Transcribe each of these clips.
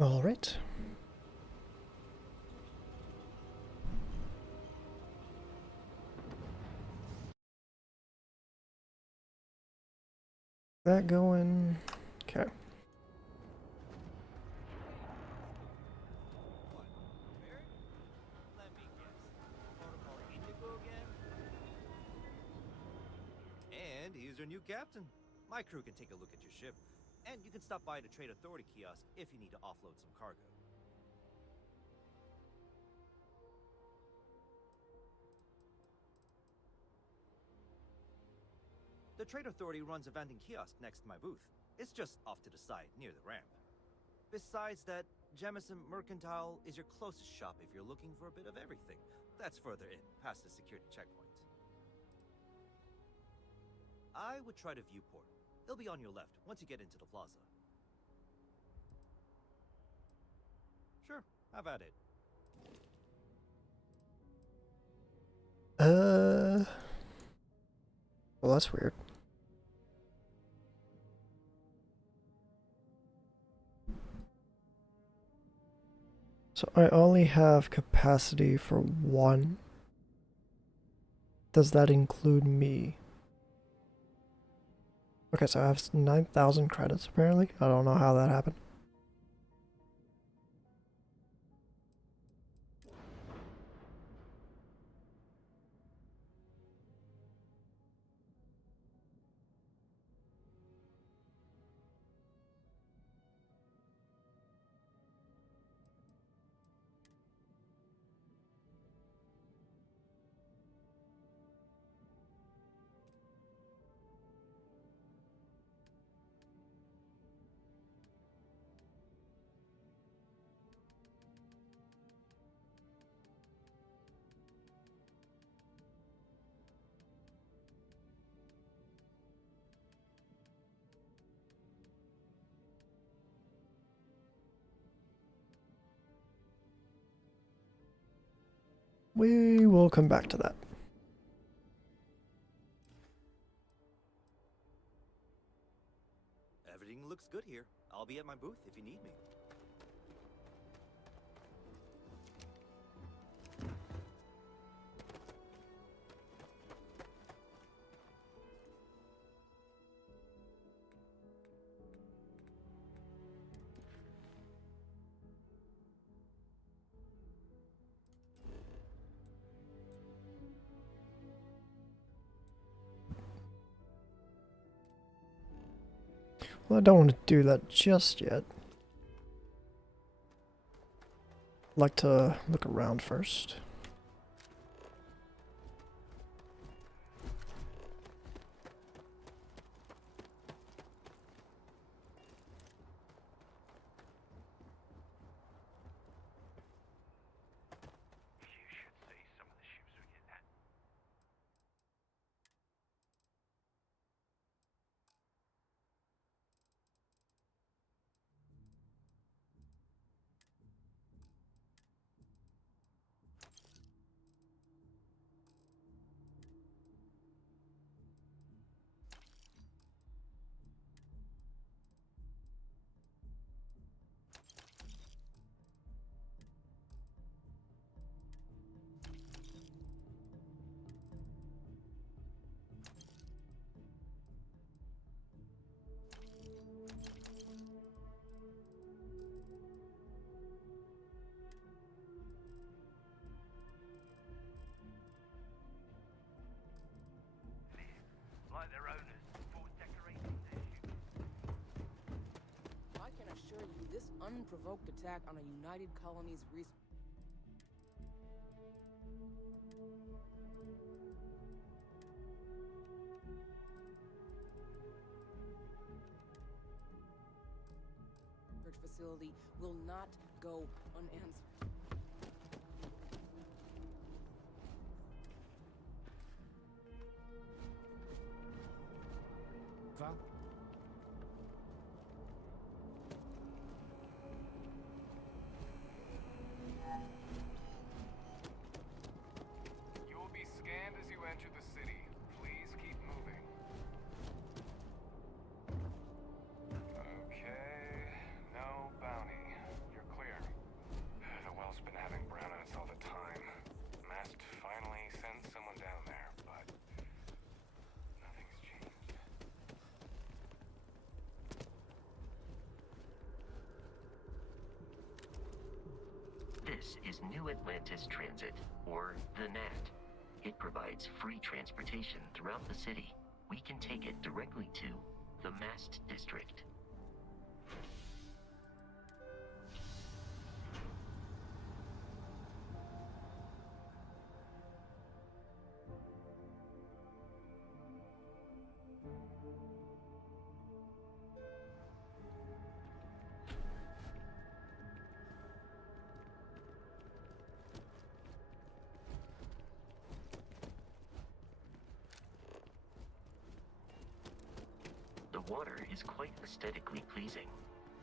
All right. That going. Okay. Let me guess. Protocol Indigo again? And he's your new captain. My crew can take a look at your ship, and you can stop by the Trade Authority kiosk if you need to offload some cargo. The Trade Authority runs a vending kiosk next to my booth. It's just off to the side, near the ramp. Besides that, Jemison Mercantile is your closest shop if you're looking for a bit of everything. That's further in, past the security checkpoint. I would try the viewport. It'll be on your left once you get into the plaza. Sure, have at it. Well, that's weird. So I only have capacity for one. Does that include me? Okay, so I have 9,000 credits apparently. I don't know how that happened. We will come back to that. Everything looks good here. I'll be at my booth if you need me. Well, I don't want to do that just yet. I'd like to look around first. Like their owners, force decorating their ships. I can assure you, this unprovoked attack on a United Colony's research facility will not go unanswered. Val? You will be scanned as you enter the city. Please keep moving. Okay, no bounty. This is New Atlantis Transit, or the NAT. It provides free transportation throughout the city. We can take it directly to the Mast District. The water is quite aesthetically pleasing,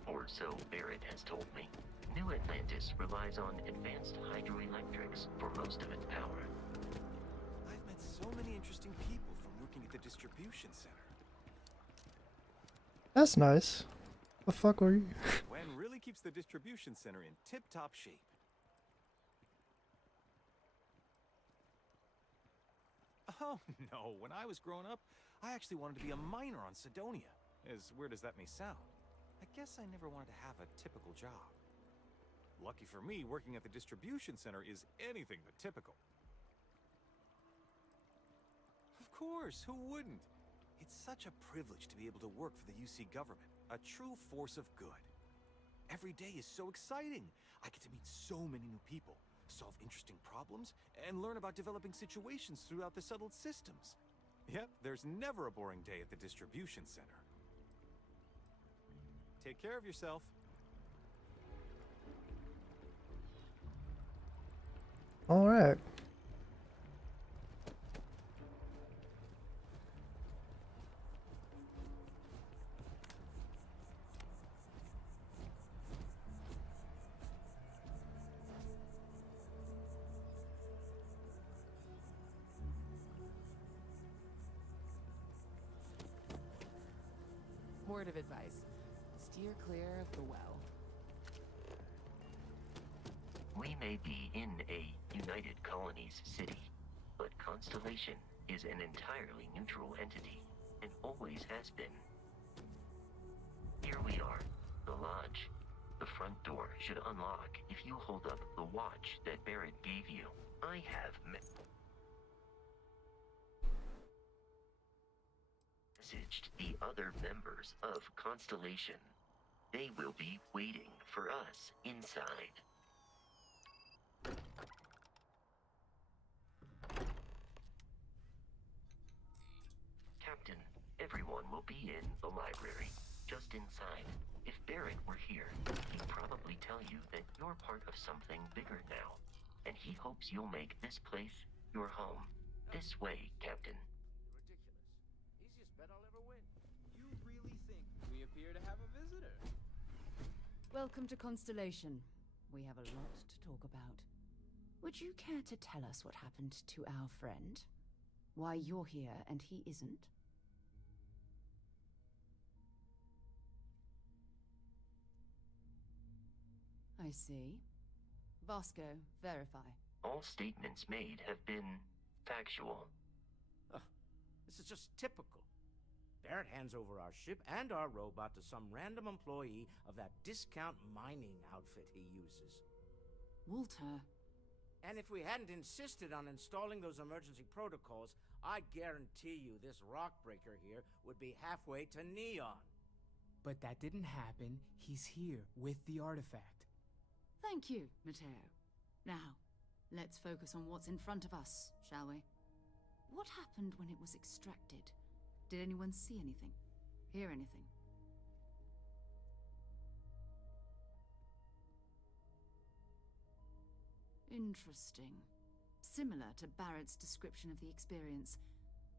or so Barrett has told me. New Atlantis relies on advanced hydroelectrics for most of its power. I've met so many interesting people from working at the distribution center. That's nice. The fuck were you? Gwen really keeps the distribution center in tip-top shape. Oh, no. When I was growing up, I actually wanted to be a miner on Sidonia. As weird as that may sound. I guess I never wanted to have a typical job. Lucky for me, working at the distribution center is anything but typical. Of course, who wouldn't? It's such a privilege to be able to work for the UC government, a true force of good. Every day is so exciting. I get to meet so many new people, solve interesting problems, and learn about developing situations throughout the settled systems. Yep, there's never a boring day at the distribution center. Take care of yourself. All right. Word of advice. Steer clear of the well. We may be in a United Colonies city, but Constellation is an entirely neutral entity, and always has been. Here we are, the lodge. The front door should unlock if you hold up the watch that Barrett gave you. I have messaged the other members of Constellation. They will be waiting for us inside. Captain, everyone will be in the library, just inside. If Barrett were here, he'd probably tell you that you're part of something bigger now, and he hopes you'll make this place your home. This way, Captain. Ridiculous. Easiest bet I'll ever win. You really think we appear to have a visitor? Welcome to Constellation. We have a lot to talk about. Would you care to tell us what happened to our friend? Why you're here and he isn't? I see. Vasco, verify. All statements made have been factual. Ugh, this is just typical. Barrett hands over our ship and our robot to some random employee of that discount mining outfit he uses. Walter. And if we hadn't insisted on installing those emergency protocols, I guarantee you this rock breaker here would be halfway to Neon. But that didn't happen. He's here with the artifact. Thank you, Matteo. Now, let's focus on what's in front of us, shall we? What happened when it was extracted? Did anyone see anything? Hear anything? Interesting. Similar to Barrett's description of the experience,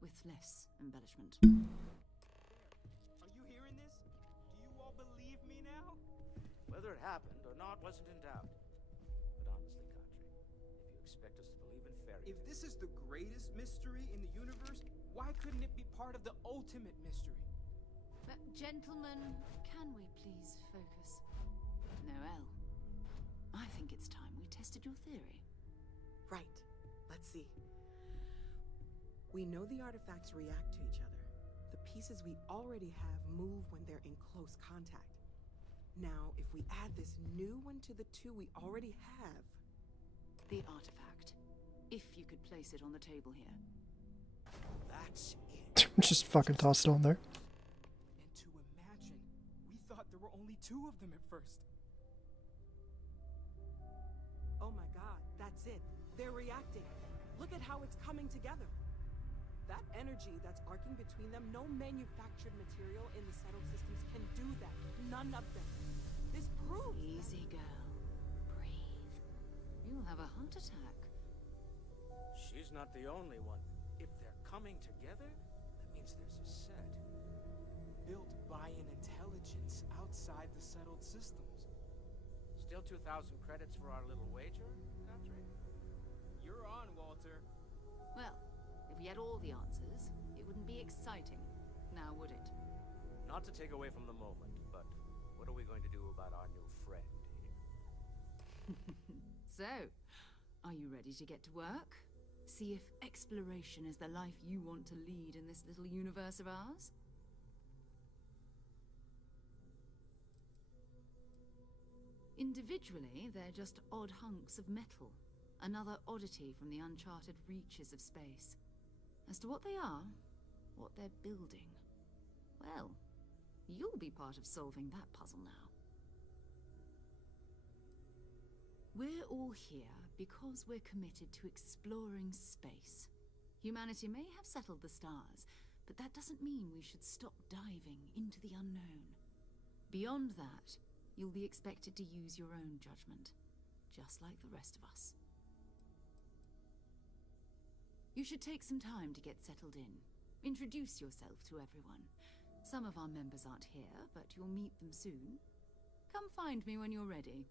with less embellishment. Are you hearing this? Do you all believe me now? Whether it happened or not wasn't in doubt. But honestly, Country, if you expect us to believe in fairy If tales... this is the greatest mystery in the universe, why couldn't it be part of the ultimate mystery? But gentlemen, can we please focus? Noel, I think it's time we tested your theory. Right. Let's see. We know the artifacts react to each other. The pieces we already have move when they're in close contact. Now, if we add this new one to the two we already have, The artifact. If you could place it on the table here. That's it. Just fucking toss it on there. And to imagine, we thought there were only 2 of them at first. Oh my god, that's it. They're reacting. Look at how it's coming together. That energy that's arcing between them, no manufactured material in the settled systems can do that. None of them. This proves Easy, girl. Breathe. You'll have a heart attack. She's not the only one. If they're coming together, that means there's a set. Built by an intelligence outside the settled systems. Still 2,000 credits for our little wager, Patrick? You're on, Walter. Well, if we had all the answers, it wouldn't be exciting, now would it? Not to take away from the moment, but what are we going to do about our new friend here? So, are you ready to get to work? See if exploration is the life you want to lead in this little universe of ours? Individually, they're just odd hunks of metal. Another oddity from the uncharted reaches of space. As to what they are, what they're building, well, you'll be part of solving that puzzle now. We're all here because we're committed to exploring space. Humanity may have settled the stars, but that doesn't mean we should stop diving into the unknown. Beyond that, you'll be expected to use your own judgment, just like the rest of us. You should take some time to get settled in. Introduce yourself to everyone. Some of our members aren't here, but you'll meet them soon. Come find me when you're ready.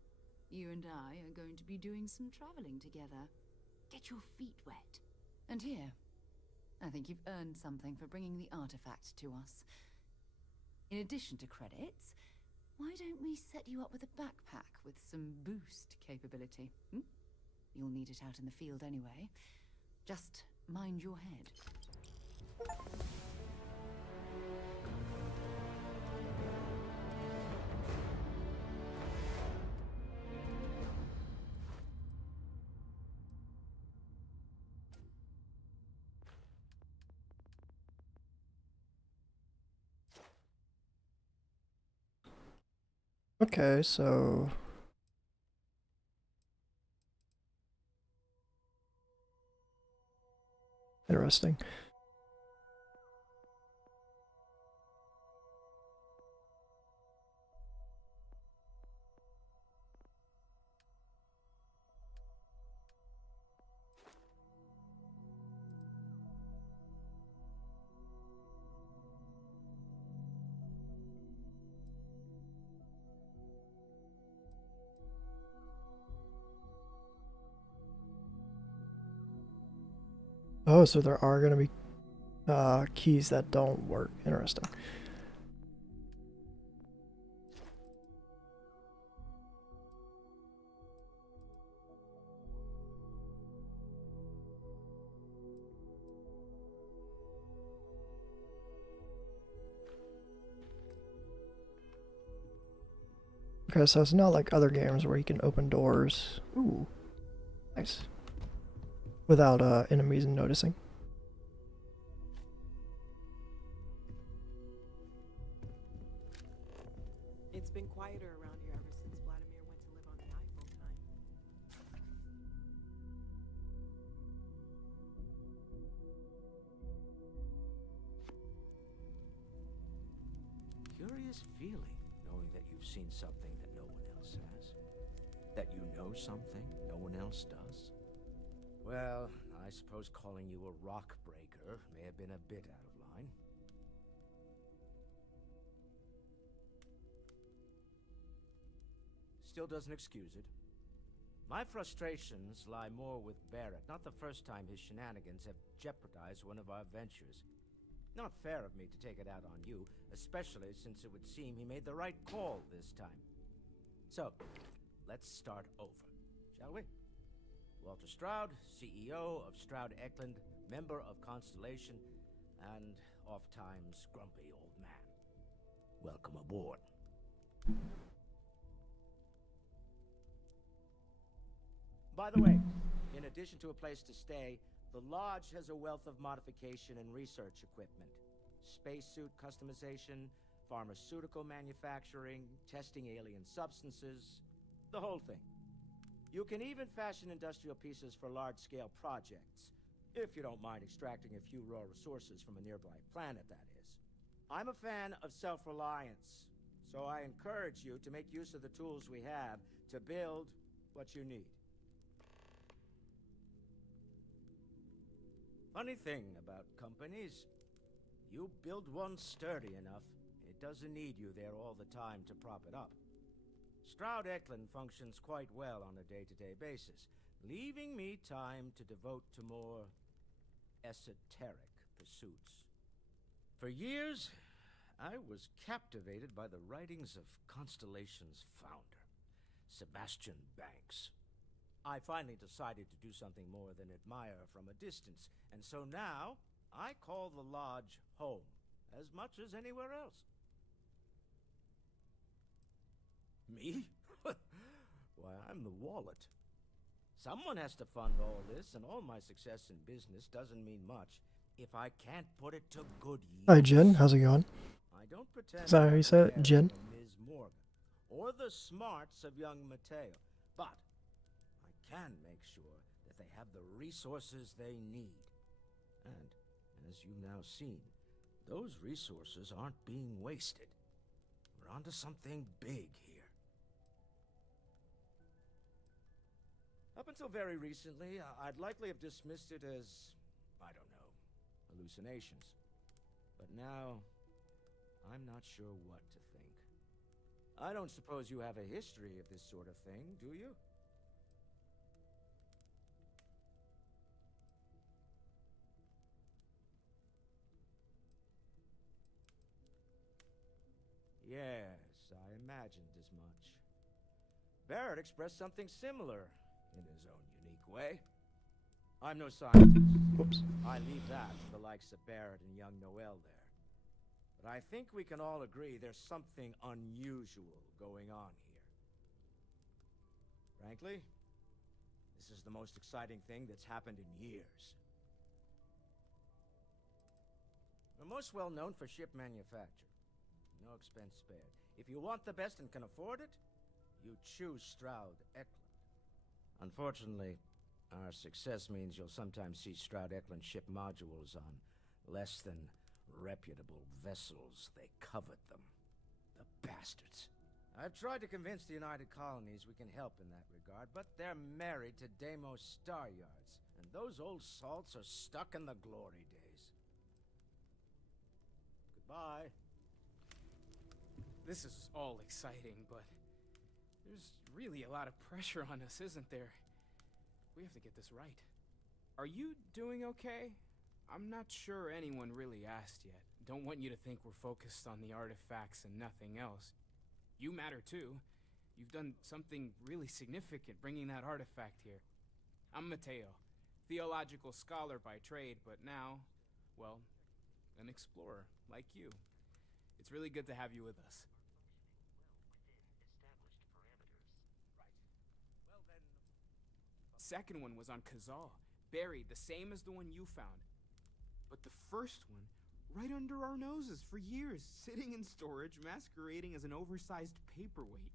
You and I are going to be doing some traveling together. Get your feet wet. And here, I think you've earned something for bringing the artifact to us. In addition to credits, why don't we set you up with a backpack with some boost capability? You'll need it out in the field anyway. Just mind your head. Okay, so interesting. Oh, so there are going to be keys that don't work. Interesting. Okay, so it's not like other games where you can open doors. Ooh, nice. Without enemies noticing. It's been quieter around here ever since Vladimir went to live on the eye full time. Curious feeling, knowing that you've seen something that no one else has. That you know something no one else does. Well, I suppose calling you a rock breaker may have been a bit out of line. Still doesn't excuse it. My frustrations lie more with Barrett. Not the first time his shenanigans have jeopardized one of our ventures. Not fair of me to take it out on you, especially since it would seem he made the right call this time. So, let's start over, shall we? Walter Stroud, CEO of Stroud-Eklund, member of Constellation, and oft-times grumpy old man. Welcome aboard. By the way, in addition to a place to stay, the Lodge has a wealth of modification and research equipment. Spacesuit customization, pharmaceutical manufacturing, testing alien substances, the whole thing. You can even fashion industrial pieces for large-scale projects, if you don't mind extracting a few raw resources from a nearby planet, that is. I'm a fan of self-reliance, so I encourage you to make use of the tools we have to build what you need. Funny thing about companies, you build one sturdy enough, it doesn't need you there all the time to prop it up. Stroud Eklund functions quite well on a day-to-day basis, leaving me time to devote to more esoteric pursuits. For years, I was captivated by the writings of Constellation's founder, Sebastian Banks. I finally decided to do something more than admire from a distance, and so now I call the Lodge home as much as anywhere else. Me? Why, I'm the wallet. Someone has to fund all this, and all my success in business doesn't mean much if I can't put it to good use. Hi, Jen. How's it going? I don't pretend Is that how you say it? Jen? Ms. Morgan, or the smarts of young Mateo, but I can make sure that they have the resources they need. And, as you've now seen, those resources aren't being wasted. We're onto something big here. Up until very recently, I'd likely have dismissed it as, I don't know, hallucinations. But now, I'm not sure what to think. I don't suppose you have a history of this sort of thing, do you? Yes, I imagined as much. Barrett expressed something similar, in his own unique way. I'm no scientist. Whoops. I leave that to the likes of Barrett and young Noel there. But I think we can all agree there's something unusual going on here. Frankly, this is the most exciting thing that's happened in years. We're most well known for ship manufacture. No expense spared. If you want the best and can afford it, you choose Stroud Eklund. Unfortunately, our success means you'll sometimes see Stroud Eklund ship modules on less than reputable vessels. They covet them. The bastards. I've tried to convince the United Colonies we can help in that regard, but they're married to Deimos Star Yards, and those old salts are stuck in the glory days. Goodbye. This is all exciting, but there's really a lot of pressure on us, isn't there? We have to get this right. Are you doing okay? I'm not sure anyone really asked yet. Don't want you to think we're focused on the artifacts and nothing else. You matter too. You've done something really significant bringing that artifact here. I'm Mateo, theological scholar by trade, but now, well, an explorer like you. It's really good to have you with us. Second one was on Kazal, buried, the same as the one you found. But the first one, right under our noses for years, sitting in storage, masquerading as an oversized paperweight.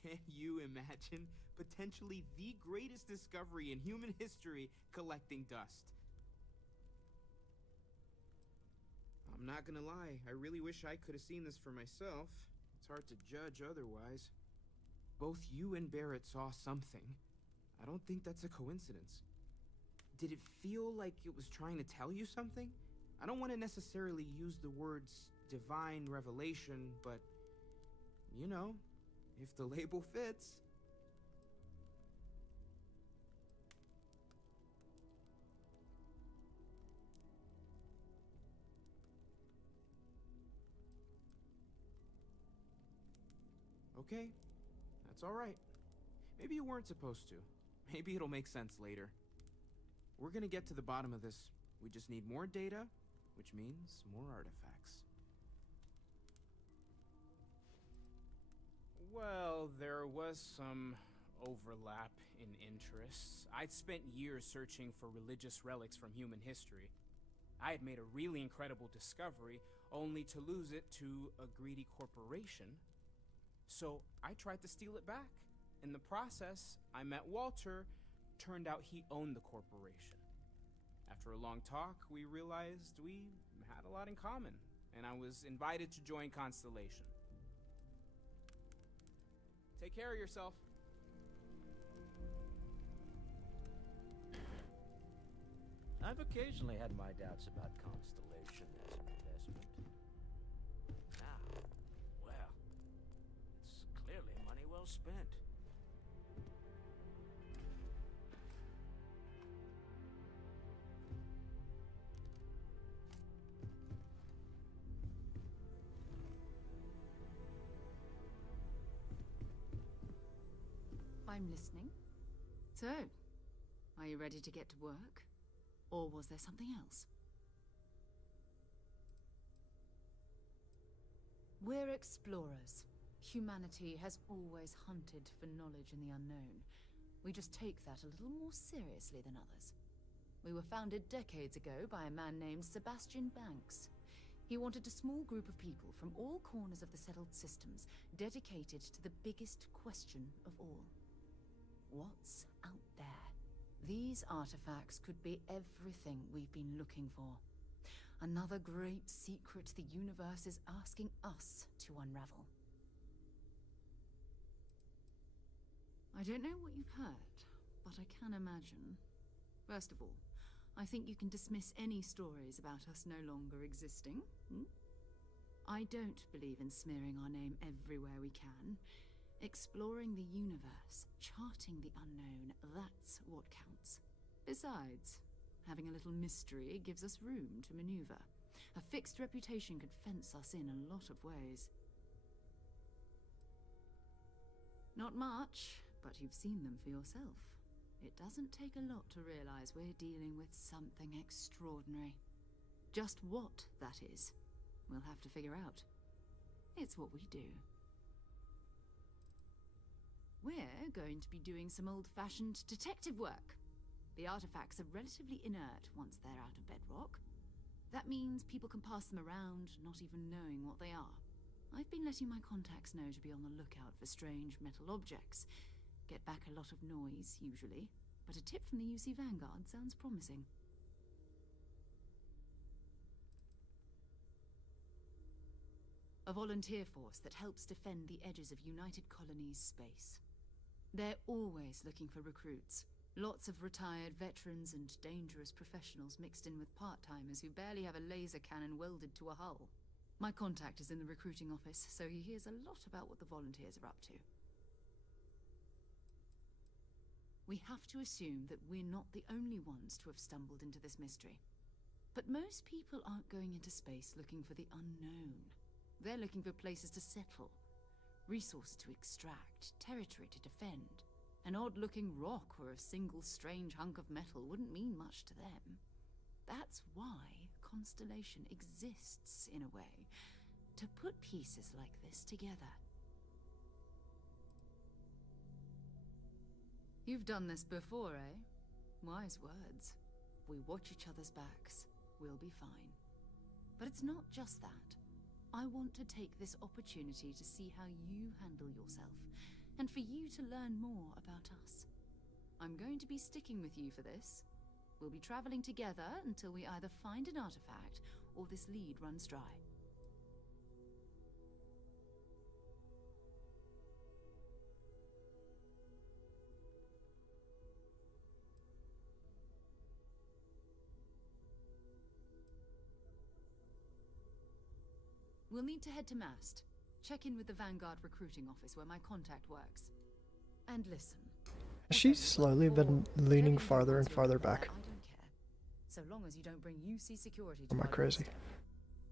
Can you imagine potentially the greatest discovery in human history collecting dust? I'm not gonna lie, I really wish I could have seen this for myself. It's hard to judge otherwise. Both you and Barrett saw something. I don't think that's a coincidence. Did it feel like it was trying to tell you something? I don't want to necessarily use the words divine revelation, but, you know, if the label fits. Okay, that's all right. Maybe you weren't supposed to. Maybe it'll make sense later. We're gonna get to the bottom of this. We just need more data, which means more artifacts. Well, there was some overlap in interests. I'd spent years searching for religious relics from human history. I had made a really incredible discovery, only to lose it to a greedy corporation. So I tried to steal it back. In the process, I met Walter. Turned out he owned the corporation. After a long talk, we realized we had a lot in common, and I was invited to join Constellation. Take care of yourself. I've occasionally had my doubts about Constellation as an investment. Now, well, it's clearly money well spent. I'm listening. So, are you ready to get to work? Or was there something else? We're explorers. Humanity has always hunted for knowledge in the unknown. We just take that a little more seriously than others. We were founded decades ago by a man named Sebastian Banks. He wanted a small group of people from all corners of the settled systems dedicated to the biggest question of all. What's out there? These artifacts could be everything we've been looking for. Another great secret the universe is asking us to unravel. I don't know what you've heard, but I can imagine. First of all, I think you can dismiss any stories about us no longer existing. I don't believe in smearing our name everywhere we can. Exploring the universe, charting the unknown, that's what counts. Besides, having a little mystery gives us room to maneuver. A fixed reputation could fence us in a lot of ways. Not much, but you've seen them for yourself. It doesn't take a lot to realize we're dealing with something extraordinary. Just what that is, we'll have to figure out. It's what we do. We're going to be doing some old-fashioned detective work. The artifacts are relatively inert once they're out of bedrock. That means people can pass them around, not even knowing what they are. I've been letting my contacts know to be on the lookout for strange metal objects. Get back a lot of noise, usually, but a tip from the UC Vanguard sounds promising. A volunteer force that helps defend the edges of United Colonies space. They're always looking for recruits. Lots of retired veterans and dangerous professionals mixed in with part-timers who barely have a laser cannon welded to a hull. My contact is in the recruiting office, so he hears a lot about what the volunteers are up to. We have to assume that we're not the only ones to have stumbled into this mystery. But most people aren't going into space looking for the unknown. They're looking for places to settle. Resources to extract, territory to defend. An odd-looking rock or a single strange hunk of metal wouldn't mean much to them. That's why Constellation exists, in a way, to put pieces like this together. You've done this before, eh? Wise words. If we watch each other's backs, we'll be fine. But it's not just that. I want to take this opportunity to see how you handle yourself, and for you to learn more about us. I'm going to be sticking with you for this. We'll be traveling together until we either find an artifact or this lead runs dry. We'll need to head to Mast. Check in with the Vanguard recruiting office where my contact works. And listen. She's slowly been leaning farther and farther back. I don't care. So long as you don't bring UC security to Am I our crazy? doorstep.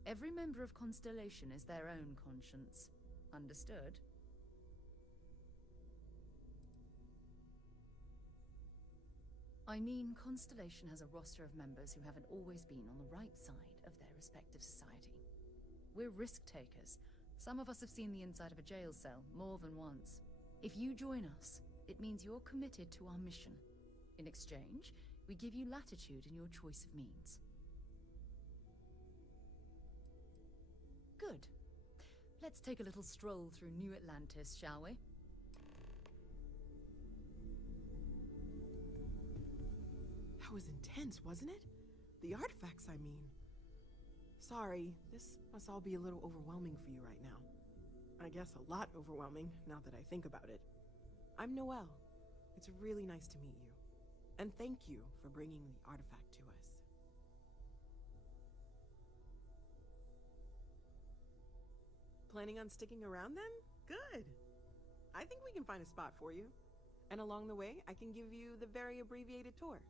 Every member of Constellation is their own conscience. Understood? I mean, Constellation has a roster of members who haven't always been on the right side of their respective society. We're risk-takers. Some of us have seen the inside of a jail cell more than once. If you join us, It means you're committed to our mission. In exchange, we give you latitude in your choice of means. Good. Let's take a little stroll through New Atlantis, shall we? That was intense, wasn't it? The artifacts, I mean. Sorry, this must all be a little overwhelming for you right now. I guess a lot overwhelming, now that I think about it. I'm Noelle. It's really nice to meet you. And thank you for bringing the artifact to us. Planning on sticking around then? Good. I think we can find a spot for you. And along the way, I can give you the very abbreviated tour.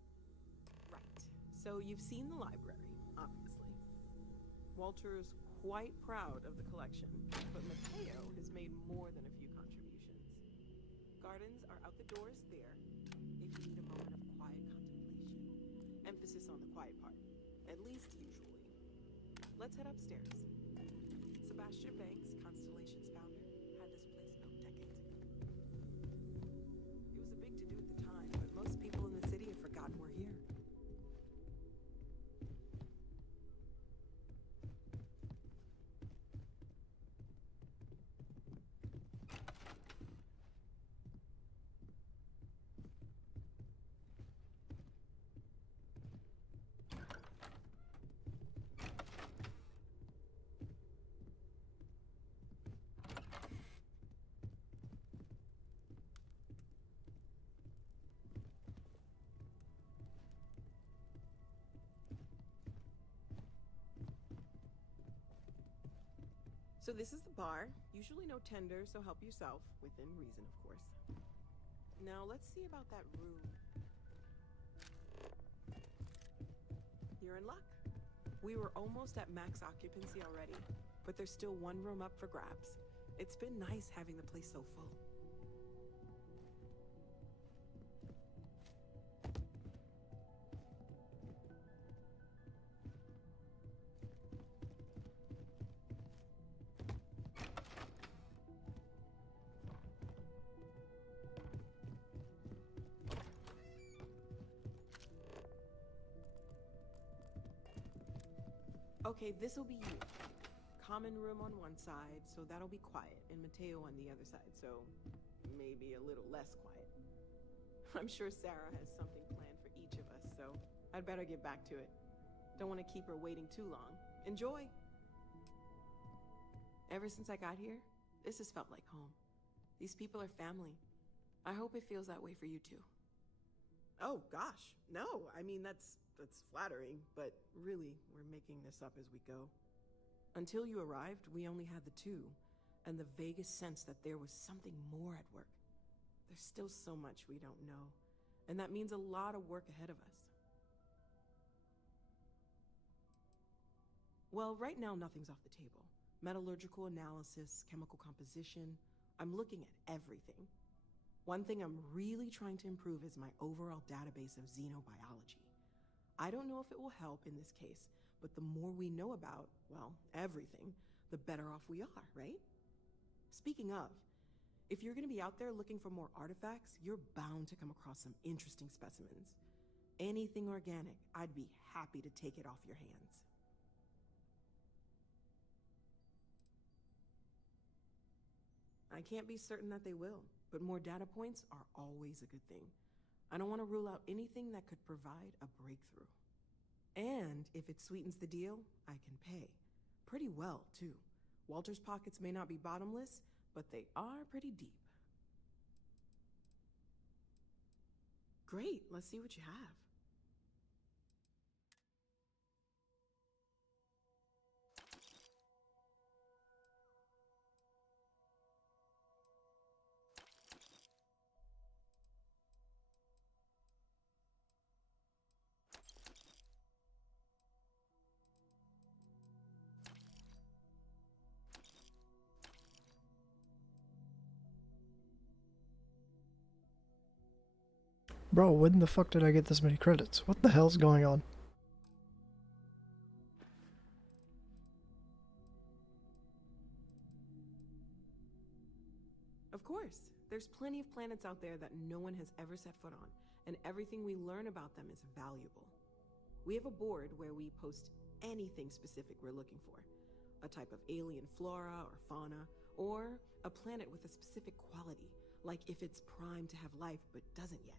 Right. So you've seen the library, obviously. Walter's quite proud of the collection, but Mateo has made more than a few contributions. Gardens are out the doors there, if you need a moment of quiet contemplation. Emphasis on the quiet part, at least usually. Let's head upstairs. Sebastian Banks, Constellation's founder, had this place built decades ago. It was a big to-do at the time, but most people in the city have forgotten we're here. So this is the bar. Usually no tender, so help yourself, within reason, of course. Now let's see about that room. You're in luck. We were almost at max occupancy already, but there's still one room up for grabs. It's been nice having the place so full. Okay, this'll be you. Common room on one side, so that'll be quiet, and Mateo on the other side, so maybe a little less quiet. I'm sure Sarah has something planned for each of us, so I'd better get back to it. Don't want to keep her waiting too long. Enjoy! Ever since I got here, this has felt like home. These people are family. I hope it feels that way for you too. Oh gosh, no, I mean that's flattering, but really, we're making this up as we go. Until you arrived, we only had the two, and the vaguest sense that there was something more at work. There's still so much we don't know, and that means a lot of work ahead of us. Well, right now nothing's off the table. Metallurgical analysis, chemical composition, I'm looking at everything. One thing I'm really trying to improve is my overall database of xenobiology. I don't know if it will help in this case, but the more we know about, well, everything, the better off we are, right? Speaking of, if you're going to be out there looking for more artifacts, you're bound to come across some interesting specimens. Anything organic, I'd be happy to take it off your hands. I can't be certain that they will, but more data points are always a good thing. I don't want to rule out anything that could provide a breakthrough. And if it sweetens the deal, I can pay. Pretty well, too. Walter's pockets may not be bottomless, but they are pretty deep. Great, let's see what you have. Bro, when the fuck did I get this many credits? What the hell's going on? Of course. There's plenty of planets out there that no one has ever set foot on, and everything we learn about them is valuable. We have a board where we post anything specific we're looking for. A type of alien flora or fauna, or a planet with a specific quality, like if it's primed to have life but doesn't yet.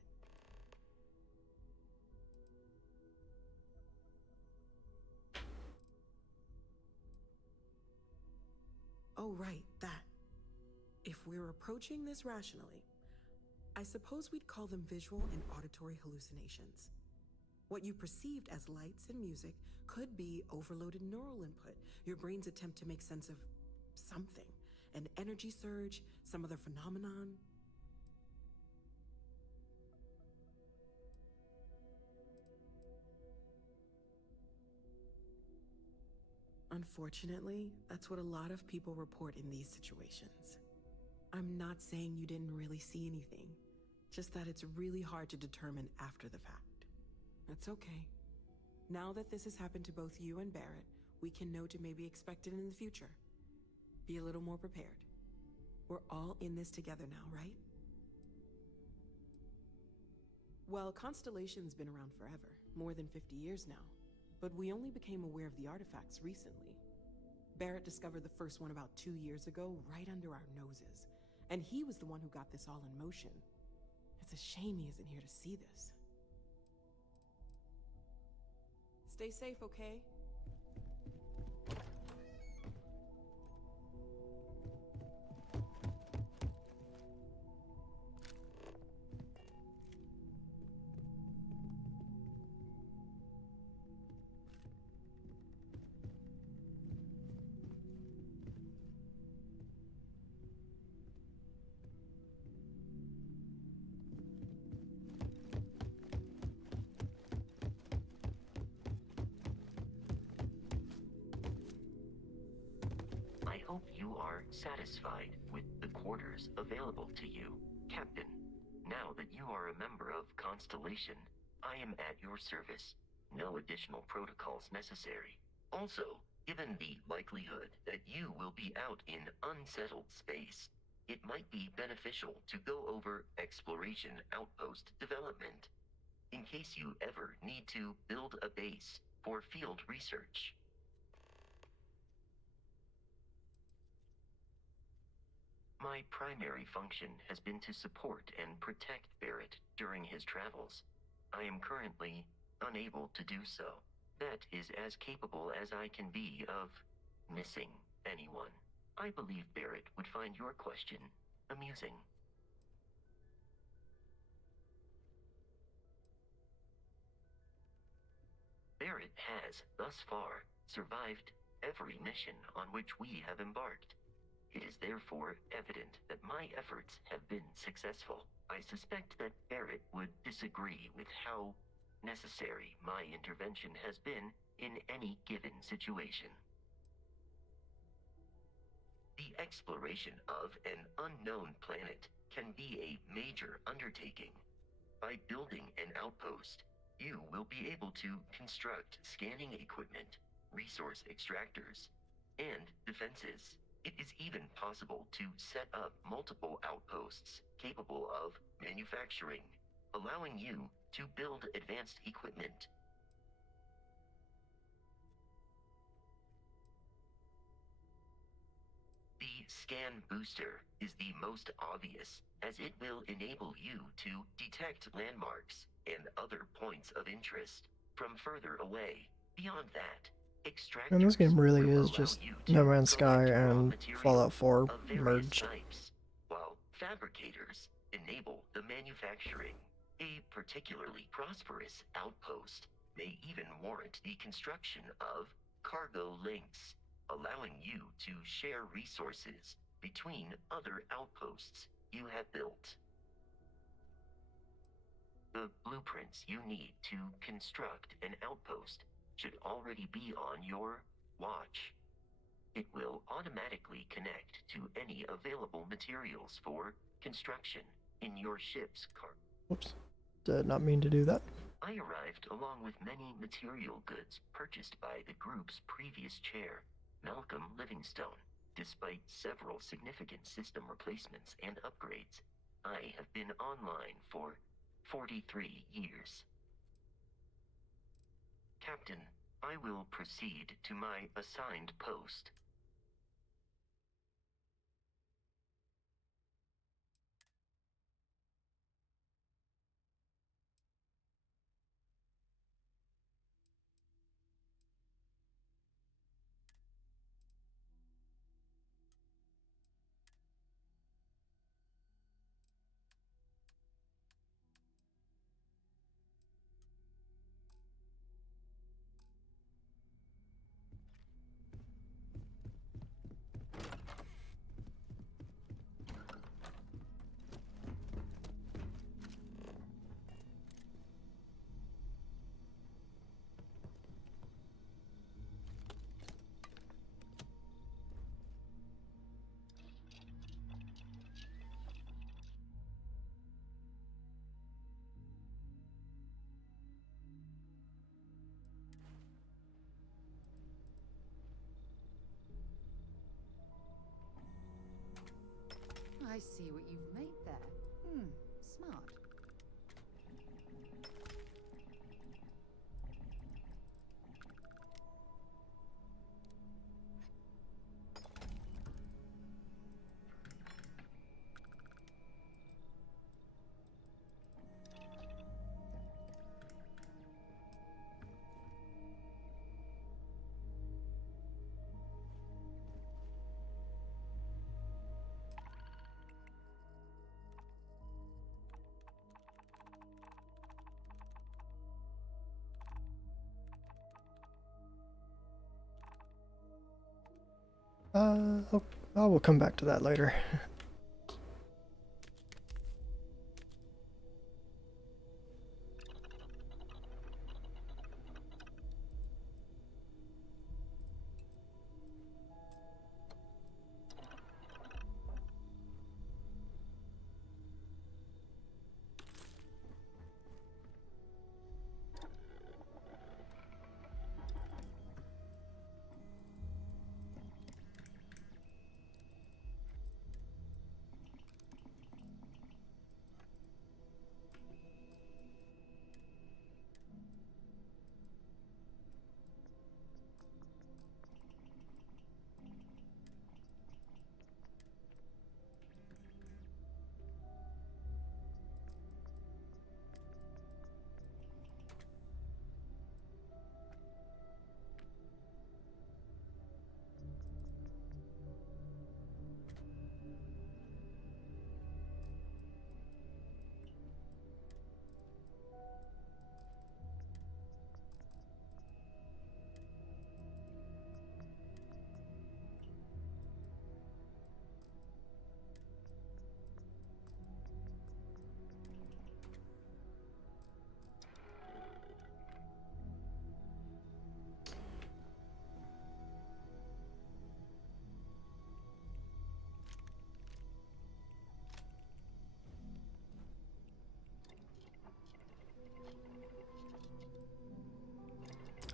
Oh, right, that. If we're approaching this rationally, I suppose we'd call them visual and auditory hallucinations. What you perceived as lights and music could be overloaded neural input, your brain's attempt to make sense of something. An energy surge, some other phenomenon. Unfortunately, that's what a lot of people report in these situations. I'm not saying you didn't really see anything, just that it's really hard to determine after the fact. That's okay. Now that this has happened to both you and Barrett, we can know to maybe expect it in the future. Be a little more prepared. We're all in this together now, right? Well, Constellation's been around forever, more than 50 years now. But we only became aware of the artifacts recently. Barrett discovered the first one about 2 years ago, right under our noses. And he was the one who got this all in motion. It's a shame he isn't here to see this. Stay safe, okay? I hope you are satisfied with the quarters available to you, Captain. Now that you are a member of Constellation, I am at your service. No additional protocols necessary. Also, given the likelihood that you will be out in unsettled space, it might be beneficial to go over exploration outpost development, in case you ever need to build a base for field research. My primary function has been to support and protect Barrett during his travels. I am currently unable to do so. That is as capable as I can be of missing anyone. I believe Barrett would find your question amusing. Barrett has, thus far, survived every mission on which we have embarked. It is therefore evident that my efforts have been successful. I suspect that Barrett would disagree with how necessary my intervention has been in any given situation. The exploration of an unknown planet can be a major undertaking. By building an outpost, you will be able to construct scanning equipment, resource extractors, and defenses. It is even possible to set up multiple outposts capable of manufacturing, allowing you to build advanced equipment. The scan booster is the most obvious, as it will enable you to detect landmarks and other points of interest from further away. Beyond that, And this game really will is allow just you No to Man's Sky collect raw and material Fallout 4 of various merged. types, while fabricators enable the manufacturing. A particularly prosperous outpost may even warrant the construction of cargo links, allowing you to share resources between other outposts you have built. The blueprints you need to construct an outpost should already be on your watch. It will automatically connect to any available materials for construction in your ship's car. Oops. Did not mean to do that. I arrived along with many material goods purchased by the group's previous chair, Malcolm Livingstone. Despite several significant system replacements and upgrades, I have been online for 43 years. Captain, I will proceed to my assigned post. I see what you've made there. Smart. I will come back to that later.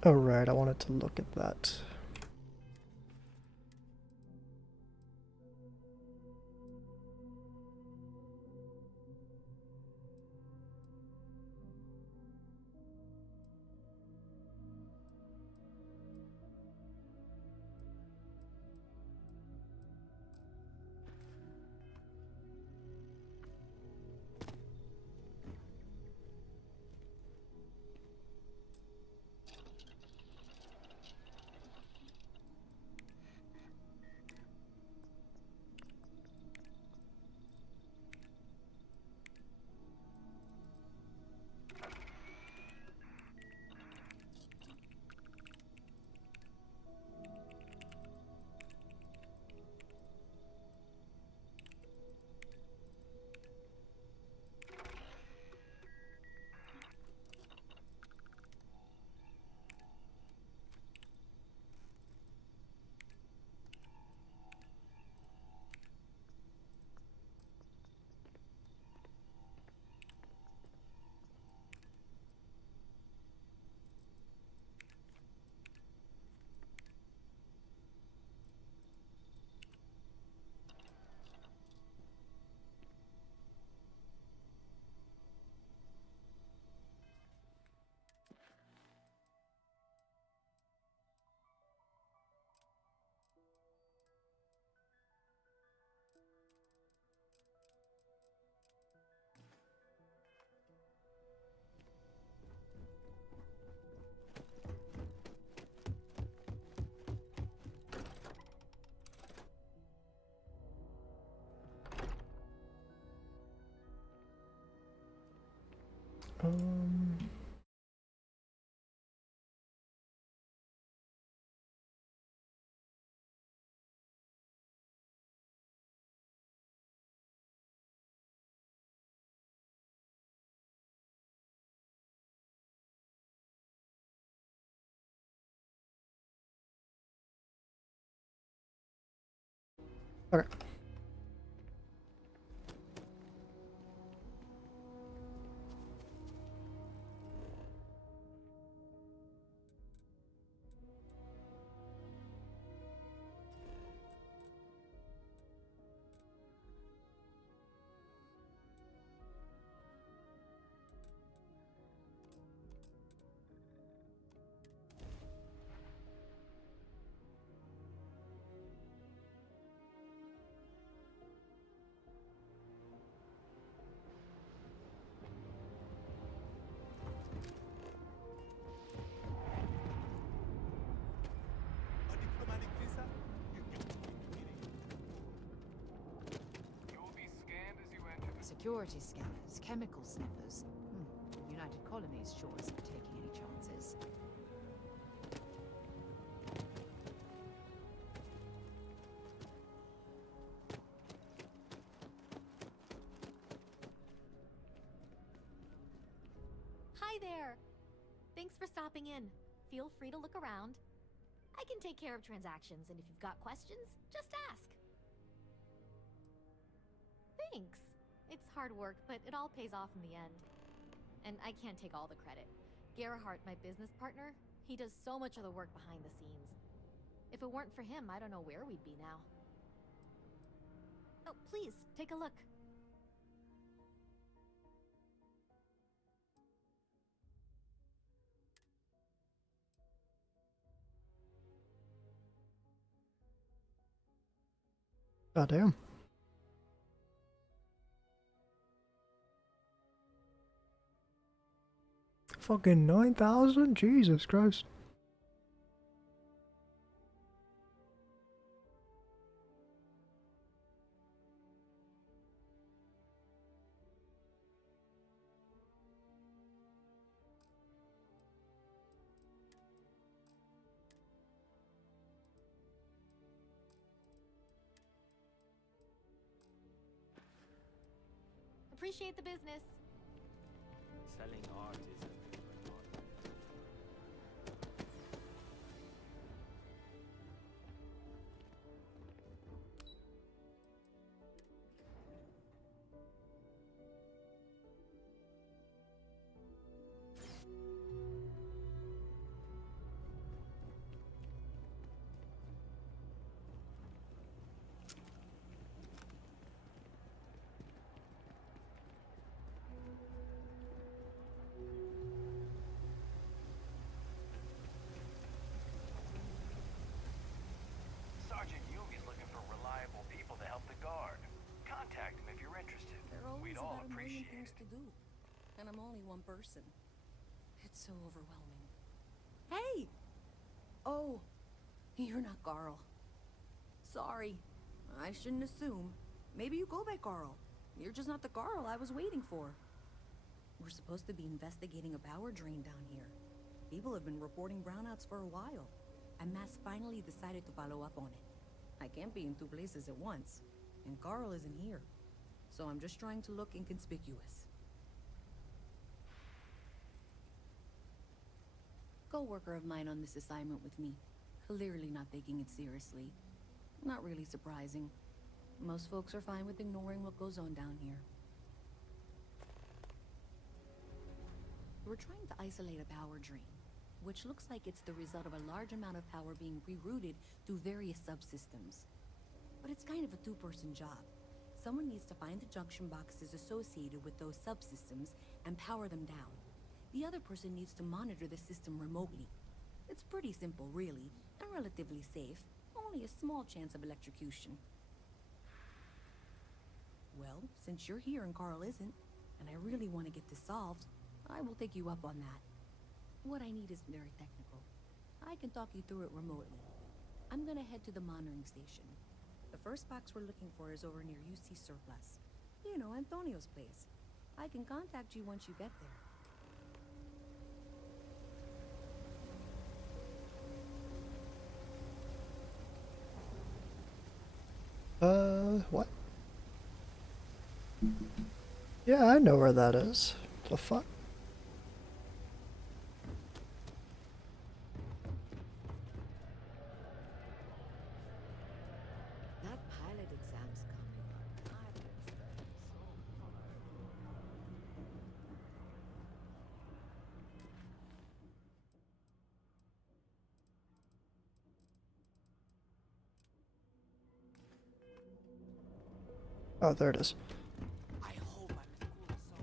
Oh right, I wanted to look at that. Um. Okay. A diplomatic visa? You will be scanned as you enter the Security scanners, chemical sniffers. The United Colonies sure isn't taking any chances. Hi there! Thanks for stopping in. Feel free to look around. I can take care of transactions, and if you've got questions, just ask. Thanks. It's hard work, but it all pays off in the end. And I can't take all the credit. Gerhardt, my business partner, he does so much of the work behind the scenes. If it weren't for him, I don't know where we'd be now. Oh, please, take a look. Goddamn. Fucking 9,000? Jesus Christ. Appreciate the business. Selling art is a bit of an art. Sergeant Yugi's looking for reliable people to help the guard. Contact him if you're interested. There are always We'd all about a million appreciate things it. to do, and I'm only one person. It's so overwhelming. Hey! Oh, you're not Carl. Sorry, I shouldn't assume. Maybe you go by Carl. You're just not the Carl I was waiting for. We're supposed to be investigating a power drain down here. People have been reporting brownouts for a while, and Mass finally decided to follow up on it. I can't be in two places at once, and Carl isn't here. So I'm just trying to look inconspicuous. Coworker of mine on this assignment with me, clearly not taking it seriously. Not really surprising. Most folks are fine with ignoring what goes on down here. We're trying to isolate a power drain, which looks like it's the result of a large amount of power being rerouted through various subsystems. But it's kind of a two-person job. Someone needs to find the junction boxes associated with those subsystems and power them down. The other person needs to monitor the system remotely. It's pretty simple, really, and relatively safe. Only a small chance of electrocution. Well, since you're here and Carl isn't, and I really want to get this solved, I will take you up on that. What I need isn't very technical. I can talk you through it remotely. I'm gonna head to the monitoring station. The first box we're looking for is over near UC Surplus. You know, Antonio's place. I can contact you once you get there. What? Yeah, I know where that is. The fuck? That pilot exam's coming up. I've been studying so hard. Oh, there it is. I hope I'm as cool as so.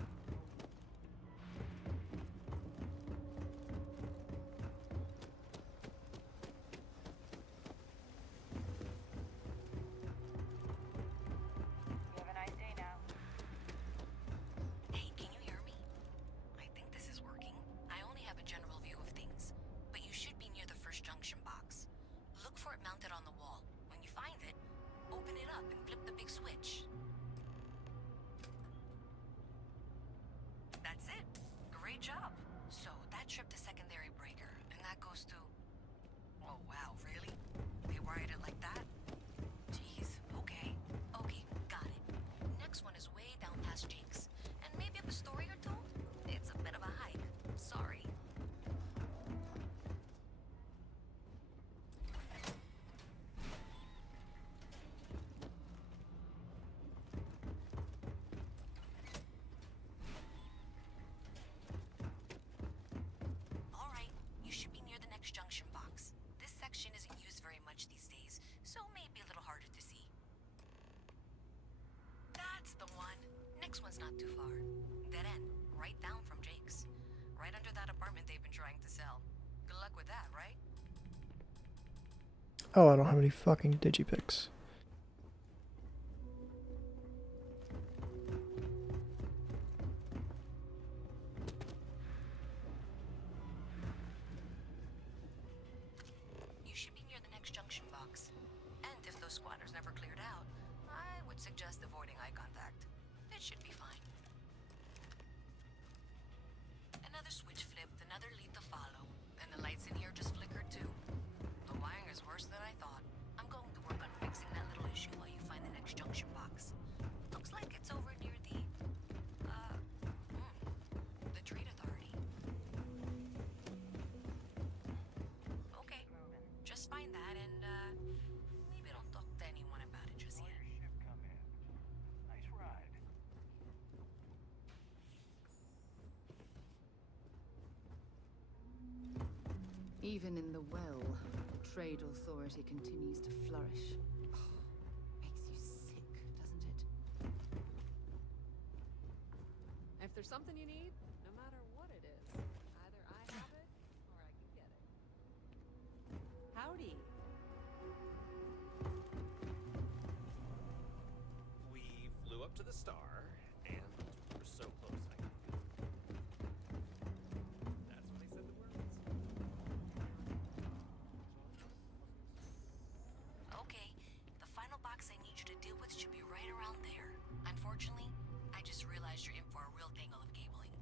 You have a nice day now. Hey, can you hear me? I think this is working. I only have a general view of things, but you should be near the first junction box. Look for it mounted on the wall. When you find it, open it up and flip the big switch. That's it. Great job. So that tripped the secondary breaker, and that goes to... Oh, wow, really? They wired it like that? Jeez, okay. Okay, got it. Next one is way down past Jake's. And maybe up a story or two? It's a bit of a hike. Sorry. All right, you should be near the next junction box. This section isn't used very much these days, so maybe a little harder to see. That's the one. Next one's not too far. Dead end, right down from Jake's. Right under that apartment they've been trying to sell. Good luck with that, right? Oh, I don't have any fucking digipics. You should be near the next junction box. And if those squatters never cleared out, I would suggest avoiding eye contact. It should be fine. Another switch flipped, another lead to follow, and the lights in here just flickered too. The wiring is worse than I thought. I'm going to work on fixing that little issue while you find the next junction box. Looks like it's over near the Trade Authority. Okay, just find that and, maybe don't talk to anyone about it just yet. Ship come in. Nice ride. Even in the well, the Trade Authority continues to flourish. Makes you sick, doesn't it? If there's something you need, no matter what it is, either I have it or I can get it. Howdy. We flew up to the star, and we're so close I can feel it. That's when he said the words. Okay, the final box I need you to deal with should be right around there. Unfortunately, I just realized you're in for a real tangle of cabling.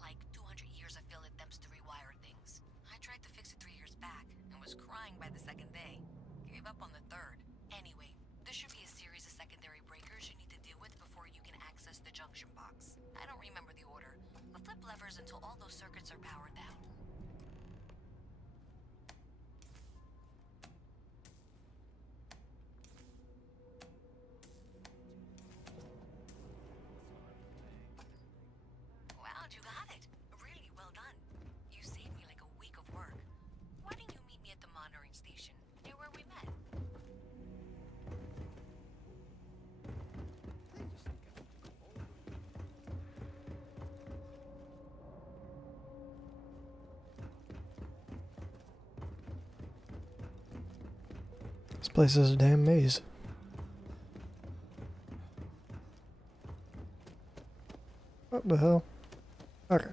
Like 200 years of field attempts to rewire things. I tried to fix it 3 years back and was crying by the second day. Gave up on the third. Anyway, there should be a series of secondary breakers you need to deal with before you can access the junction box. I don't remember the order, but flip levers until all those circuits are powered down. Wow, you got it. Really well done. You saved me like a week of work. Why didn't you meet me at the monitoring station, near where we met? This place is a damn maze. What the hell? Okay.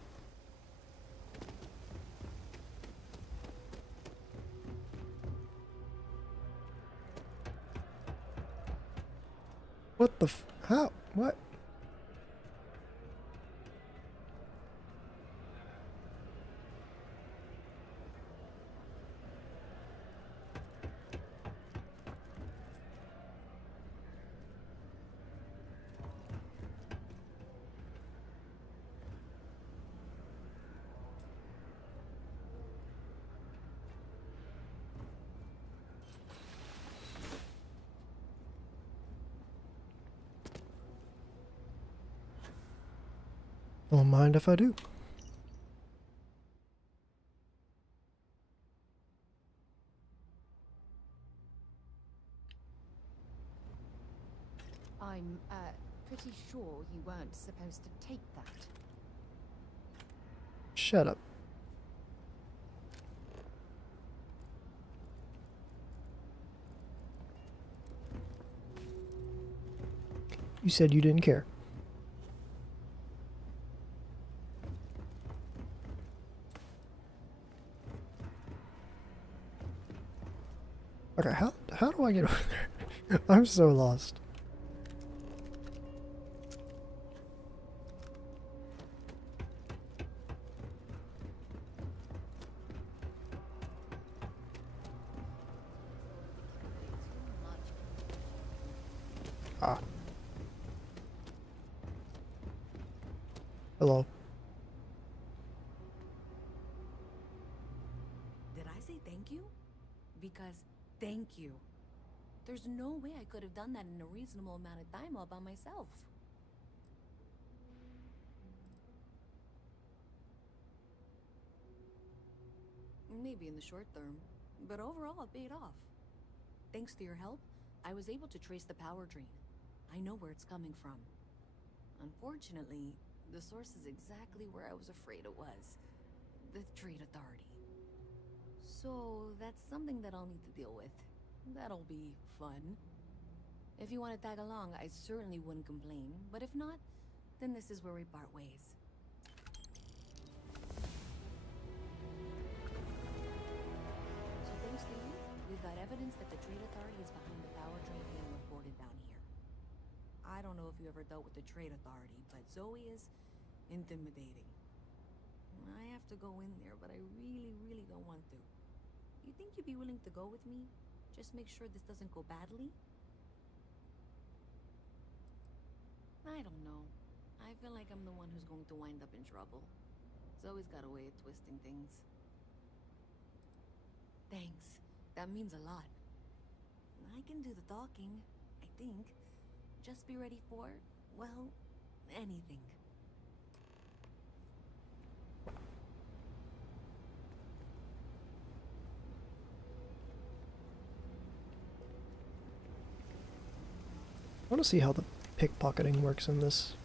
What the f- how? What? Won't mind if I do. I'm, pretty sure you weren't supposed to take that. Shut up. You said you didn't care. Okay, how do I get over there? I'm so lost. Ah. Hello. Did I say thank you? Because thank you. There's no way I could have done that in a reasonable amount of time all by myself. Maybe in the short term, but overall it paid off. Thanks to your help, I was able to trace the power drain. I know where it's coming from. Unfortunately, the source is exactly where I was afraid it was. The Trade Authority. So that's something that I'll need to deal with. That'll be fun. If you want to tag along, I certainly wouldn't complain, but if not, then this is where we part ways. So thanks to you, we've got evidence that the Trade Authority is behind the power drain being reported down here. I don't know if you ever dealt with the Trade Authority, but Zoe is intimidating. I have to go in there, but I really don't want to. You think you'd be willing to go with me? Just make sure this doesn't go badly? I don't know. I feel like I'm the one who's going to wind up in trouble. Zoe's got a way of twisting things. Thanks. That means a lot. I can do the talking, I think. Just be ready for, well, anything. I want to see how the pickpocketing works in this.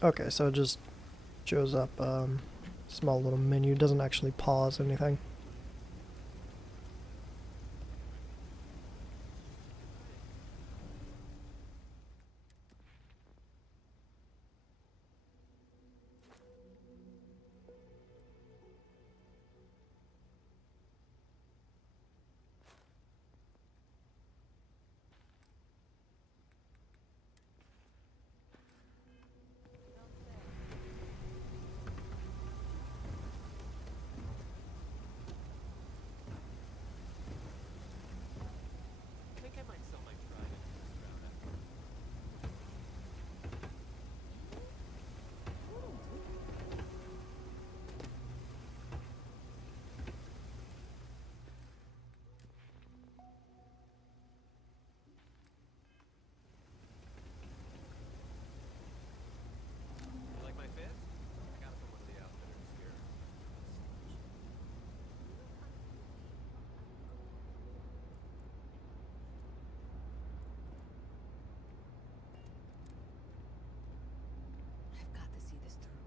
Okay, so it just shows up, small little menu, doesn't actually pause anything. I think I might sell my trident to this crowd after all. You like my fist? I got it from one of the outfitters here. I've got to see this through.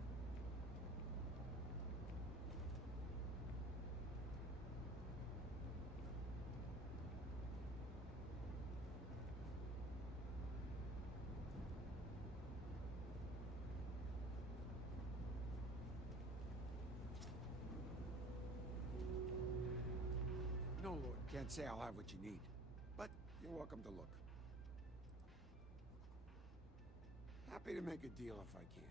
No, Lord, can't say I'll have what you need. But you're welcome to look. Happy to make a deal if I can.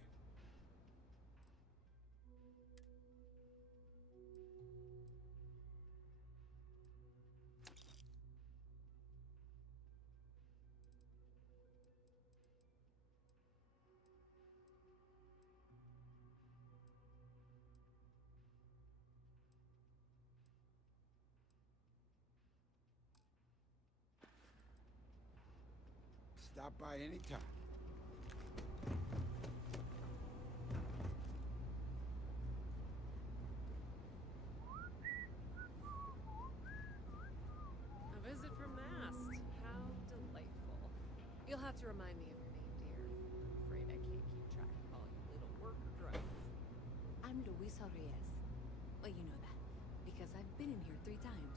Stop by any time. A visit from Mast. How delightful. You'll have to remind me of your name, dear. I'm afraid I can't keep track of all you little worker drones. I'm Luisa Reyes. Well, you know that, because I've been in here 3 times.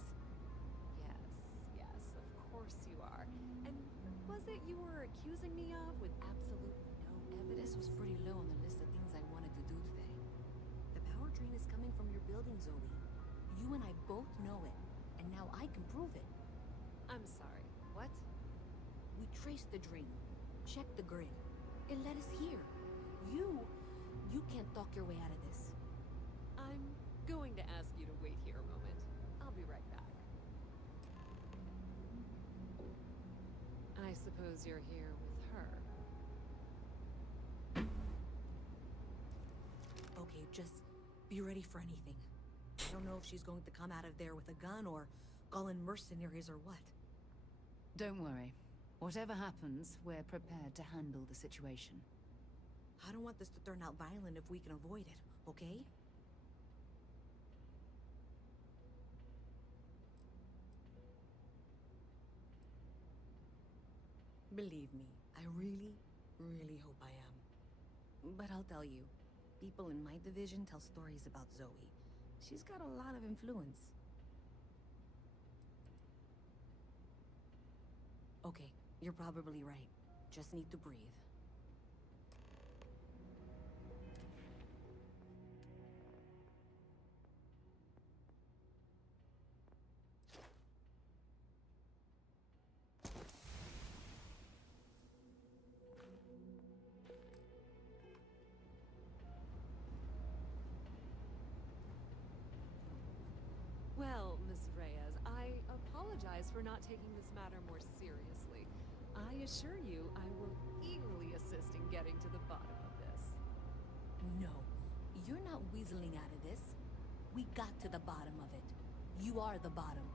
Yes, of course you are. And what was it you were accusing me of with absolutely no evidence? This was pretty low on the list of things I wanted to do today. The power drain is coming from your building, Zoe. You and I both know it, and now I can prove it. I'm sorry, what? We traced the drain, checked the grid. It led us here. You can't talk your way out of this. I'm going to ask you to wait here a moment. I'll be right back. I suppose you're here with her. Okay, just be ready for anything. I don't know if she's going to come out of there with a gun or call in mercenaries or what. Don't worry. Whatever happens, we're prepared to handle the situation. I don't want this to turn out violent if we can avoid it, okay? Believe me, I really, really hope I am. But I'll tell you, people in my division tell stories about Zoe. She's got a lot of influence. Okay, you're probably right. Just need to breathe. Well, Miss Reyes, I apologize for not taking this matter more seriously. I assure you I will eagerly assist in getting to the bottom of this. No, you're not weaseling out of this. We got to the bottom of it. You are the bottom.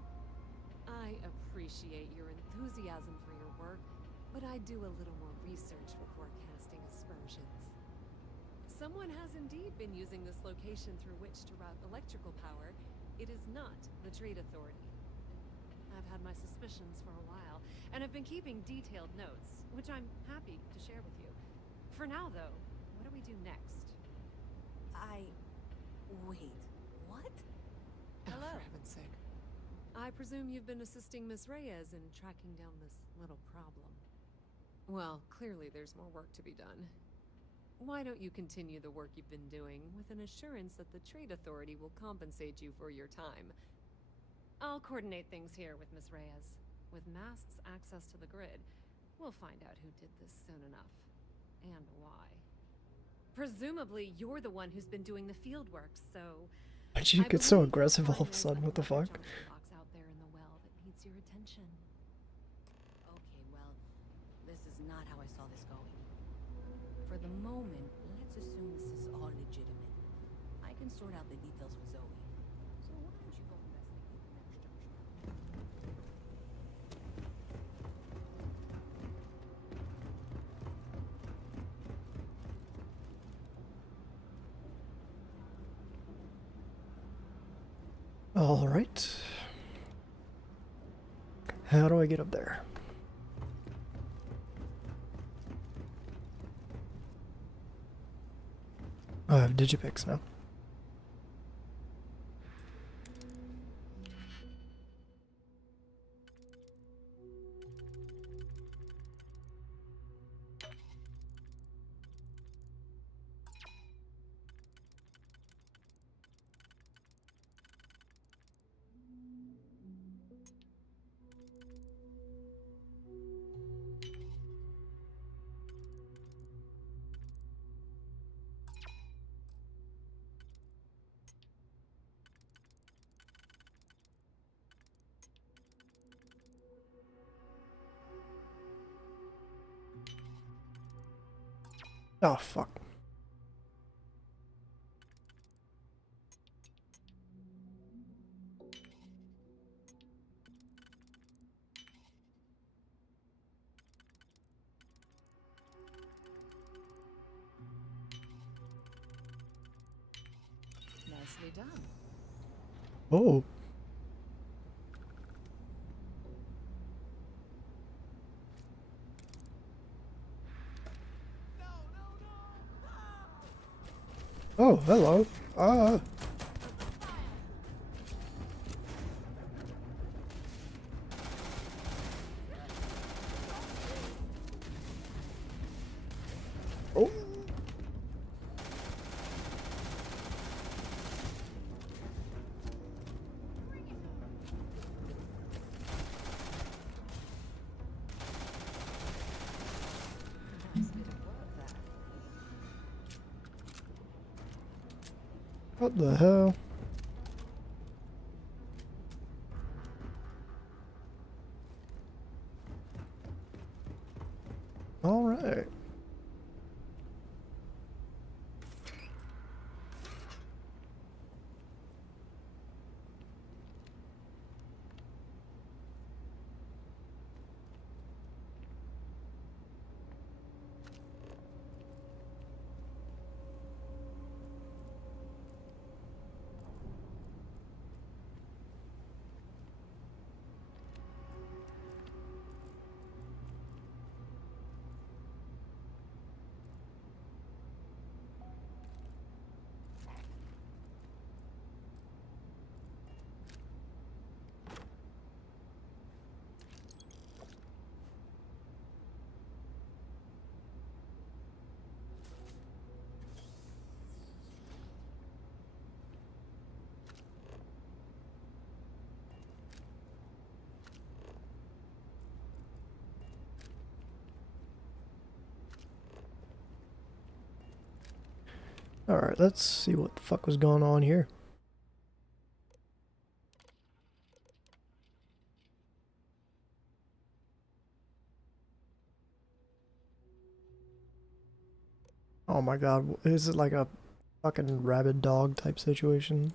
I appreciate your enthusiasm for your work, but I do a little more research before casting aspersions. Someone has indeed been using this location through which to route electrical power. It is not the Trade Authority. I've had my suspicions for a while, and have been keeping detailed notes, which I'm happy to share with you. For now, though, what do we do next? Wait, what? Hello. For heaven's sake. I presume you've been assisting Miss Reyes in tracking down this little problem. Well, clearly there's more work to be done. Why don't you continue the work you've been doing with an assurance that the Trade Authority will compensate you for your time? I'll coordinate things here with Miss Reyes. With Mast's access to the grid, we'll find out who did this soon enough. And why. Presumably, you're the one who's been doing the field work, so... Why'd you get so aggressive all of a sudden? What the fuck? Box out there in the well that needs your attention. Okay, well, this is not how I saw this going. For the moment, let's assume this is all legitimate. I can sort out the details with Zoe. So why don't you go investigate the next junction? All right. How do I get up there? Oh, I have Digipix now. Oh, fuck. done. Oh. Oh, hello. Ah. Oh. Nice bit of work there. What the hell? All right. Alright, let's see what the fuck was going on here. Oh my god, is it like a fucking rabid dog type situation?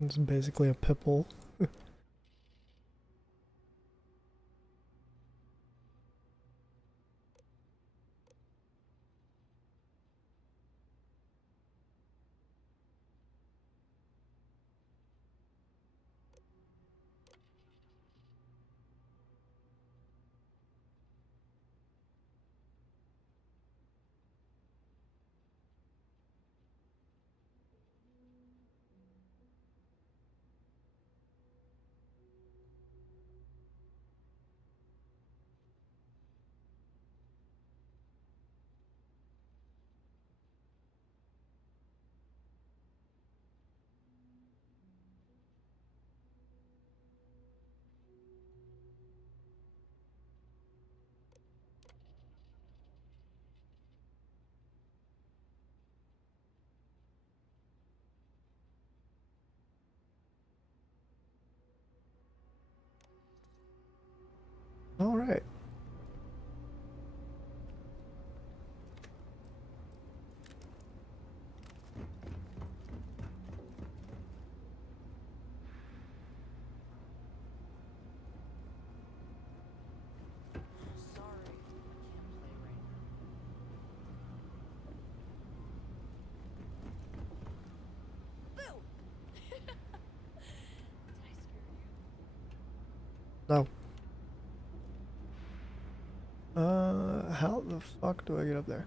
It's basically a pit bull. Alright. Sorry, can't play right now. Boo! Did I scare you? No. How the fuck do I get up there?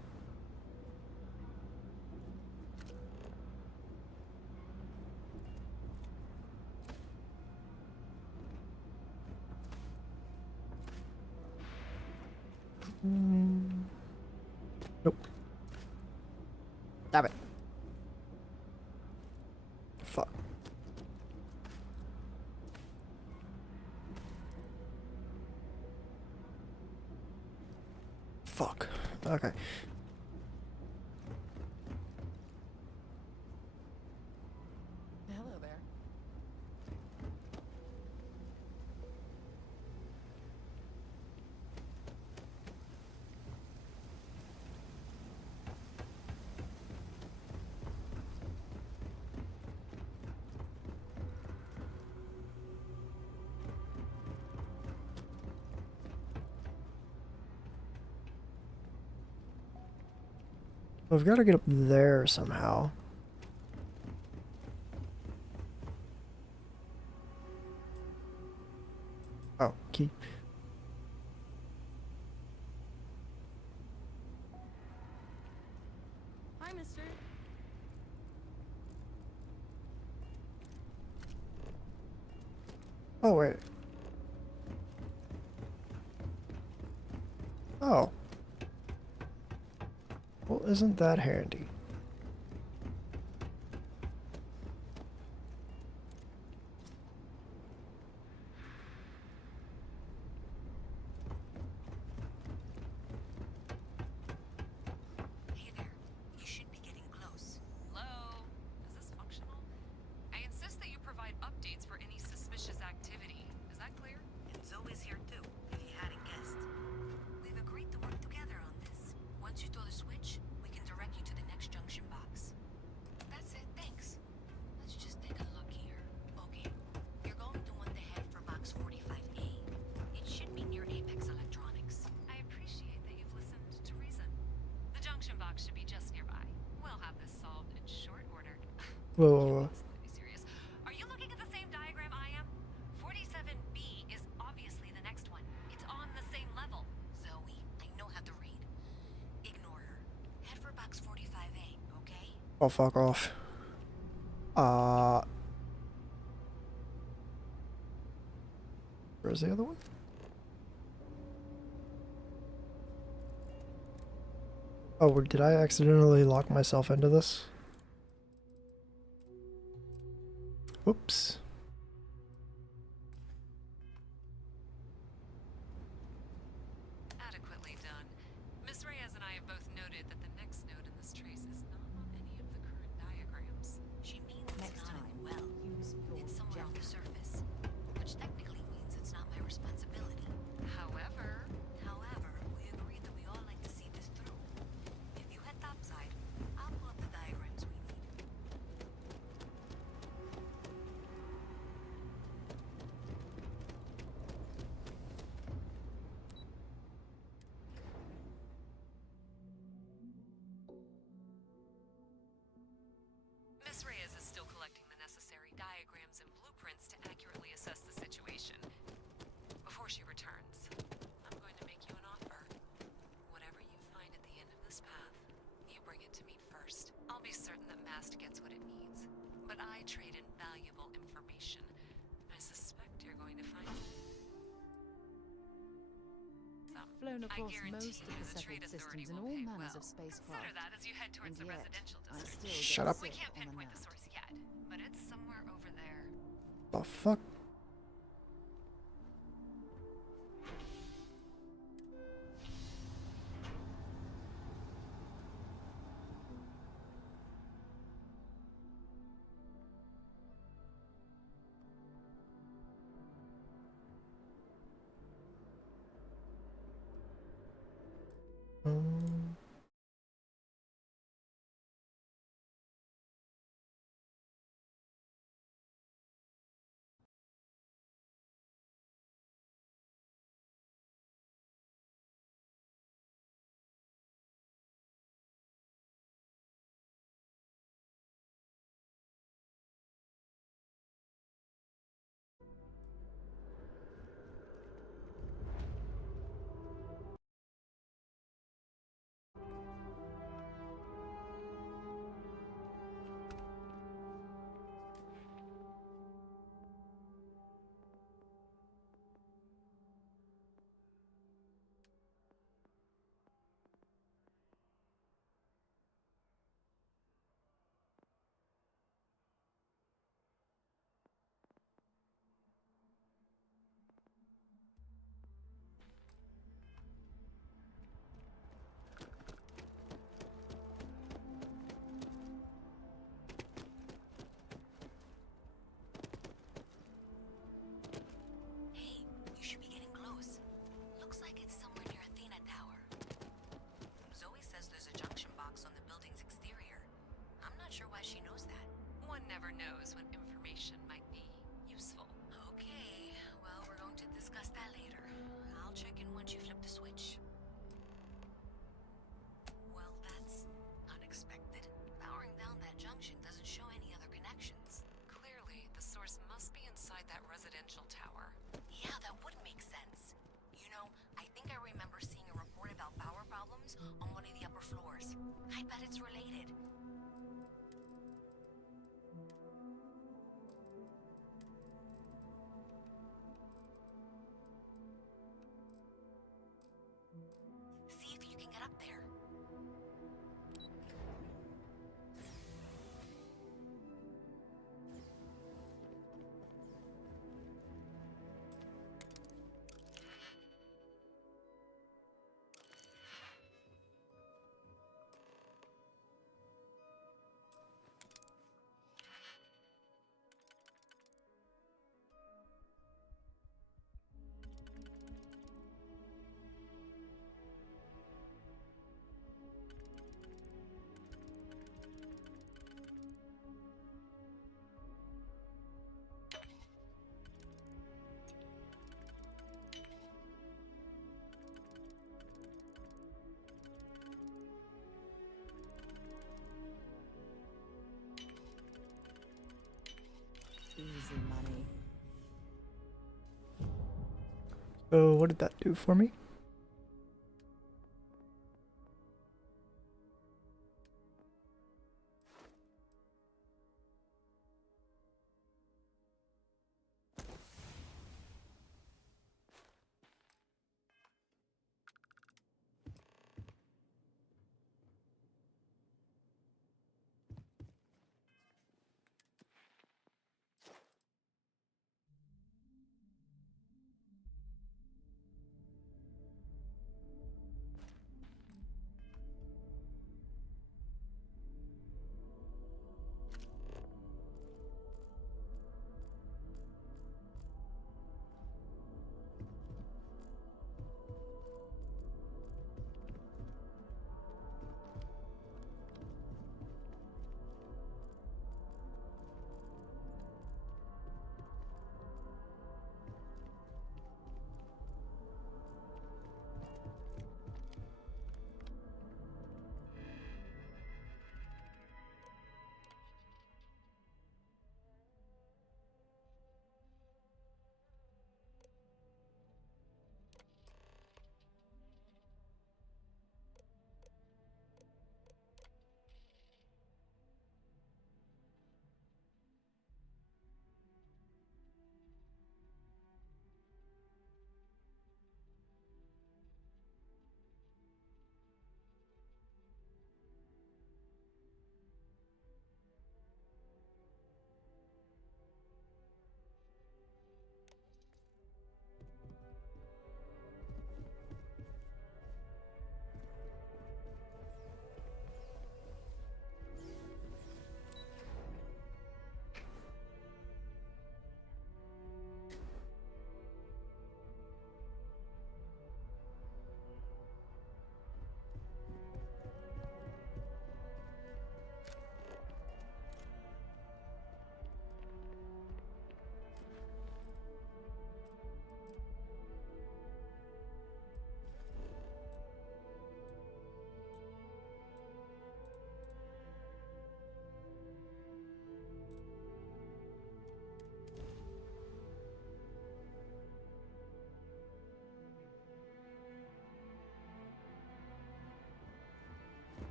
Nope. Damn it. Fuck. Fuck. Okay. Hello there. We've got to get up there somehow. Oh, key. Hi, mister. Oh, wait. Oh. Well, isn't that handy? Hey there. You should be getting close. Hello? Is this functional? I insist that you provide updates for any suspicious activity. Is that clear? And Zoe's here too, if you hadn't guessed. We've agreed to work together on this. Once you throw the switch, we can direct you to the next junction box. That's it, thanks. Let's just take a look here. Okay, you're going to want to head for box 45A. It should be near Apex Electronics. I appreciate that you've listened to reason. The junction box should be just nearby. We'll have this solved in short order. Whoa, whoa, whoa. Be serious. Are you looking at the same diagram I am? 47B is obviously the next one. It's on the same level. Zoe, I know how to read. Ignore her. Head for box 45A, okay? Oh, fuck off. Where's the other one? Oh, did I accidentally lock myself into this? Whoops. Adequately done. Miss Reyes and I have both noted that the next node in this trace is not on any of the current diagrams. She means it's Next not time, in the well. use your It's somewhere on the jacket. surface, which technically means it's not my responsibility. However, we agreed that we all like to see this through. If you head topside, I'll pull up the diagrams we need. Miss Reyes is still collecting the necessary diagrams and blueprints to accurately assess the situation. Before she returns, I'm going to make you an offer. Whatever you find at the end of this path, you bring it to me first. I'll be certain that Mast gets what it needs, but I trade in valuable information. I suspect you're going to find Flown I across guarantee most of you the the Trade settled Authority systems and will all pay manners well. of spacecraft. Consider that as you head towards And the yet, residential I district. still Shut get up. We sick can't on the pinpoint the map. source yet, but it's somewhere over there. The fuck? Um, Hey, you should be getting close. Looks like it's somewhere near Athena Tower. Zoe says there's a junction box on the building's exterior. I'm not sure why she knows that. One never knows when information might be useful. Okay, well, we're going to discuss that later. I'll check in once you flip the switch. Well, that's unexpected. I bet it's related. See if you can get up there. Easy money. So what did that do for me?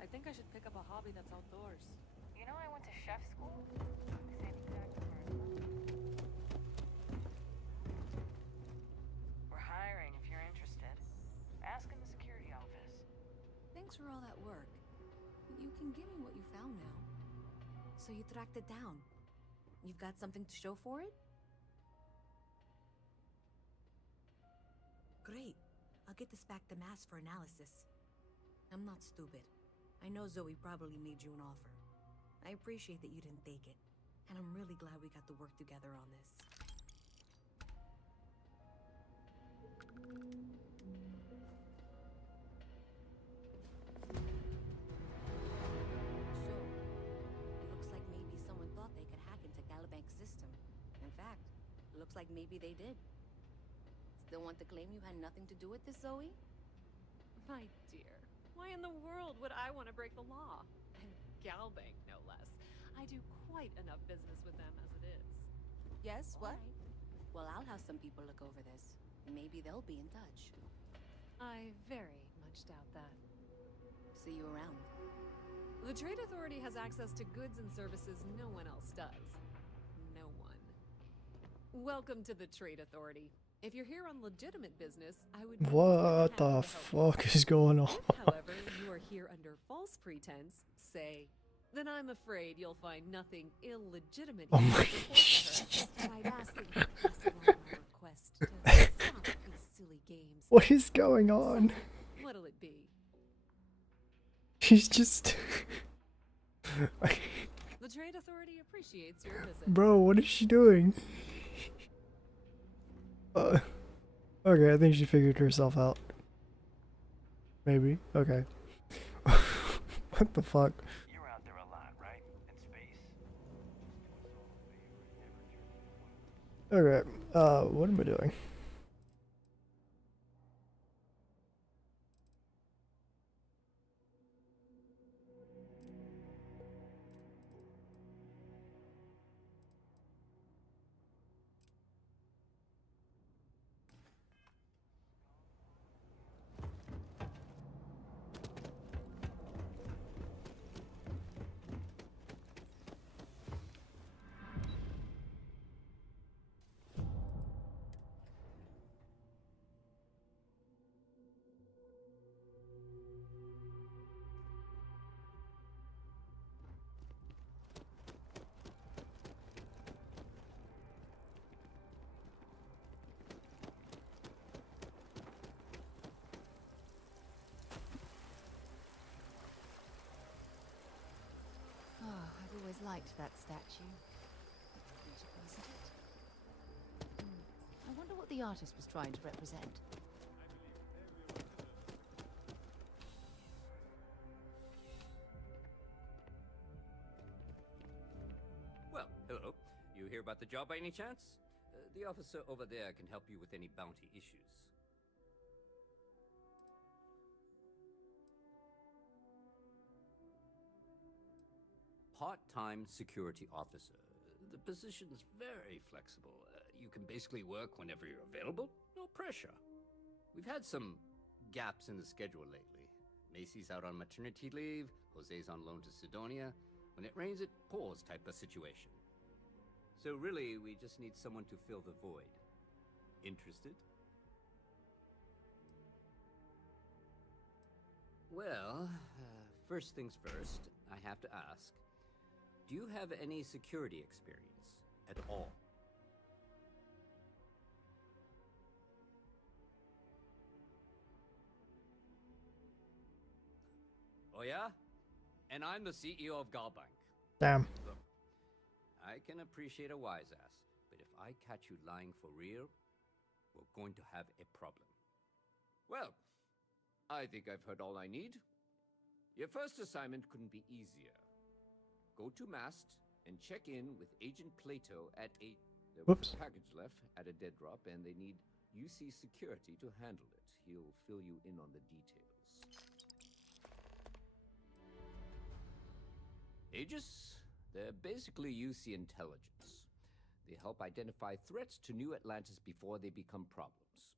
I think I should pick up a hobby that's outdoors. You know, I went to chef school. Same exact words. We're hiring if you're interested. Ask in the security office. Thanks for all that work. You can give me what you found now. So you tracked it down. You've got something to show for it? Great. I'll get this back to Mass for analysis. I'm not stupid. I know Zoe probably made you an offer. I appreciate that you didn't take it, and I'm really glad we got to work together on this. So, looks like maybe someone thought they could hack into Galabank's system. In fact, looks like maybe they did. Still want to claim you had nothing to do with this, Zoe? My dear, why in the world would I want to break the law? And Galbank, no less. I do quite enough business with them as it is. Yes, what? Well, I'll have some people look over this. Maybe they'll be in touch. I very much doubt that. See you around. The Trade Authority has access to goods and services no one else does. No one. Welcome to the Trade Authority. If you're here on legitimate business, I would be What the fuck is going on? If, however, you are here under false pretense, say, then I'm afraid you'll find nothing illegitimate Oh here my to report to her. I'd ask that you pass along my request to stop these silly games. What is going on? So, what'll it be? She's just... The Trade Authority appreciates your visit. Bro, what is she doing? Okay, I think she figured herself out. Maybe. Okay. What the fuck? You're out there a lot, right? In space? Okay, what am I doing? I've always liked that statue. It's beautiful, isn't it? I wonder what the artist was trying to represent. Well, hello. You hear about the job by any chance? The officer over there can help you with any bounty issues. Part-time security officer. The position's very flexible. You can basically work whenever you're available. No pressure. We've had some gaps in the schedule lately. Macy's out on maternity leave. Jose's on loan to Sidonia. When it rains, it pours type of situation. So really, we just need someone to fill the void. Interested? Well, first things first, I have to ask, do you have any security experience at all? Oh yeah? And I'm the CEO of Galbank. Damn. Look, I can appreciate a wise ass, but if I catch you lying for real, we're going to have a problem. Well, I think I've heard all I need. Your first assignment couldn't be easier. Go to Mast and check in with Agent Plato at 8. There was Whoops. a package left at a dead drop, and they need UC security to handle it. He'll fill you in on the details. Aegis? They're basically UC intelligence. They help identify threats to New Atlantis before they become problems.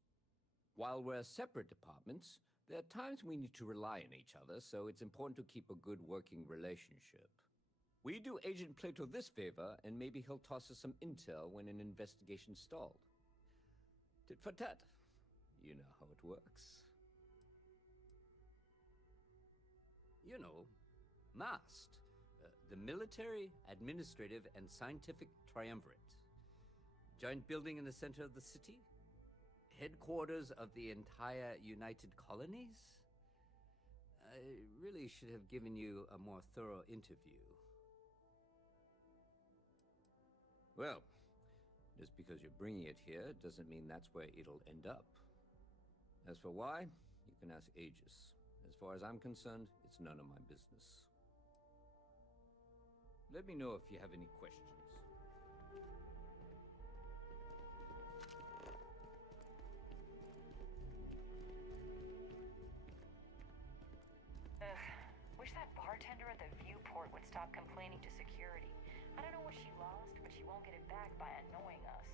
While we're separate departments, there are times we need to rely on each other, so it's important to keep a good working relationship. We do Agent Plato this favor, and maybe he'll toss us some intel when an investigation stalled. Tit for tat. You know how it works. You know, MAST. The Military, Administrative, and Scientific Triumvirate. Giant building in the center of the city? headquarters of the entire United Colonies? I really should have given you a more thorough interview. Well, just because you're bringing it here doesn't mean that's where it'll end up. As for why, you can ask Aegis. As far as I'm concerned, it's none of my business. Let me know if you have any questions. Wish that bartender at the viewport would stop complaining to security. I don't know what she lost, but she won't get it back by annoying us.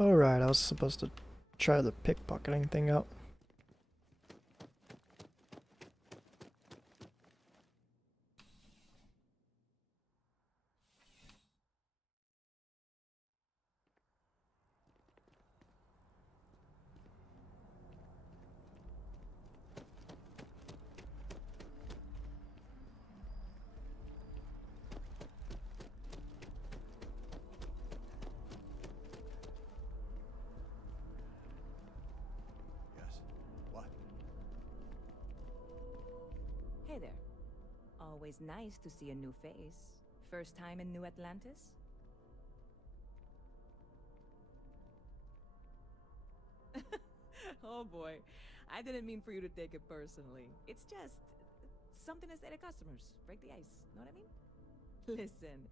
Alright, I was supposed to try the pickpocketing thing out. Hey there. Always nice to see a new face. First time in New Atlantis? Oh boy. I didn't mean for you to take it personally. It's just something to say to customers. Break the ice. Know what I mean? Listen,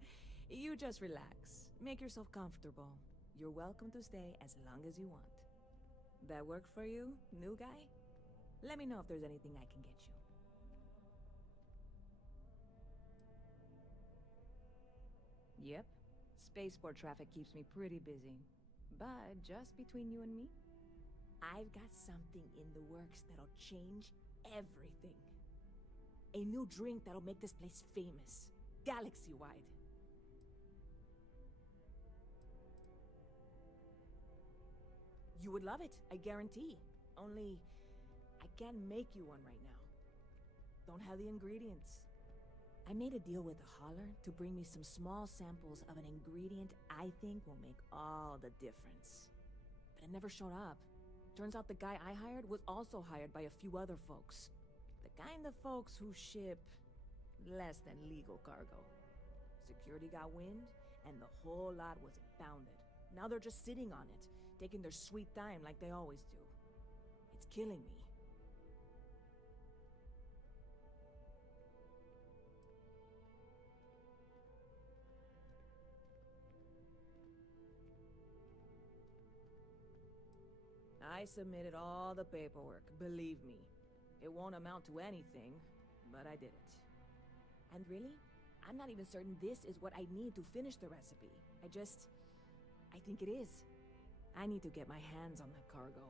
you just relax. Make yourself comfortable. You're welcome to stay as long as you want. That work for you, new guy? Let me know if there's anything I can get you. Yep. Spaceport traffic keeps me pretty busy. But just between you and me, I've got something in the works that'll change everything. A new drink that'll make this place famous. Galaxy-wide. You would love it, I guarantee. Only, I can't make you one right now. Don't have the ingredients. I made a deal with the hauler to bring me some small samples of an ingredient I think will make all the difference. But it never showed up. Turns out the guy I hired was also hired by a few other folks. The kind of folks who ship less than legal cargo. Security got wind, and the whole lot was impounded. Now they're just sitting on it, taking their sweet time like they always do. It's killing me. I submitted all the paperwork, believe me. It won't amount to anything, but I did it. And really, I'm not even certain this is what I need to finish the recipe. I think it is. I need to get my hands on that cargo.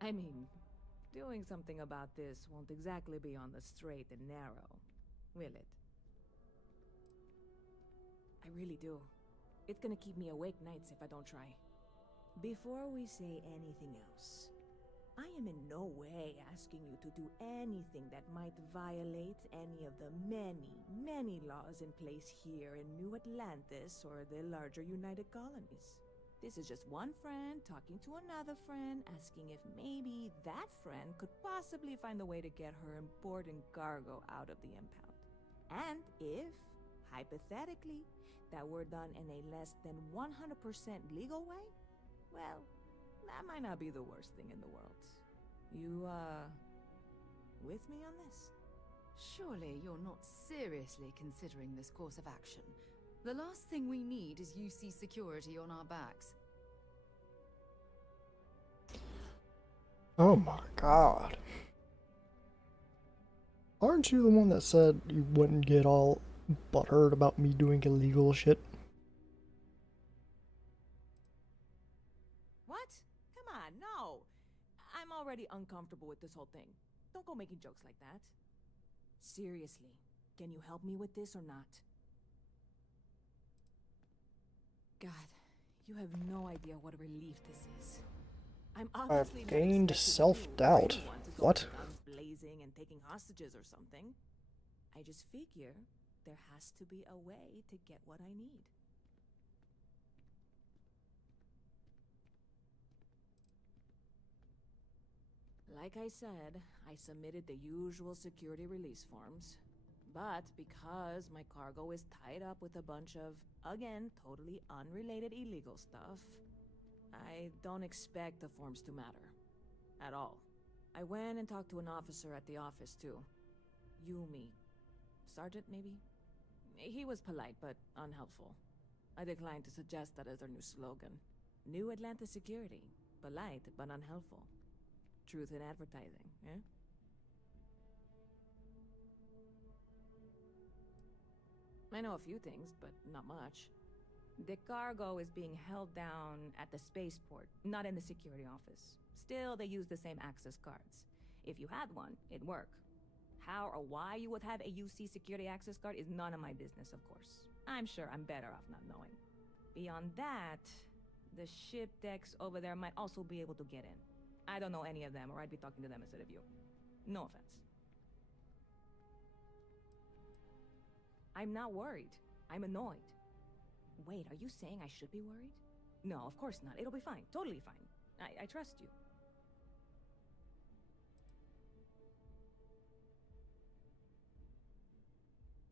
I mean, doing something about this won't exactly be on the straight and narrow, will it? I really do. It's gonna keep me awake nights if I don't try. Before we say anything else, I am in no way asking you to do anything that might violate any of the many, many laws in place here in New Atlantis or the larger United Colonies. This is just one friend talking to another friend, asking if maybe that friend could possibly find a way to get her important cargo out of the impound. And if, hypothetically, that were done in a less than 100% legal way, well, that might not be the worst thing in the world. You, with me on this? Surely you're not seriously considering this course of action. The last thing we need is UC security on our backs. Oh my god. Aren't you the one that said you wouldn't get all butthurt about me doing illegal shit? What? Come on, no. I'm already uncomfortable with this whole thing. Don't go making jokes like that. Seriously, can you help me with this or not? God, you have no idea what a relief this is. I'm obviously not gained expecting self-doubt. you or anyone to go What? guns blazing and taking hostages or something. I just figure there has to be a way to get what I need. Like I said, I submitted the usual security release forms. But because my cargo is tied up with a bunch of, again, totally unrelated illegal stuff, I don't expect the forms to matter. At all. I went and talked to an officer at the office, too. Yumi. Sergeant, maybe? He was polite, but unhelpful. I declined to suggest that as their new slogan. New Atlanta Security. Polite, but unhelpful. Truth in advertising, eh? I know a few things, but not much. The cargo is being held down at the spaceport, not in the security office. Still, they use the same access cards. If you had one, it'd work. How or why you would have a UC security access card is none of my business, of course. I'm sure I'm better off not knowing. Beyond that, the ship decks over there might also be able to get in. I don't know any of them, or I'd be talking to them instead of you. No offense. I'm not worried. I'm annoyed. Wait, are you saying I should be worried? No, of course not. It'll be fine. Totally fine. I trust you.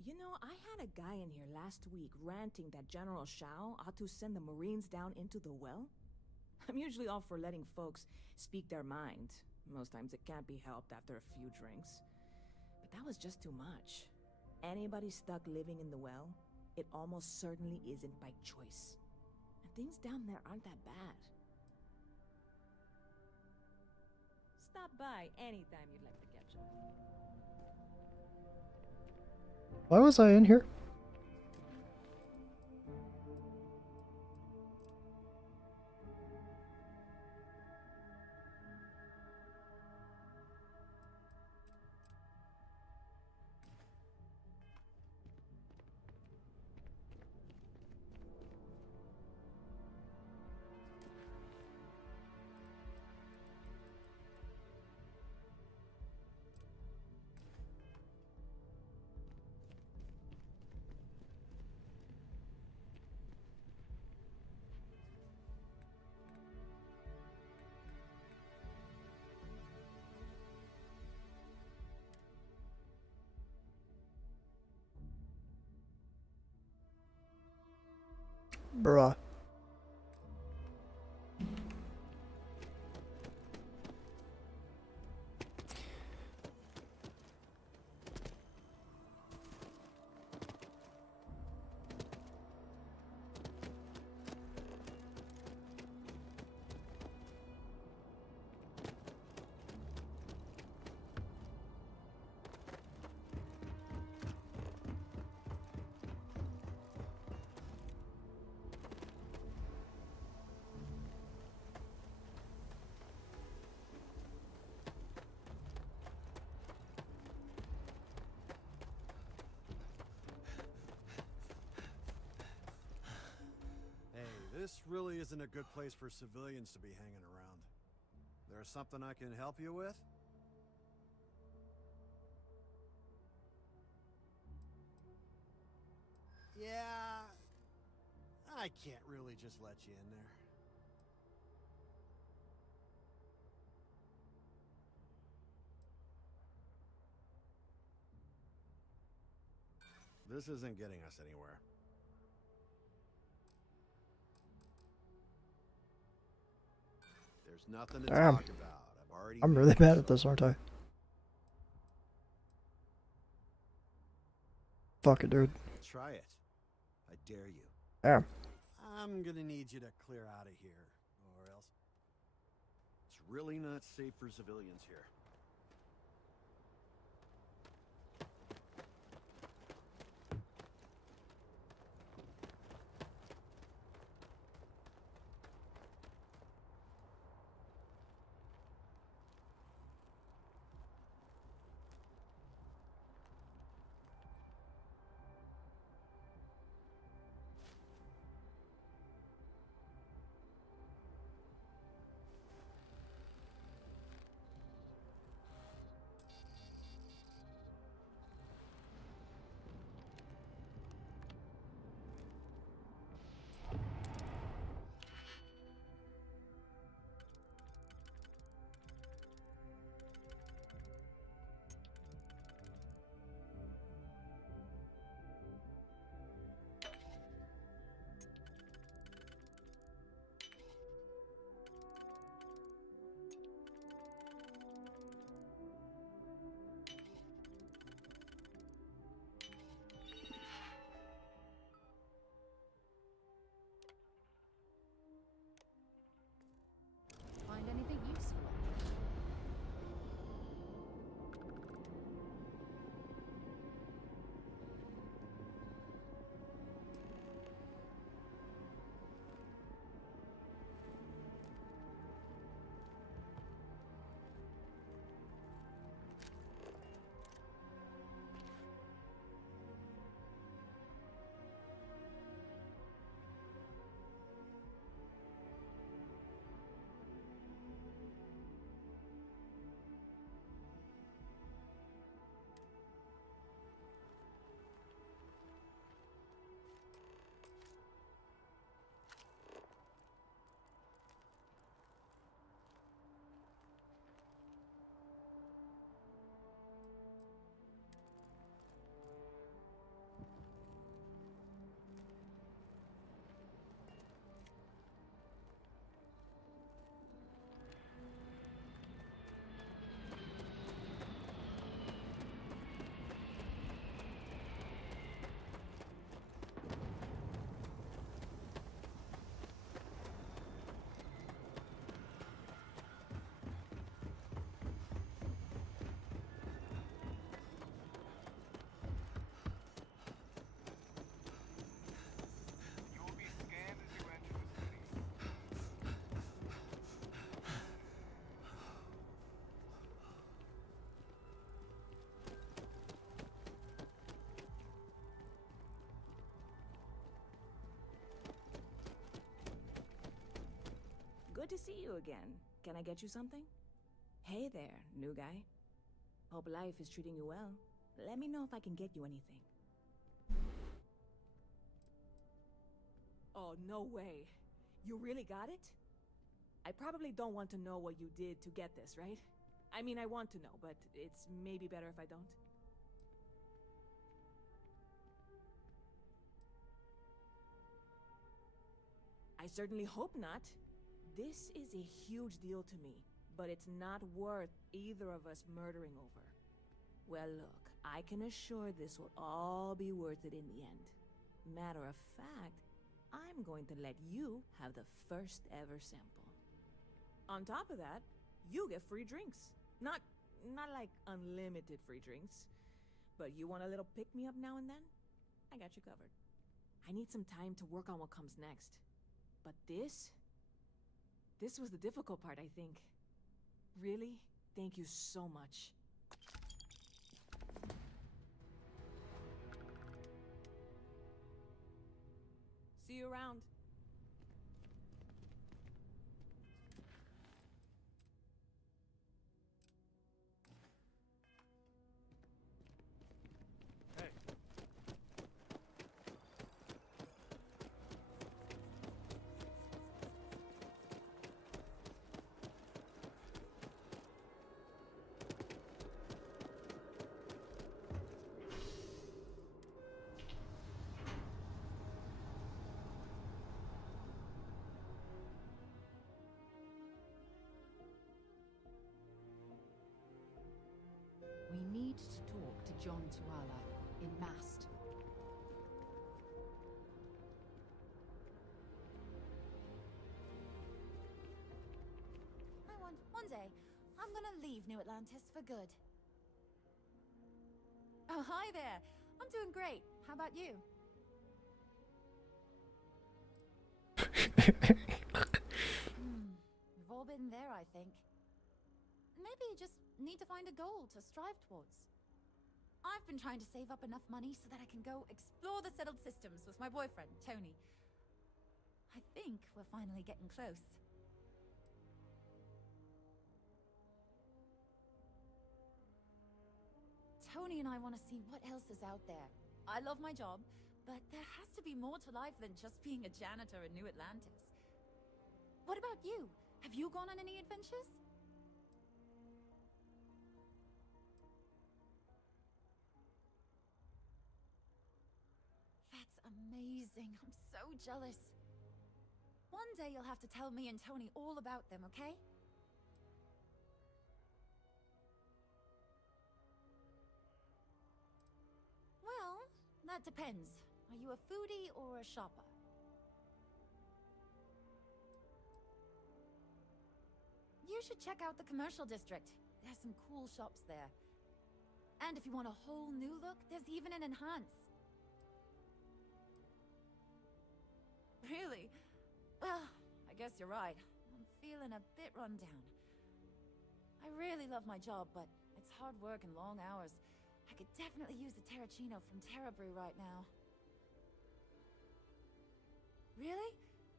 You know, I had a guy in here last week ranting that General Shao ought to send the Marines down into the well. I'm usually all for letting folks speak their mind. Most times it can't be helped after a few drinks. But that was just too much. Anybody stuck living in the well, it almost certainly isn't by choice. And things down there aren't that bad. Stop by anytime you'd like to catch up. Why was I in here? Bruh. This really isn't a good place for civilians to be hanging around. There's something I can help you with? Yeah, I can't really just let you in there. This isn't getting us anywhere. There's nothing to Damn. talk about. I've already I'm really bad at this, aren't I? Fuck it, dude. Try it. I dare you. Damn. I'm gonna need you to clear out of here, or else it's really not safe for civilians here. Good to see you again. Can I get you something? Hey there, new guy. Hope life is treating you well. Let me know if I can get you anything. Oh, no way. You really got it? I probably don't want to know what you did to get this, right? I mean, I want to know, but it's maybe better if I don't. I certainly hope not. This is a huge deal to me, but it's not worth either of us murdering over. Well, look, I can assure this will all be worth it in the end. Matter of fact, I'm going to let you have the first ever sample. On top of that, you get free drinks. Not like unlimited free drinks, but you want a little pick-me-up now and then? I got you covered. I need some time to work on what comes next. But this was the difficult part, I think. Really, thank you so much. See you around. Hey. We need to talk to John Tuala in Mast. One day, I'm gonna leave New Atlantis for good. Oh, hi there. I'm doing great. How about you? We've all been there, I think. Maybe you just need to find a goal to strive towards. I've been trying to save up enough money so that I can go explore the settled systems with my boyfriend, Tony. I think we're finally getting close. Tony and I want to see what else is out there. I love my job, but there has to be more to life than just being a janitor in New Atlantis. What about you? Have you gone on any adventures? That's amazing. I'm so jealous. One day you'll have to tell me and Tony all about them, okay? Well, that depends. Are you a foodie or a shopper? You should check out the commercial district. There's some cool shops there. And if you want a whole new look, there's even an enhance. Really? Well, I guess you're right. I'm feeling a bit run down. I really love my job, but it's hard work and long hours. I could definitely use a Terracino from Terra Brew right now. Really?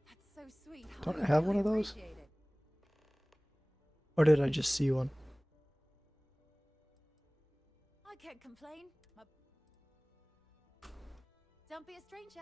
That's so sweet. Don't I have one of those? Appreciate it. Or did I just see one? I can't complain. Don't be a stranger.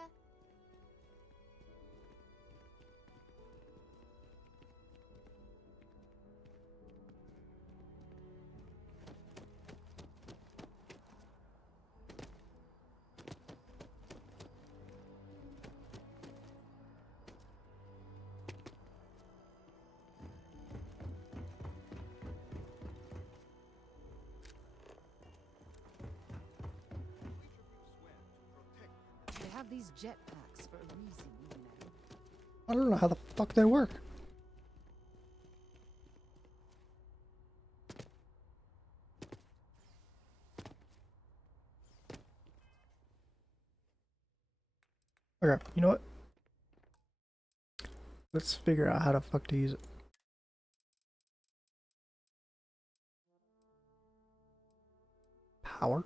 They have these jetpacks for a reason, you know. I don't know how the fuck they work. Okay, you know what? Let's figure out how the fuck to use it. Power?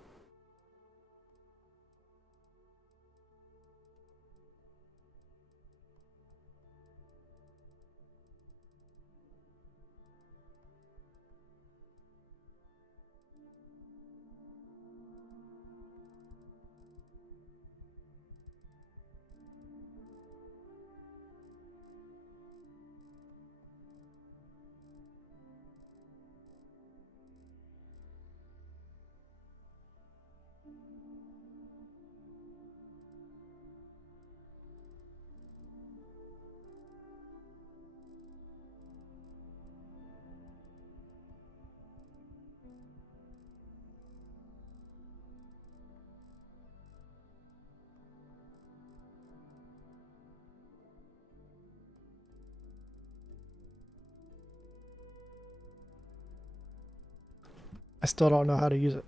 I still don't know how to use it.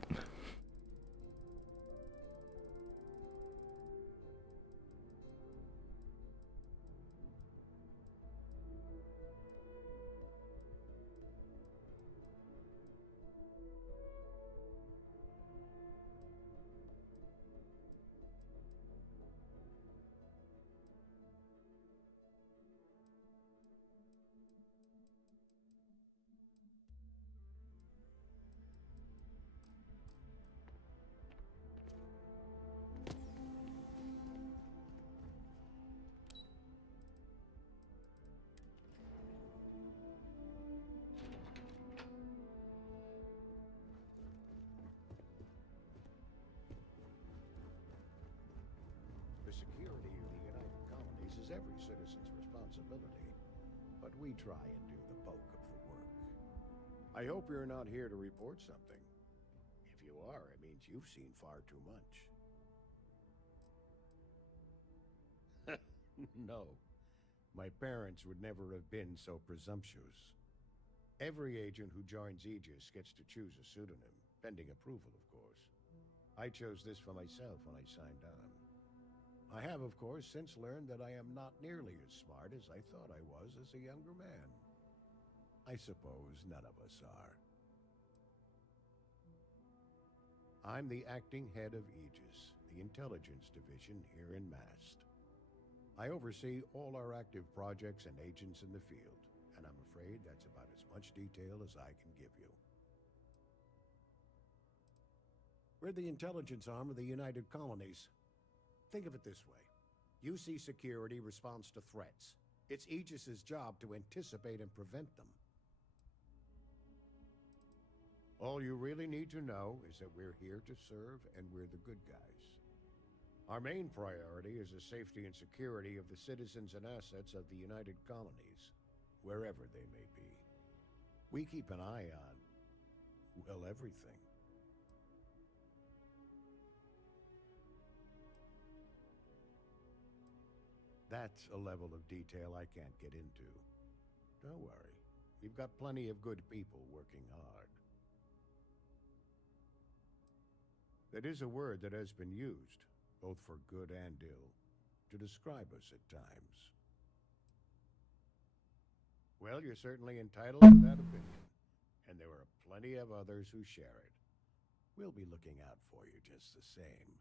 The security of the United Colonies is every citizen's responsibility, but we try and do the bulk of the work. I hope you're not here to report something. If you are, it means you've seen far too much. No, my parents would never have been so presumptuous. Every agent who joins Aegis gets to choose a pseudonym, pending approval, of course. I chose this for myself when I signed on. I have, of course, since learned that I am not nearly as smart as I thought I was as a younger man. I suppose none of us are. I'm the acting head of Aegis, the intelligence division here in Mast. I oversee all our active projects and agents in the field, and I'm afraid that's about as much detail as I can give you. We're the intelligence arm of the United Colonies. Think of it this way. UC Security responds to threats. It's Aegis's job to anticipate and prevent them. All you really need to know is that we're here to serve and we're the good guys. Our main priority is the safety and security of the citizens and assets of the United Colonies, wherever they may be. We keep an eye on, well, everything. That's a level of detail I can't get into. Don't worry, we've got plenty of good people working hard. That is a word that has been used, both for good and ill, to describe us at times. Well, you're certainly entitled to that opinion, and there are plenty of others who share it. We'll be looking out for you just the same.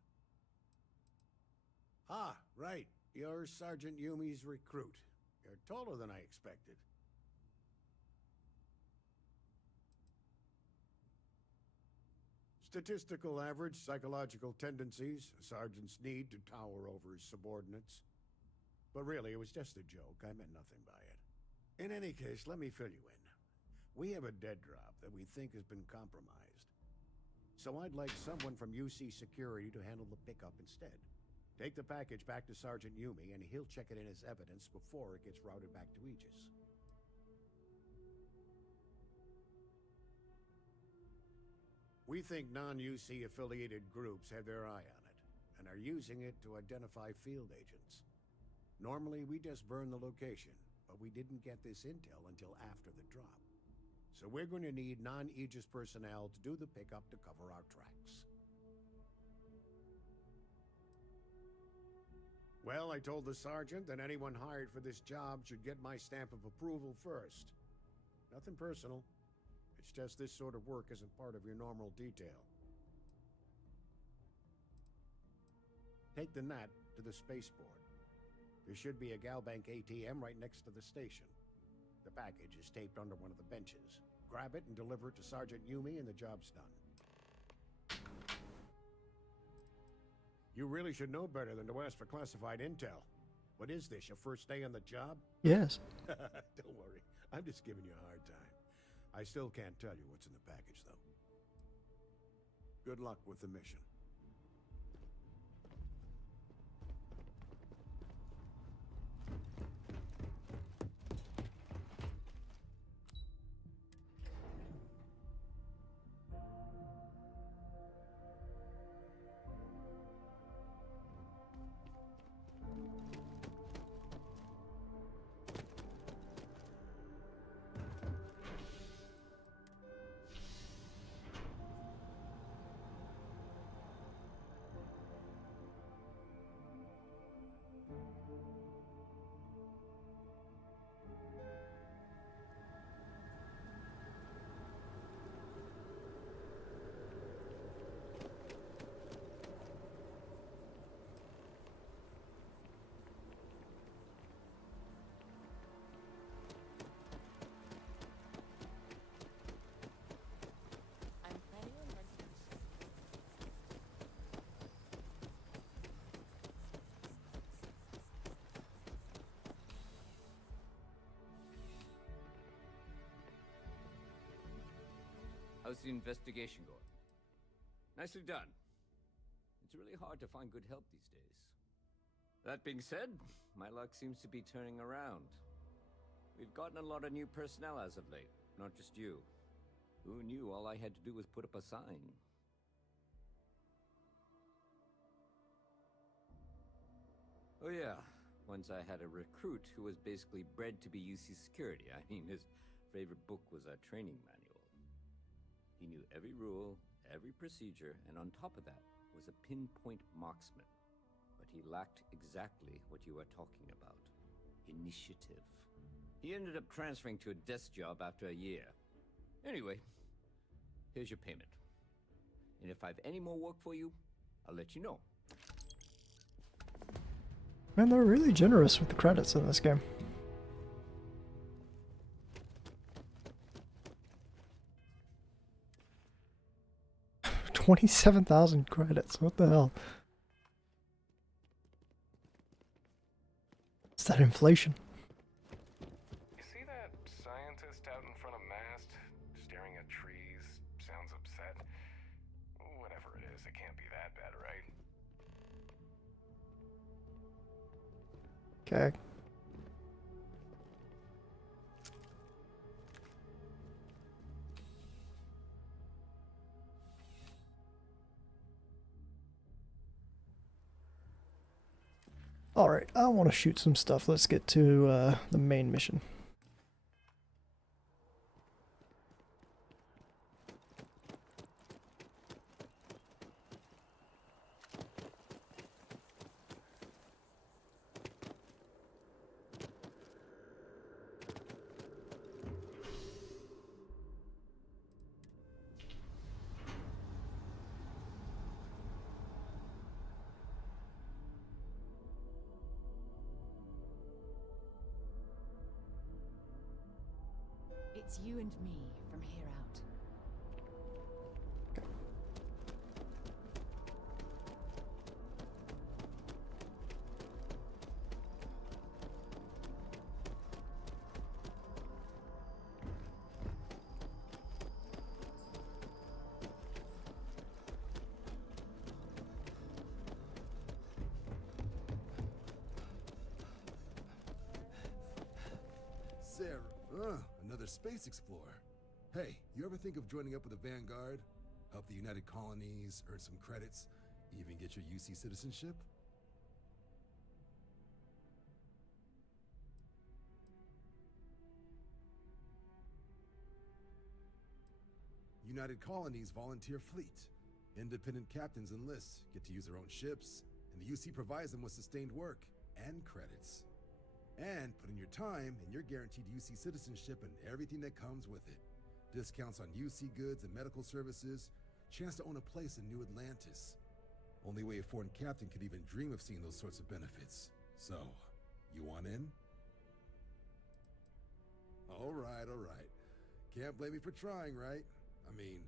Ah, right. You're Sergeant Yumi's recruit. You're taller than I expected. Statistical average, psychological tendencies, a sergeant's need to tower over his subordinates. But really, it was just a joke. I meant nothing by it. In any case, let me fill you in. We have a dead drop that we think has been compromised. So I'd like someone from UC Security to handle the pickup instead. Take the package back to Sergeant Yumi, and he'll check it in as evidence before it gets routed back to Aegis. We think non-UC affiliated groups have their eye on it, and are using it to identify field agents. Normally, we just burn the location, but we didn't get this intel until after the drop. So we're going to need non-Aegis personnel to do the pickup to cover our tracks. Well, I told the sergeant that anyone hired for this job should get my stamp of approval first. Nothing personal. It's just this sort of work isn't part of your normal detail. Take the NAT to the spaceport. There should be a Galbank ATM right next to the station. The package is taped under one of the benches. Grab it and deliver it to Sergeant Yumi and the job's done. You really should know better than to ask for classified intel. What is this, your first day on the job? Yes. Don't worry, I'm just giving you a hard time. I still can't tell you what's in the package, though. Good luck with the mission. How's the investigation going? Nicely done. It's really hard to find good help these days. That being said, my luck seems to be turning around. We've gotten a lot of new personnel as of late, not just you. Who knew all I had to do was put up a sign? Oh yeah, once I had a recruit who was basically bred to be UC security. I mean, his favorite book was a training manual. He knew every rule, every procedure, and on top of that was a pinpoint marksman. But he lacked exactly what you are talking about. Initiative. He ended up transferring to a desk job after a year. Anyway, here's your payment. And if I have any more work for you, I'll let you know. Man, they're really generous with the credits in this game. $27,000 credits. What the hell? It's that inflation. You see that scientist out in front of Mast, staring at trees, sounds upset? Whatever it is, it can't be that bad, right? Okay. Alright, I want to shoot some stuff. Let's get to the main mission. It's you and me from here out. Sarah, another space explorer. Hey, you ever think of joining up with the Vanguard? Help the United Colonies, earn some credits, even get your UC citizenship? United Colonies volunteer fleet. Independent captains enlist, get to use their own ships, and the UC provides them with sustained work and credits. And put in your time, and you're guaranteed UC citizenship and everything that comes with it. Discounts on UC goods and medical services, chance to own a place in New Atlantis. Only way a foreign captain could even dream of seeing those sorts of benefits. So, you want in? All right. Can't blame me for trying, right? I mean,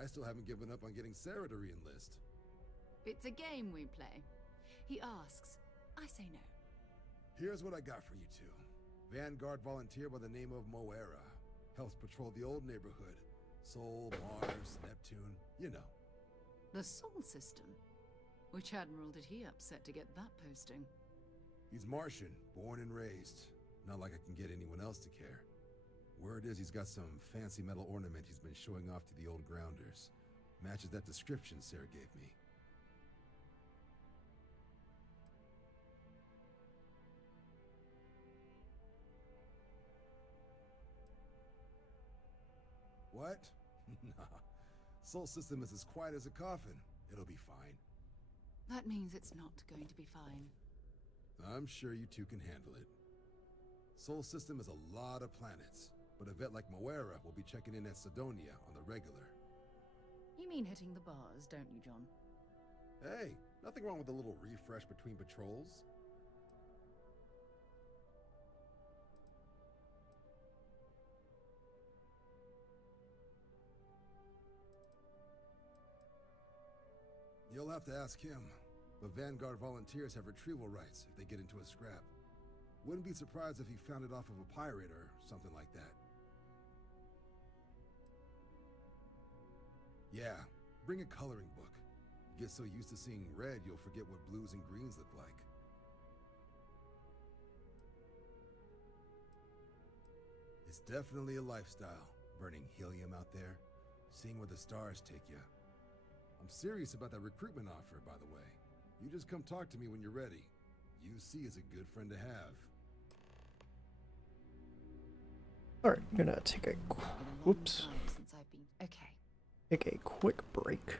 I still haven't given up on getting Sarah to re-enlist. It's a game we play. He asks, I say no. Here's what I got for you two. Vanguard volunteer by the name of Moera. Helps patrol the old neighborhood. Sol, Mars, Neptune, you know. The Sol system? Which admiral did he upset to get that posting? He's Martian, born and raised. Not like I can get anyone else to care. Word is he's got some fancy metal ornament he's been showing off to the old grounders. Matches that description Sarah gave me. What? Nah. Sol system is as quiet as a coffin. It'll be fine. That means it's not going to be fine. I'm sure you two can handle it. Sol system is a lot of planets, but a vet like Moera will be checking in at Sidonia on the regular. You mean hitting the bars, don't you, John? Hey, nothing wrong with a little refresh between patrols. You'll have to ask him, but Vanguard volunteers have retrieval rights if they get into a scrap. Wouldn't be surprised if he found it off of a pirate or something like that. Yeah, bring a coloring book. You get so used to seeing red, you'll forget what blues and greens look like. It's definitely a lifestyle, burning helium out there, seeing where the stars take you. I'm serious about that recruitment offer, by the way. You just come talk to me when you're ready. UC is a good friend to have. Alright, I'm gonna take a whoops. Since I've been okay. Take a quick break.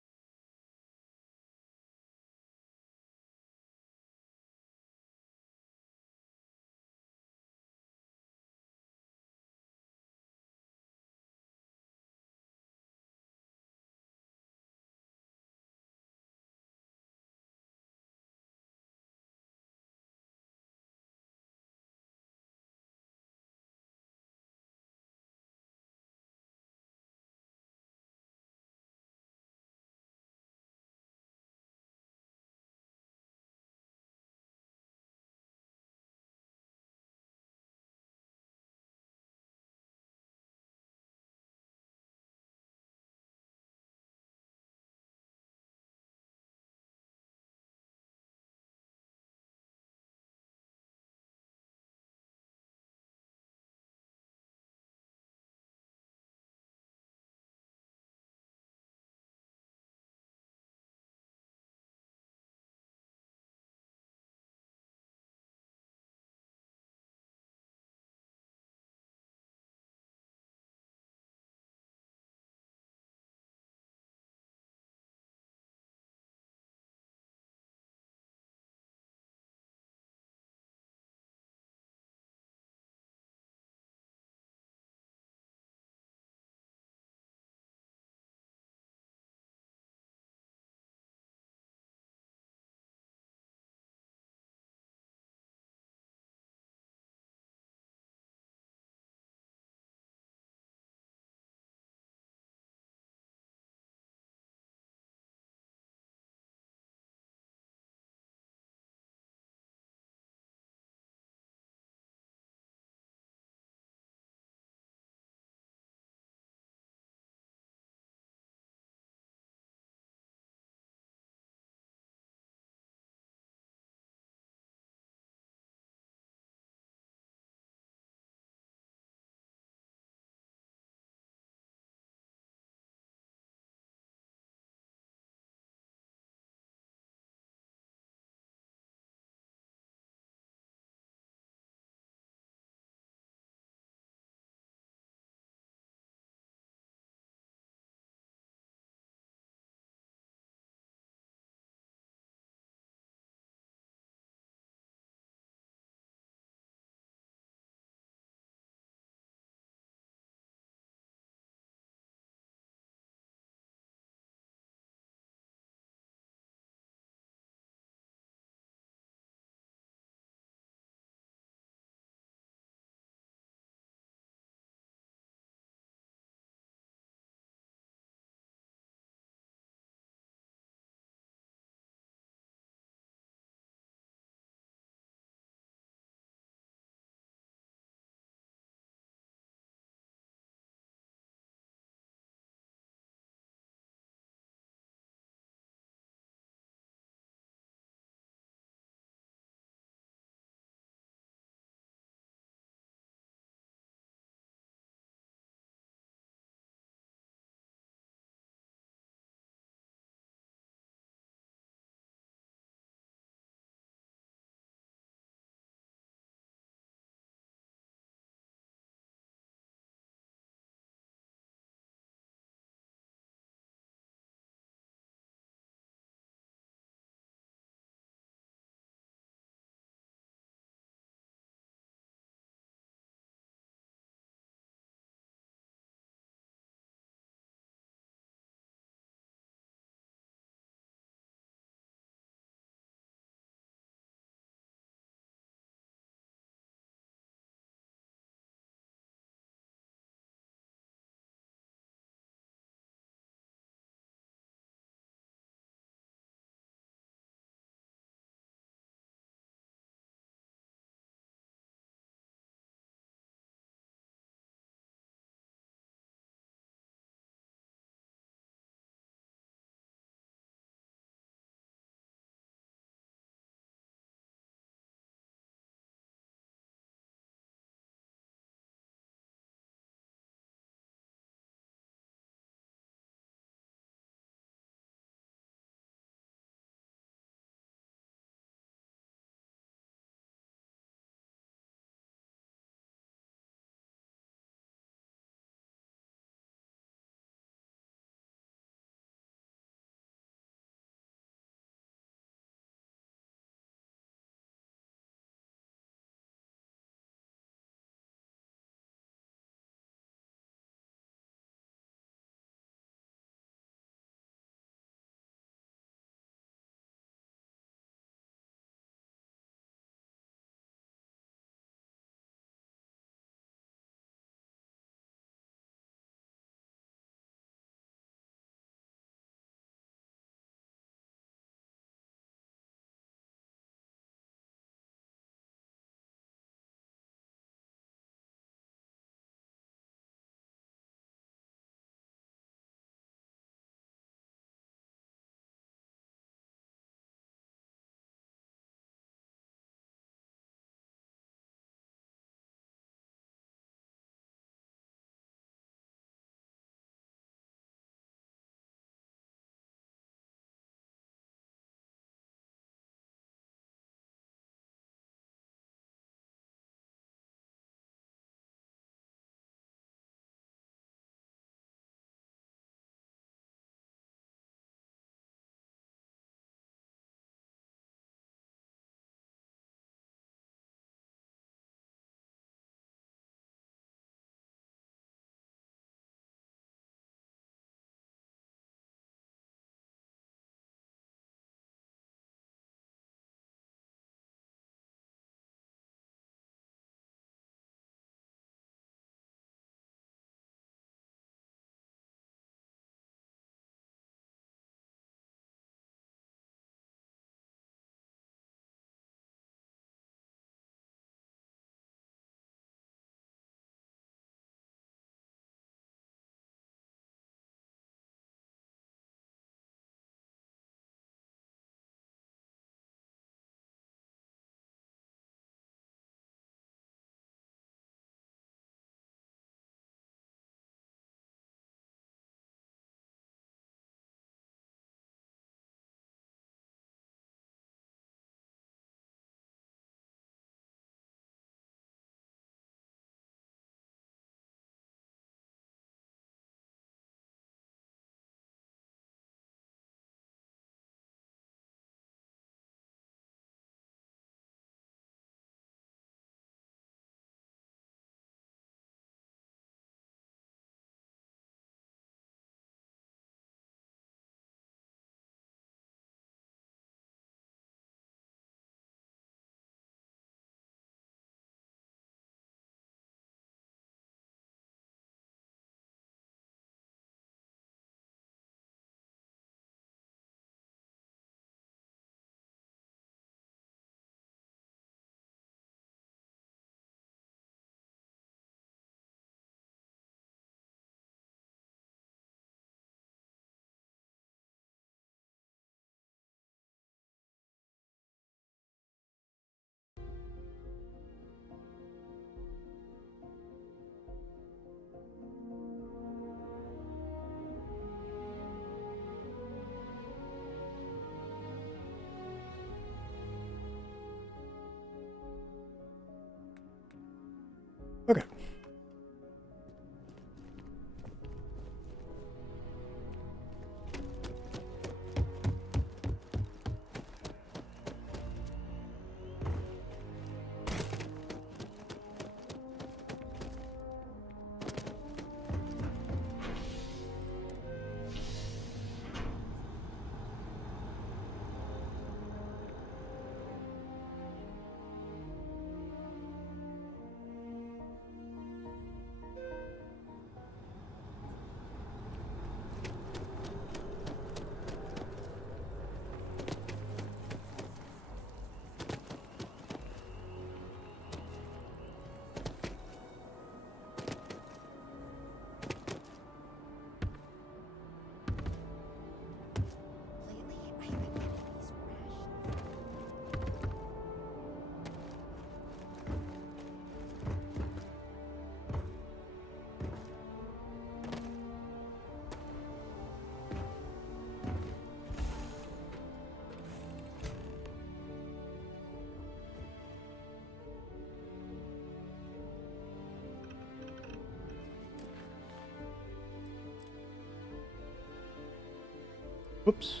Whoops.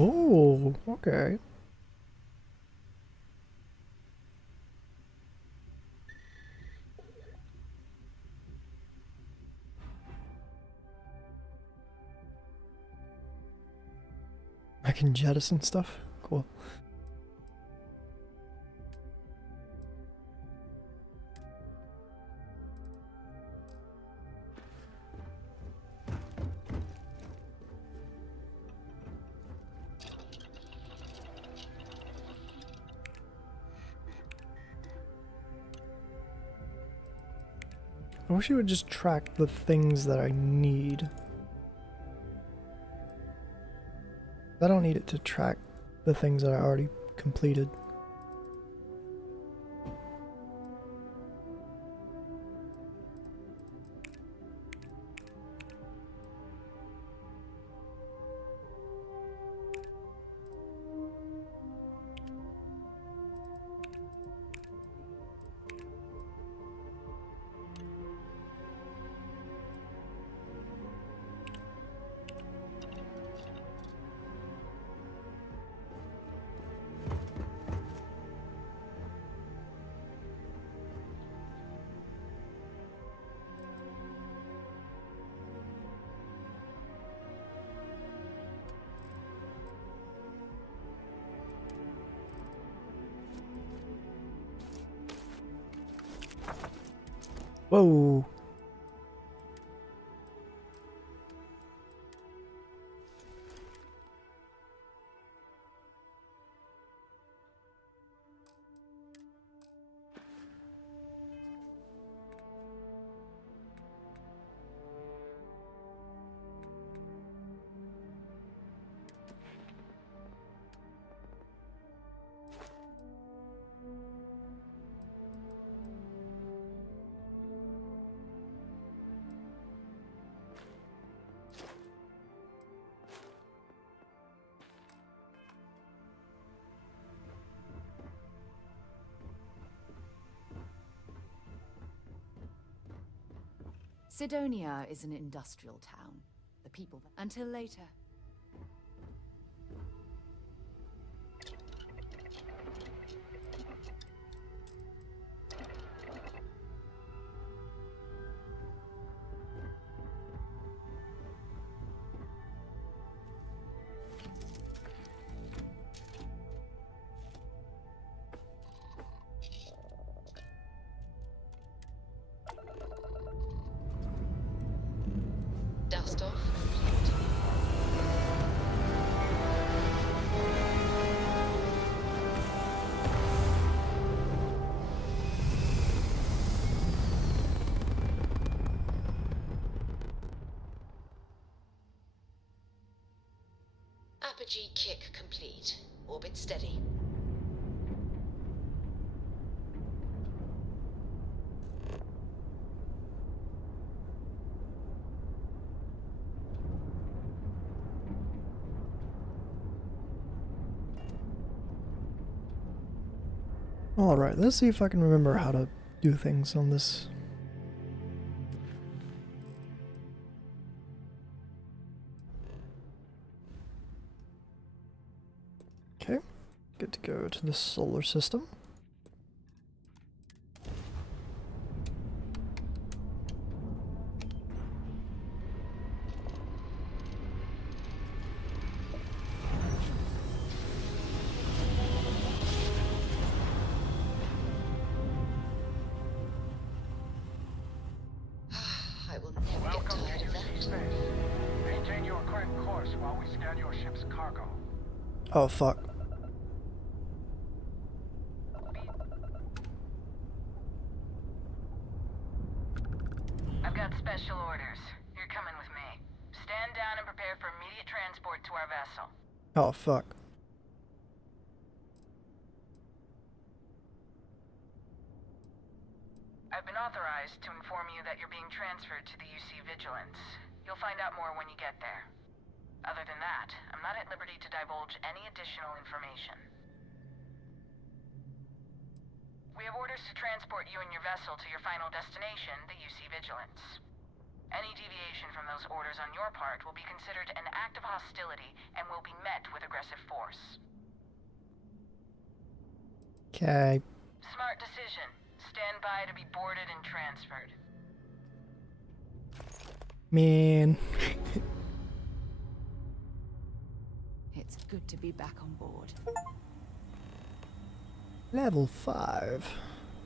Oh, okay. I can jettison stuff? Cool. I wish it would just track the things that I need. I don't need it to track the things that I already completed. Whoa. Sidonia is an industrial town. The people... Until later. Dust off. Apogee kick complete. Orbit steady. Alright, let's see if I can remember how to do things on this. Okay, good to go to the solar system. while we scan your ship's cargo. Oh fuck. I've got special orders. You're coming with me. Stand down and prepare for immediate transport to our vessel. Oh fuck. I've been authorized to inform you that you're being transferred to the UC Vigilance. You'll find out more when you get there. Other than that, I'm not at liberty to divulge any additional information. We have orders to transport you and your vessel to your final destination, the UC Vigilance. Any deviation from those orders on your part will be considered an act of hostility and will be met with aggressive force. Okay. Smart decision. Stand by to be boarded and transferred. Man. It's good to be back on board. Level 5.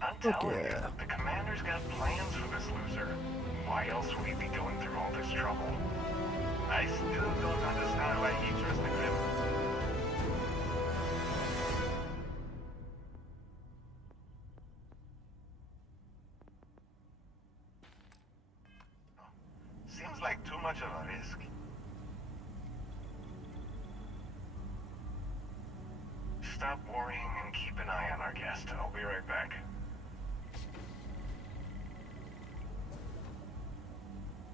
I'm telling you, the commander's got plans for this loser. Why else would he be going through all this trouble? I still don't understand why he trusted him. Seems like too much of a risk. Stop worrying and keep an eye on our guest. I'll be right back.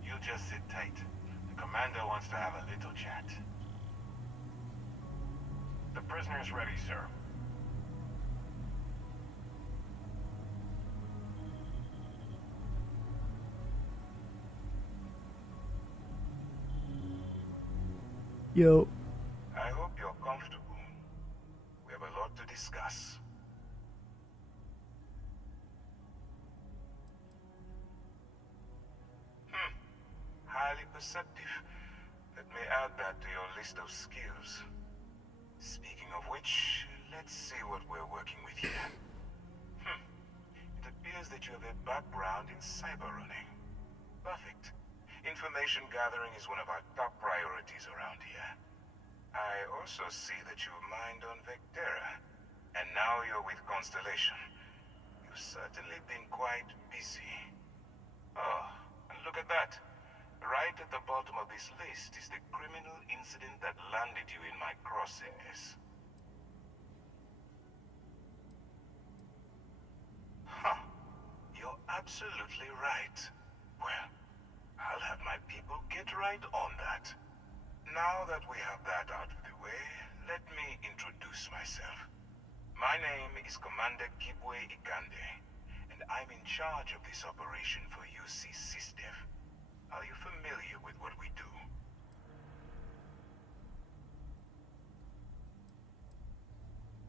You just sit tight. The commander wants to have a little chat. The prisoner's ready, sir. Yo. I hope you're comfortable. We have a lot to discuss. Highly perceptive. Let me add that to your list of skills. Speaking of which, let's see what we're working with here. It appears that you have a background in cyber running. Perfect. Information gathering is one of our top priorities around here. I also see that you mined on Vectera, and now you're with Constellation. You've certainly been quite busy. Oh, and look at that. Right at the bottom of this list is the criminal incident that landed you in my crosshairs. Huh. You're absolutely right. Well, I'll have my people get right on that. Now that we have that out of the way, let me introduce myself. My name is Commander Kibwe Ikande, and I'm in charge of this operation for UC SysDev. Are you familiar with what we do?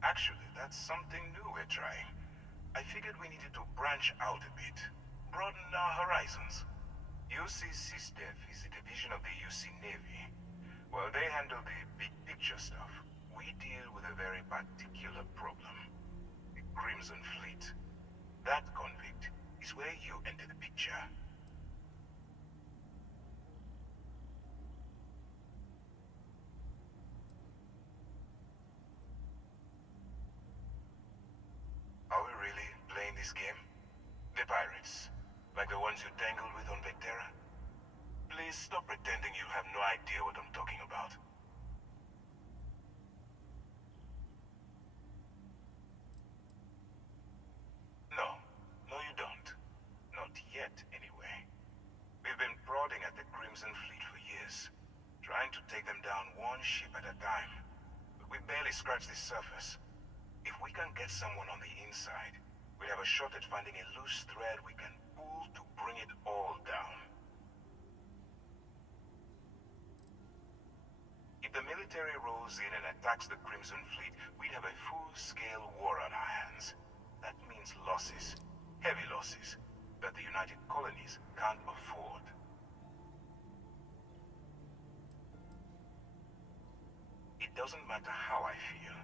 Actually, that's something new we're trying. I figured we needed to branch out a bit, broaden our horizons. UC SysDev is a division of the UC Navy. Well, they handle the big picture stuff. We deal with a very particular problem. The Crimson Fleet. That convict is where you enter the picture. Are we really playing this game? The pirates, like the ones you tangled with on Vectera? Please stop pretending you have no idea what I'm talking about. No, you don't. Not yet, anyway. We've been prodding at the Crimson Fleet for years, trying to take them down one ship at a time. But we barely scratched the surface. If we can get someone on the inside, we have a shot at finding a loose thread we can pull to bring it all down. If the military rolls in and attacks the Crimson Fleet, we'd have a full-scale war on our hands. That means losses, heavy losses, that the United Colonies can't afford. It doesn't matter how I feel.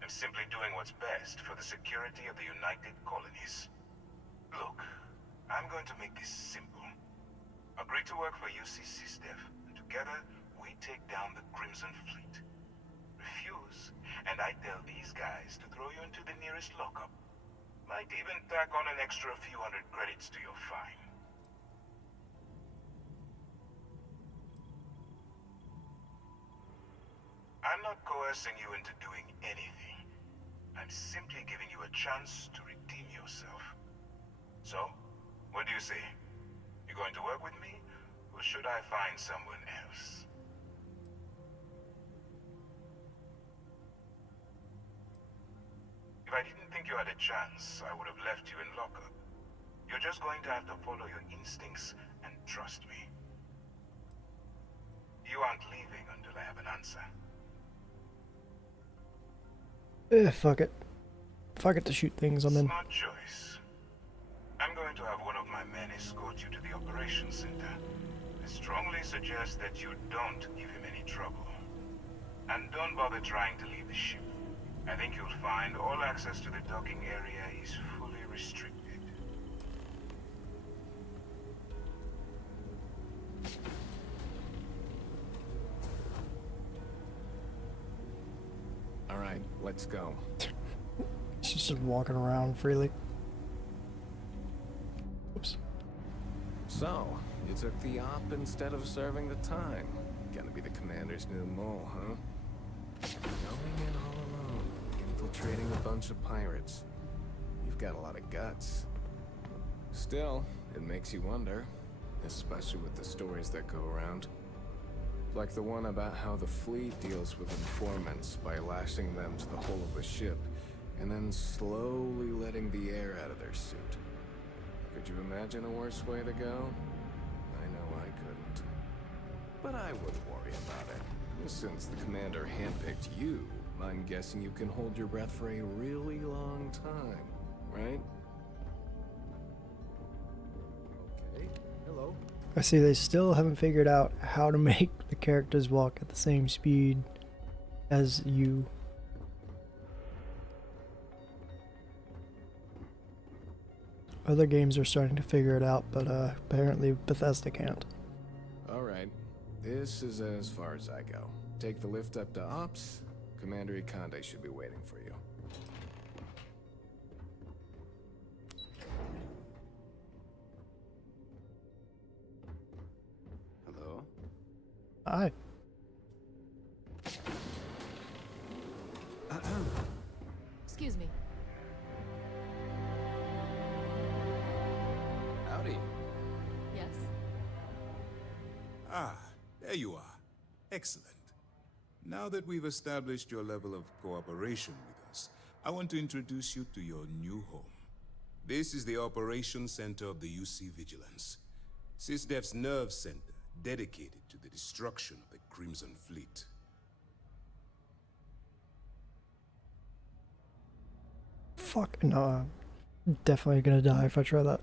I'm simply doing what's best for the security of the United Colonies. Look, I'm going to make this simple. Agree to work for UC SysDev, and together we take down the Crimson Fleet. Refuse, and I tell these guys to throw you into the nearest lockup. Might even tack on an extra few hundred credits to your fine. I'm not coercing you into doing anything. I'm simply giving you a chance to redeem yourself. So, what do you say? You going to work with me, or should I find someone else? If I didn't think you had a chance, I would have left you in lockup. You're just going to have to follow your instincts and trust me. You aren't leaving until I have an answer. Fuck it. Fuck it to shoot things, I'm in. Smart choice. I'm going to have one of my men escort you to the operations center. I strongly suggest that you don't give him any trouble. And don't bother trying to leave the ship. I think you'll find all access to the docking area is fully restricted. All right, let's go. She's just walking around freely. Oops. So, you took the op instead of serving the time. Gonna be the commander's new mole, huh? Going in all alone, infiltrating a bunch of pirates. You've got a lot of guts. Still, it makes you wonder, especially with the stories that go around. Like the one about how the fleet deals with informants by lashing them to the hull of a ship and then slowly letting the air out of their suit. Could you imagine a worse way to go? I know I couldn't. But I wouldn't worry about it. Since the commander handpicked you, I'm guessing you can hold your breath for a really long time, right? Okay, hello. I see they still haven't figured out how to make the characters walk at the same speed as you. Other games are starting to figure it out, but apparently Bethesda can't. Alright, this is as far as I go. Take the lift up to Ops. Commander Ikande should be waiting for you. Hello? Hi. Excuse me. Howdy. Yes? Ah, there you are. Excellent. Now that we've established your level of cooperation with us, I want to introduce you to your new home. This is the Operations Center of the UC Vigilance, SysDef's nerve center dedicated to the destruction of the Crimson Fleet. Fuck no. I'm definitely gonna die if I try that.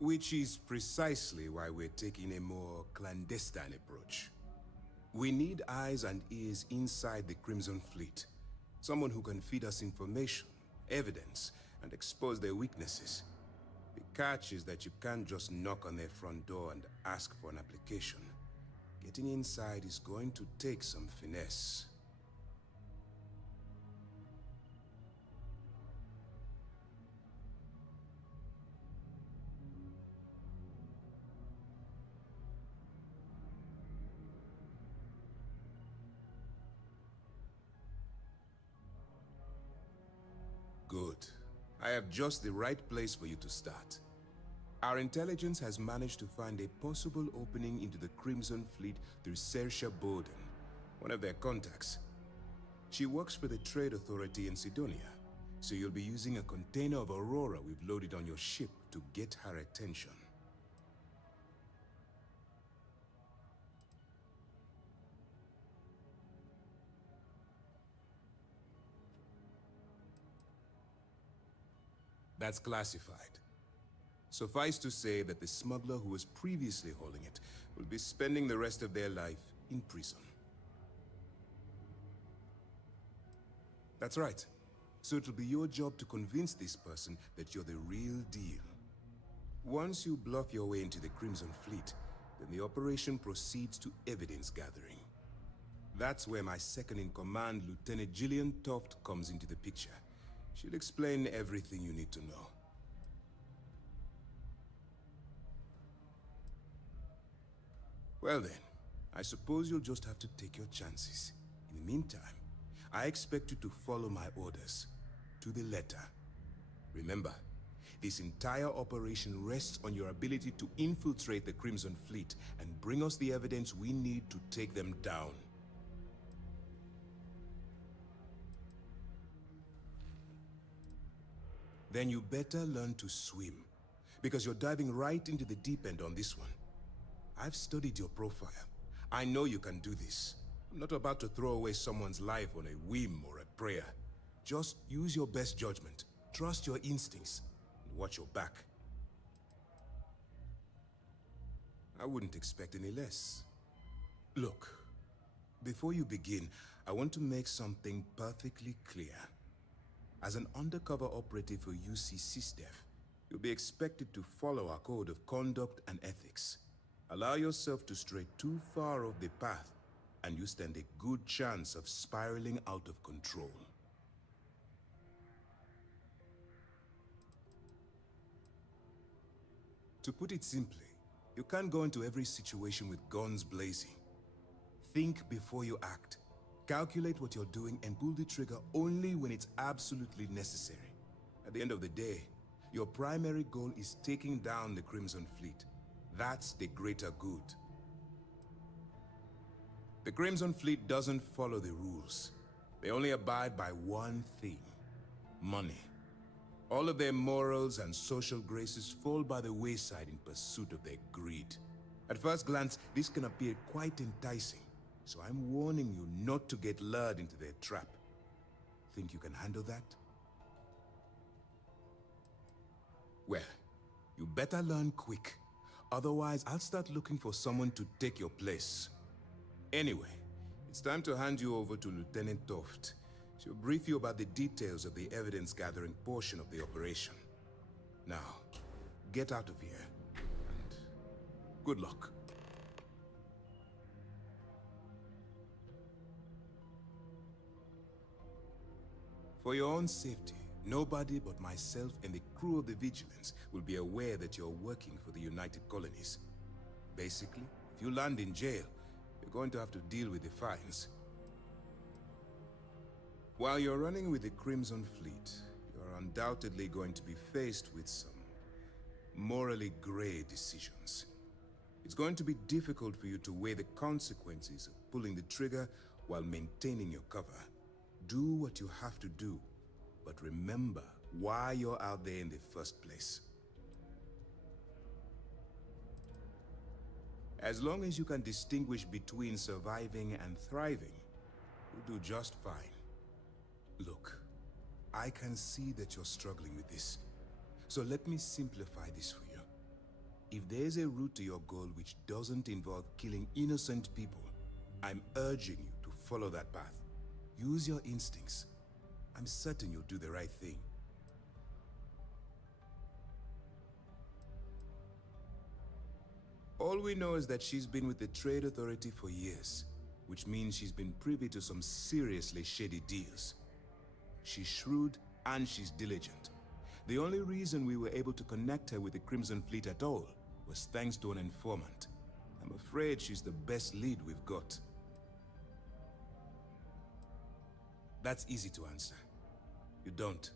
Which is precisely why we're taking a more clandestine approach. We need eyes and ears inside the Crimson Fleet. Someone who can feed us information, evidence, and expose their weaknesses. The catch is that you can't just knock on their front door and ask for an application. Getting inside is going to take some finesse. Good. I have just the right place for you to start. Our intelligence has managed to find a possible opening into the Crimson Fleet through Saoirse Bowden, one of their contacts. She works for the Trade Authority in Sidonia, so you'll be using a container of Aurora we've loaded on your ship to get her attention. That's classified. Suffice to say that the smuggler who was previously holding it will be spending the rest of their life in prison. That's right. So it'll be your job to convince this person that you're the real deal. Once you bluff your way into the Crimson Fleet, then the operation proceeds to evidence gathering. That's where my second-in-command, Lieutenant Gillian Toft, comes into the picture. She'll explain everything you need to know. Well then, I suppose you'll just have to take your chances. In the meantime, I expect you to follow my orders, to the letter. Remember, this entire operation rests on your ability to infiltrate the Crimson Fleet and bring us the evidence we need to take them down. Then you better learn to swim, because you're diving right into the deep end on this one. I've studied your profile. I know you can do this. I'm not about to throw away someone's life on a whim or a prayer. Just use your best judgment, trust your instincts, and watch your back. I wouldn't expect any less. Look, before you begin, I want to make something perfectly clear. As an undercover operative for UC SysDef, you'll be expected to follow our code of conduct and ethics. Allow yourself to stray too far off the path, and you stand a good chance of spiraling out of control. To put it simply, you can't go into every situation with guns blazing. Think before you act. Calculate what you're doing and pull the trigger only when it's absolutely necessary. At the end of the day, your primary goal is taking down the Crimson Fleet. That's the greater good. The Crimson Fleet doesn't follow the rules. They only abide by one thing: money. All of their morals and social graces fall by the wayside in pursuit of their greed. At first glance, this can appear quite enticing, so I'm warning you not to get lured into their trap. Think you can handle that? Well, you better learn quick. Otherwise, I'll start looking for someone to take your place. Anyway, it's time to hand you over to Lieutenant Toft. She'll brief you about the details of the evidence-gathering portion of the operation. Now, get out of here, and good luck. For your own safety, nobody but myself and the crew of the Vigilance will be aware that you're working for the United Colonies. Basically, if you land in jail, you're going to have to deal with the fines. While you're running with the Crimson Fleet, you're undoubtedly going to be faced with some morally gray decisions. It's going to be difficult for you to weigh the consequences of pulling the trigger while maintaining your cover. Do what you have to do, but remember why you're out there in the first place. As long as you can distinguish between surviving and thriving, you'll do just fine. Look, I can see that you're struggling with this, so let me simplify this for you. If there's a route to your goal which doesn't involve killing innocent people, I'm urging you to follow that path. Use your instincts. I'm certain you'll do the right thing. All we know is that she's been with the Trade Authority for years, which means she's been privy to some seriously shady deals. She's shrewd and she's diligent. The only reason we were able to connect her with the Crimson Fleet at all was thanks to an informant. I'm afraid she's the best lead we've got. That's easy to answer. You don't.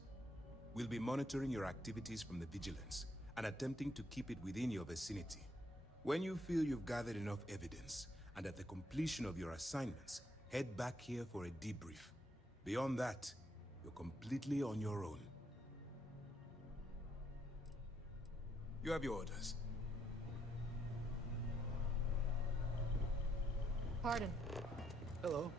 We'll be monitoring your activities from the Vigilance and attempting to keep it within your vicinity. When you feel you've gathered enough evidence, and at the completion of your assignments, head back here for a debrief. Beyond that, you're completely on your own. You have your orders. Pardon. Hello.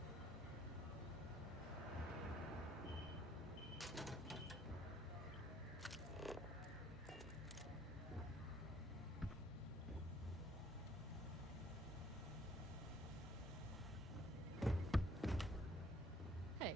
Hey.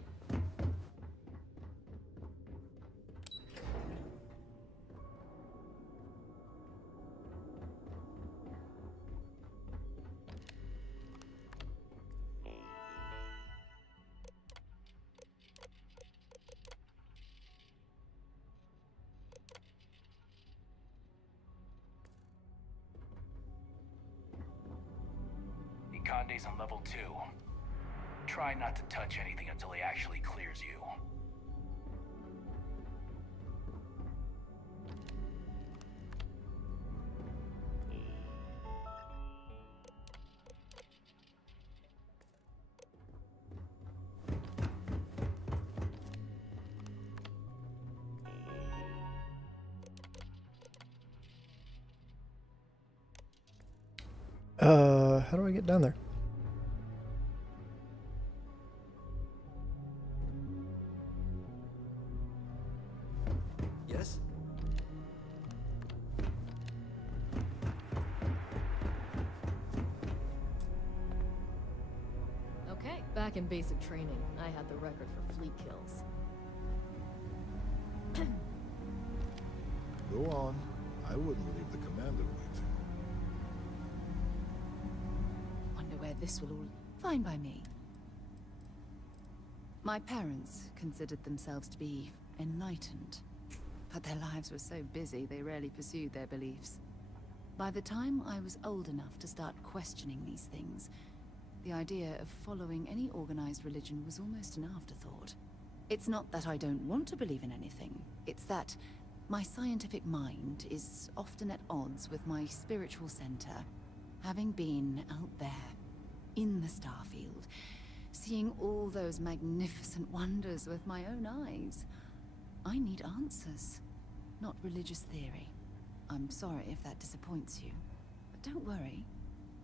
Conde's on level 2. Try not to touch anything until he actually clears you. How do I get down there? Yes? Okay, back in basic training, I had the record for fleet kills. Go on. I wouldn't leave the commander waiting. Wonder where this will all... Fine by me. My parents considered themselves to be enlightened, but their lives were so busy they rarely pursued their beliefs. By the time I was old enough to start questioning these things, the idea of following any organized religion was almost an afterthought. It's not that I don't want to believe in anything, it's that my scientific mind is often at odds with my spiritual center. Having been out there, in the Starfield, seeing all those magnificent wonders with my own eyes, I need answers, not religious theory. I'm sorry if that disappoints you, but don't worry.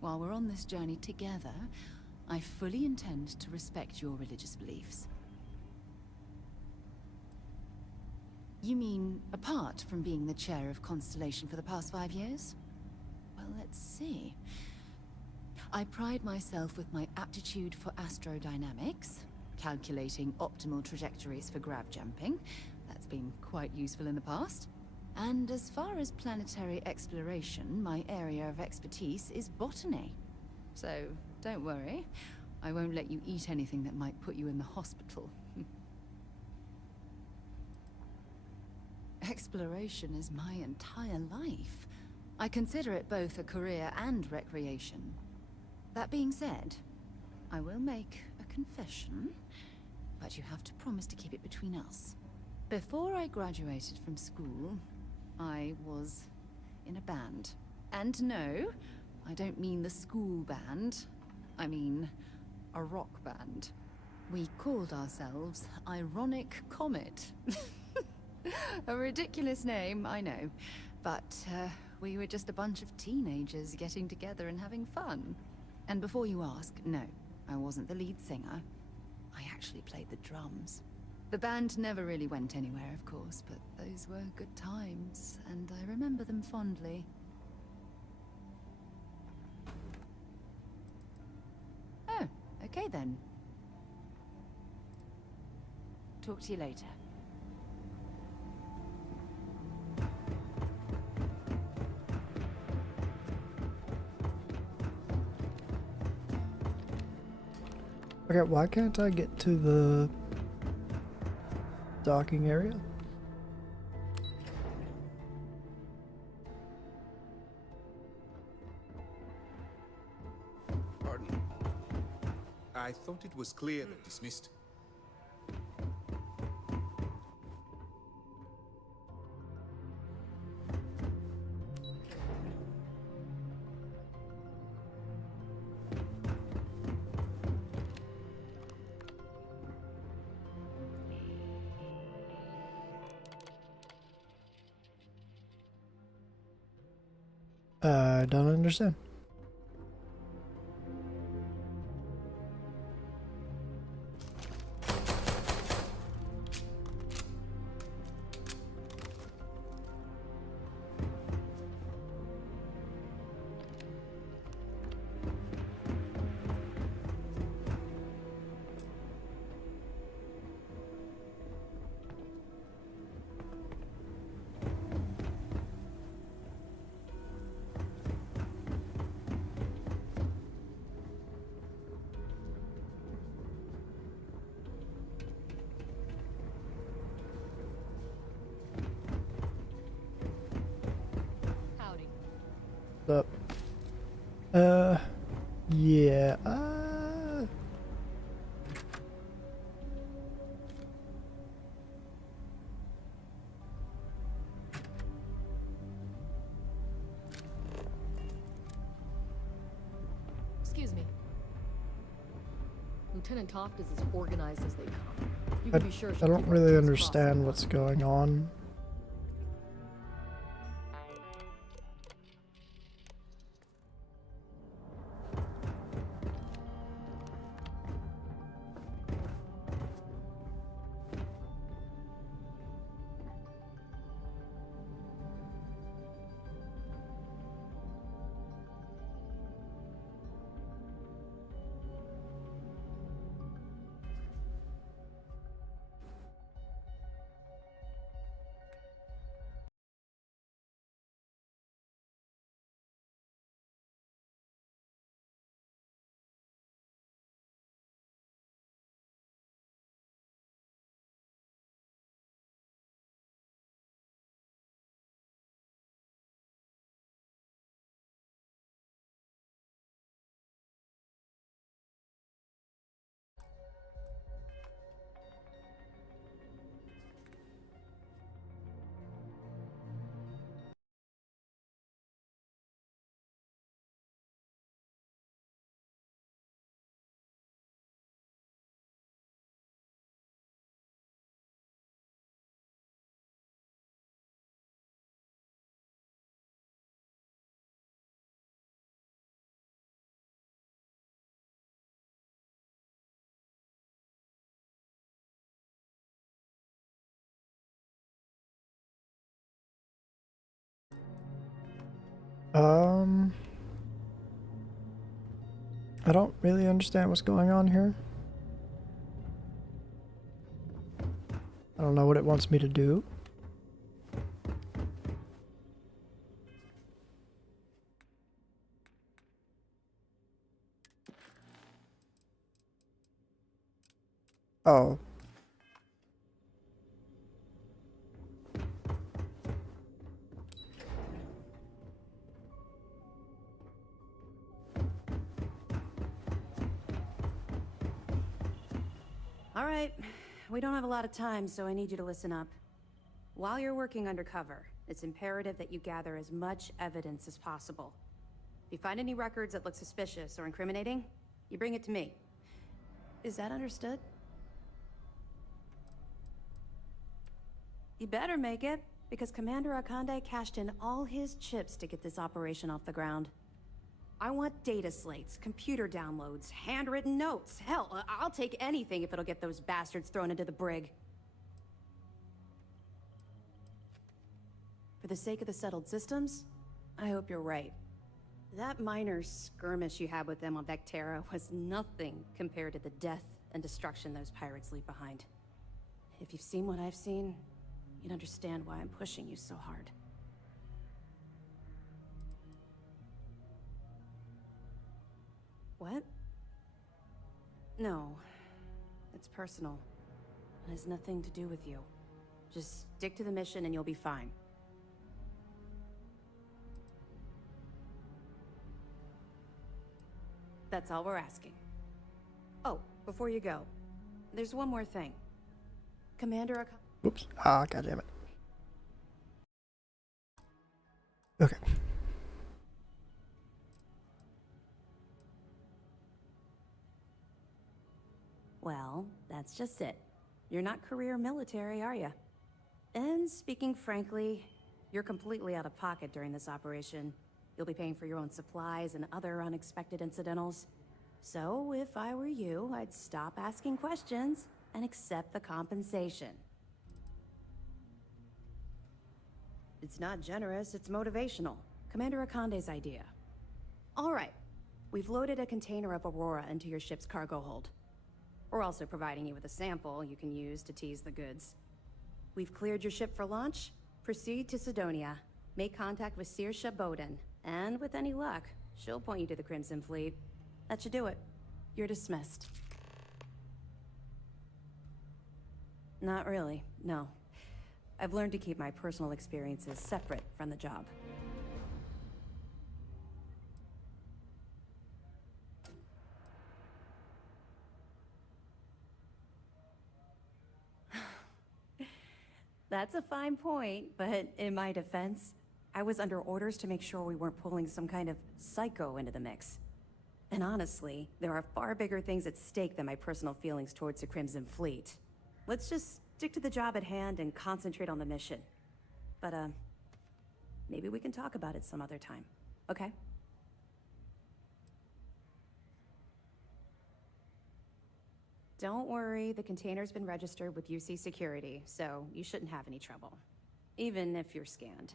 While we're on this journey together, I fully intend to respect your religious beliefs. You mean, apart from being the chair of Constellation for the past 5 years? Well, let's see. I pride myself with my aptitude for astrodynamics, calculating optimal trajectories for grav jumping. That's been quite useful in the past. And as far as planetary exploration, my area of expertise is botany. So, don't worry. I won't let you eat anything that might put you in the hospital. Exploration is my entire life. I consider it both a career and recreation. That being said, I will make a confession, but you have to promise to keep it between us. Before I graduated from school, I was in a band. And no, I don't mean the school band. I mean a rock band. We called ourselves Ironic Comet. A ridiculous name, I know. But we were just a bunch of teenagers getting together and having fun. And before you ask, no, I wasn't the lead singer. I actually played the drums. The band never really went anywhere, of course, but those were good times, and I remember them fondly. Oh, okay then. Talk to you later. Okay, why can't I get to the docking area? Pardon. I thought it was clear that dismissed. I don't understand. Yeah, Excuse me. Lieutenant Toft is as organized as they come. You can be sure I she'll don't keep our really T's understand what's going on. I don't really understand what's going on here. I don't know what it wants me to do. Oh. All right, we don't have a lot of time, so I need you to listen up. While you're working undercover, it's imperative that you gather as much evidence as possible. If you find any records that look suspicious or incriminating, you bring it to me. Is that understood? You better make it, because Commander Akande cashed in all his chips to get this operation off the ground. I want data slates, computer downloads, handwritten notes. Hell, I'll take anything if it'll get those bastards thrown into the brig. For the sake of the settled systems, I hope you're right. That minor skirmish you had with them on Vectera was nothing compared to the death and destruction those pirates leave behind. If you've seen what I've seen, you'd understand why I'm pushing you so hard. What? No. It's personal. It has nothing to do with you. Just stick to the mission and you'll be fine. That's all we're asking. Oh, before you go, there's one more thing. Commander Oops. Ah, goddammit. Okay. Well, that's just it. You're not career military, are you? And speaking frankly, you're completely out of pocket during this operation. You'll be paying for your own supplies and other unexpected incidentals. So, if I were you, I'd stop asking questions and accept the compensation. It's not generous, it's motivational. Commander Akande's idea. All right. We've loaded a container of Aurora into your ship's cargo hold. We're also providing you with a sample you can use to tease the goods. We've cleared your ship for launch. Proceed to Sidonia. Make contact with Saoirse Bowden. And with any luck, she'll point you to the Crimson Fleet. That should do it. You're dismissed. Not really, no. I've learned to keep my personal experiences separate from the job. That's a fine point, but in my defense, I was under orders to make sure we weren't pulling some kind of psycho into the mix. And honestly, there are far bigger things at stake than my personal feelings towards the Crimson Fleet. Let's just stick to the job at hand and concentrate on the mission. But, maybe we can talk about it some other time, okay? Don't worry, the container's been registered with UC Security, so you shouldn't have any trouble. Even if you're scanned.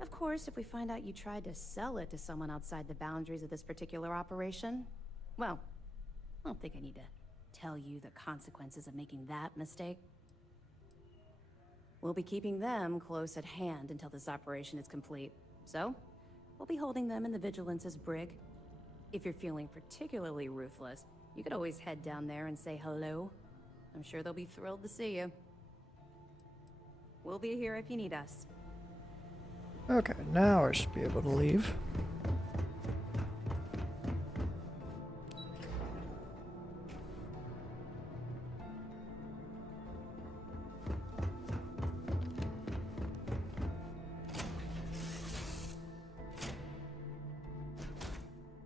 Of course, if we find out you tried to sell it to someone outside the boundaries of this particular operation, well, I don't think I need to tell you the consequences of making that mistake. We'll be keeping them close at hand until this operation is complete. So, we'll be holding them in the Vigilance's brig. If you're feeling particularly ruthless, you could always head down there and say hello. I'm sure they'll be thrilled to see you. We'll be here if you need us. Okay, now I should be able to leave.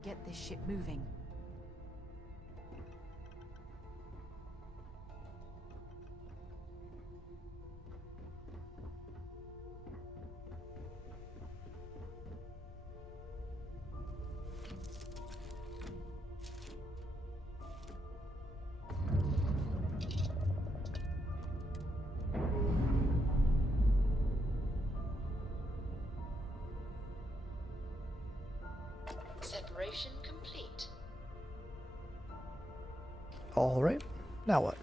Get this ship moving. Separation complete. All right, now what?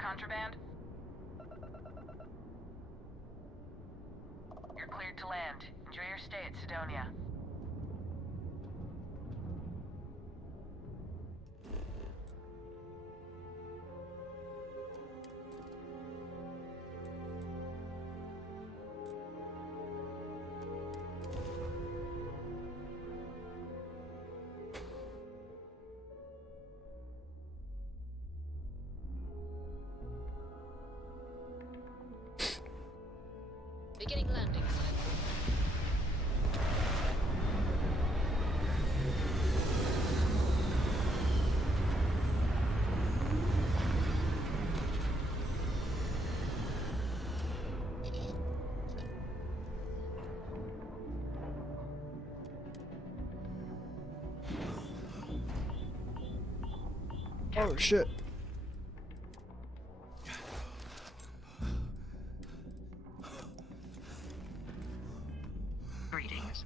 Contraband? You're cleared to land. Enjoy your stay at Sidonia. Beginning landing cycle. Oh shit. Greetings.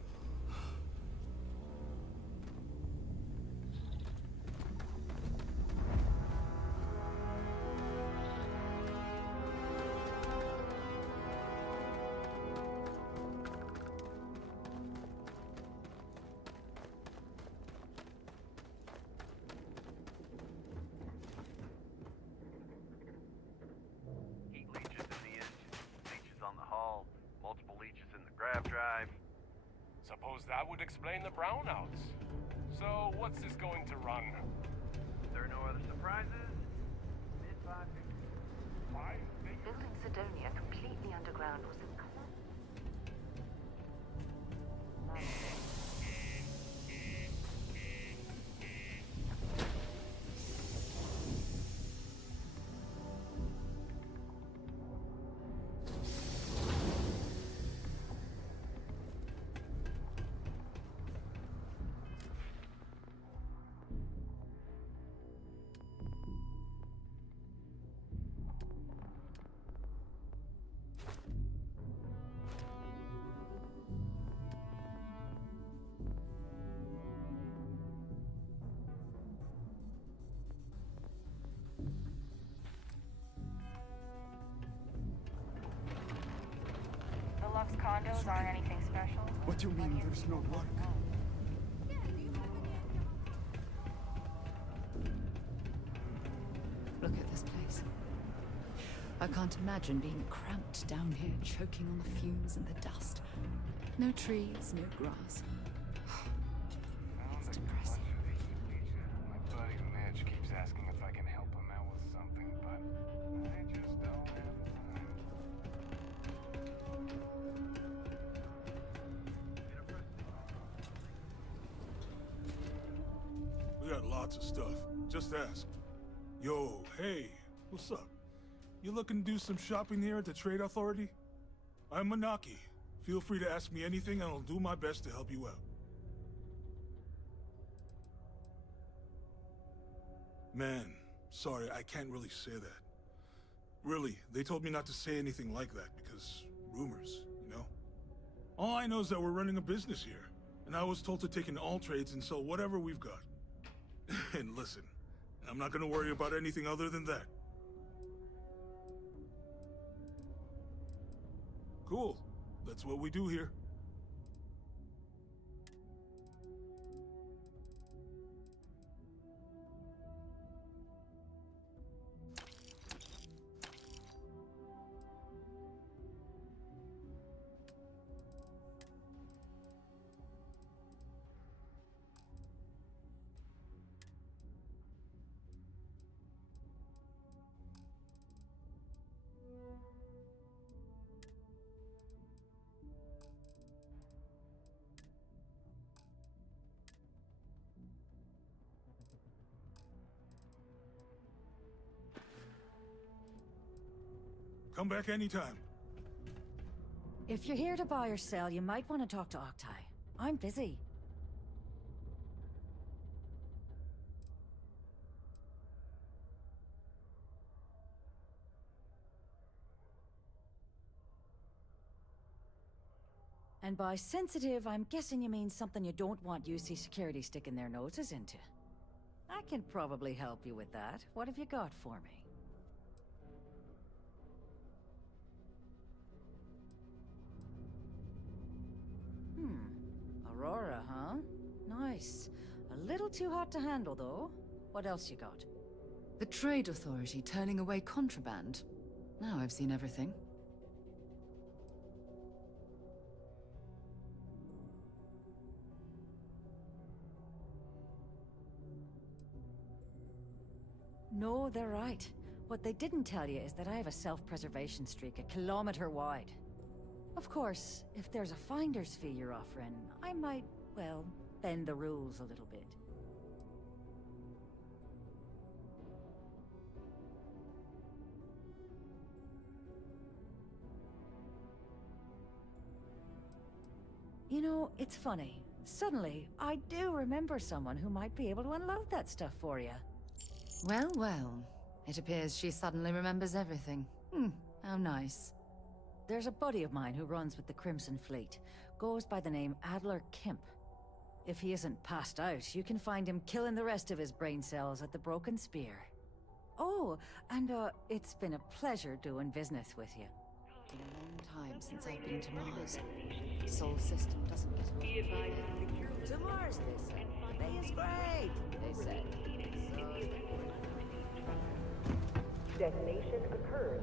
Heat leeches in the engine, leeches on the hull, multiple leeches in the grav drive. Suppose that would explain the brownouts. So, what's this going to run? There are no other surprises? Mid-5 Building Sidonia completely underground was a Deluxe condos aren't anything special. What do you mean there's no luck? Look at this place. I can't imagine being cramped down here, choking on the fumes and the dust. No trees, no grass. It's depressing. My buddy Mitch keeps asking if I can help him out with something, but I just don't have time. We got lots of stuff. Just ask. Yo, hey, what's up? You looking to do some shopping here at the Trade Authority? I'm Manaki. Feel free to ask me anything and I'll do my best to help you out. Man, sorry, I can't really say that. Really, they told me not to say anything like that because rumors, you know? All I know is that we're running a business here, and I was told to take in all trades and sell whatever we've got. And listen, I'm not gonna worry about anything other than that. Cool. That's what we do here. Come back anytime. If you're here to buy or sell, you might want to talk to Octai. I'm busy. And by sensitive, I'm guessing you mean something you don't want UC security sticking their noses into. I can probably help you with that. What have you got for me? Aurora, huh? Nice. A little too hot to handle, though. What else you got? The Trade Authority turning away contraband. Now I've seen everything. No, they're right. What they didn't tell you is that I have a self-preservation streak a kilometer wide. Of course, if there's a finder's fee you're offering, I might, well, bend the rules a little bit. You know, it's funny. Suddenly, I do remember someone who might be able to unload that stuff for you. Well, well. It appears she suddenly remembers everything. How nice. There's a buddy of mine who runs with the Crimson Fleet. Goes by the name Adler Kemp. If he isn't passed out, you can find him killing the rest of his brain cells at the Broken Spear. Oh, and it's been a pleasure doing business with you. It's been a long time since I've been to Mars. Soul system doesn't get along. To Mars, they said. They is great, they said. Detonation occurs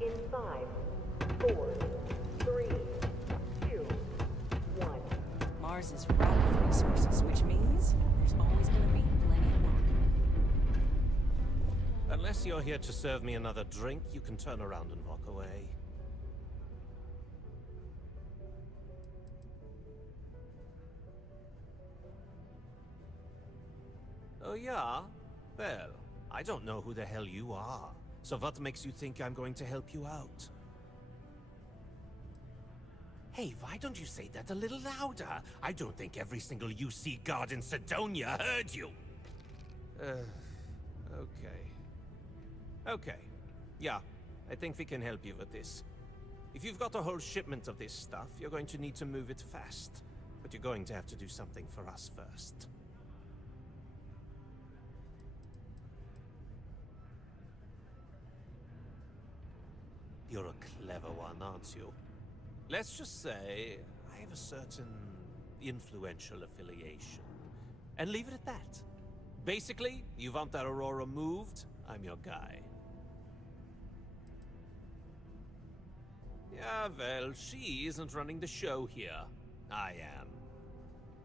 in 5, 4, 3, 2, 1. Mars is wrapped with resources, which means there's always going to be plenty of work. Unless you're here to serve me another drink, you can turn around and walk away. Oh yeah? Well, I don't know who the hell you are. So what makes you think I'm going to help you out? Hey, why don't you say that a little louder? I don't think every single UC guard in Sidonia heard you. Okay. Okay. Yeah, I think we can help you with this. If you've got a whole shipment of this stuff, you're going to need to move it fast. But you're going to have to do something for us first. You're a clever one, aren't you? Let's just say I have a certain influential affiliation. And leave it at that. Basically, you want that Aurora moved, I'm your guy. Yeah, well, she isn't running the show here. I am.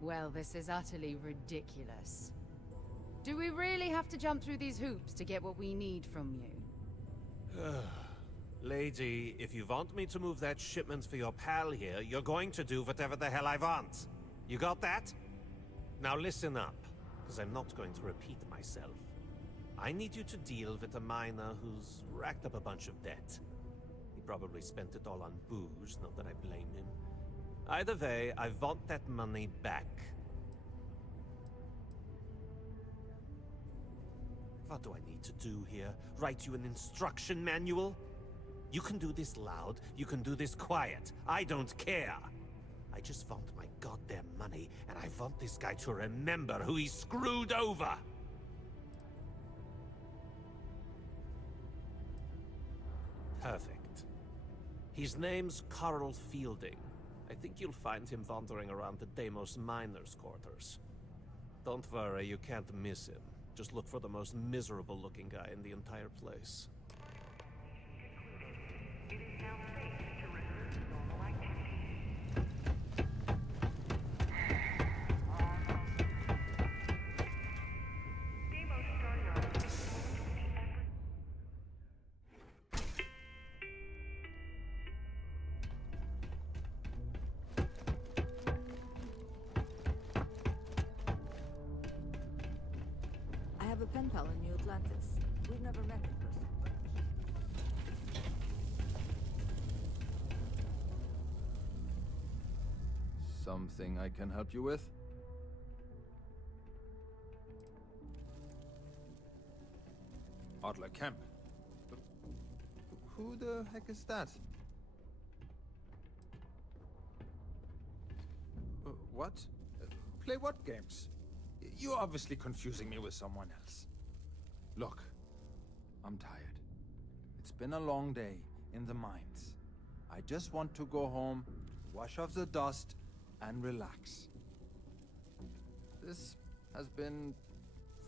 Well, this is utterly ridiculous. Do we really have to jump through these hoops to get what we need from you? Lady, if you want me to move that shipment for your pal here, you're going to do whatever the hell I want. You got that? Now listen up, because I'm not going to repeat myself. I need you to deal with a miner who's racked up a bunch of debt. He probably spent it all on booze, not that I blame him. Either way, I want that money back. What do I need to do here? Write you an instruction manual? You can do this loud, you can do this quiet. I don't care. I just want my goddamn money, and I want this guy to remember who he screwed over. Perfect. His name's Carl Fielding. I think you'll find him wandering around the Deimos miners' quarters. Don't worry, you can't miss him. Just look for the most miserable-looking guy in the entire place. I have a pen pal in New Atlantis. We've never met in person, but... Something I can help you with? Adler Kemp. Who the heck is that? What? Play what games? You're obviously confusing me with someone else. Look, I'm tired. It's been a long day in the mines. I just want to go home, wash off the dust, and relax. This has been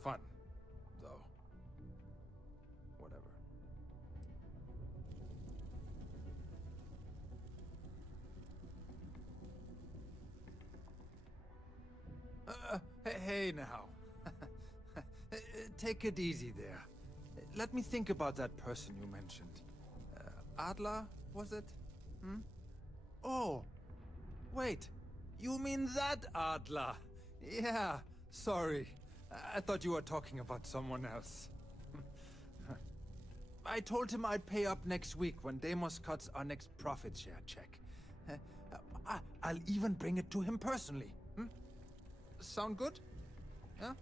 fun, though. Whatever. Hey now. Take it easy there. Let me think about that person you mentioned. Adler, was it? Hmm? Oh, wait. You mean that Adler? Yeah, sorry. I thought you were talking about someone else. I told him I'd pay up next week when Deimos cuts our next profit share check. I'll even bring it to him personally. Hmm? Sound good? Yeah?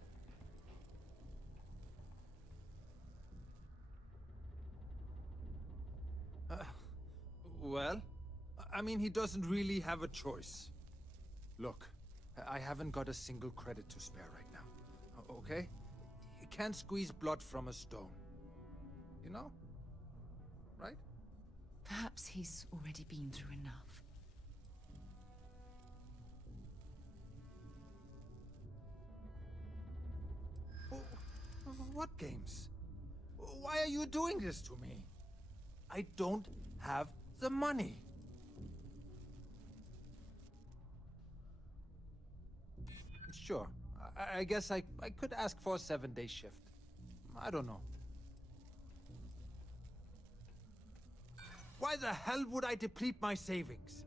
Well, I mean, he doesn't really have a choice. Look, I haven't got a single credit to spare right now, okay? You can't squeeze blood from a stone. You know? Right? Perhaps he's already been through enough. What games? Why are you doing this to me? I don't have the money. Sure, I guess I could ask for a 7-day shift. I don't know. Why the hell would I deplete my savings?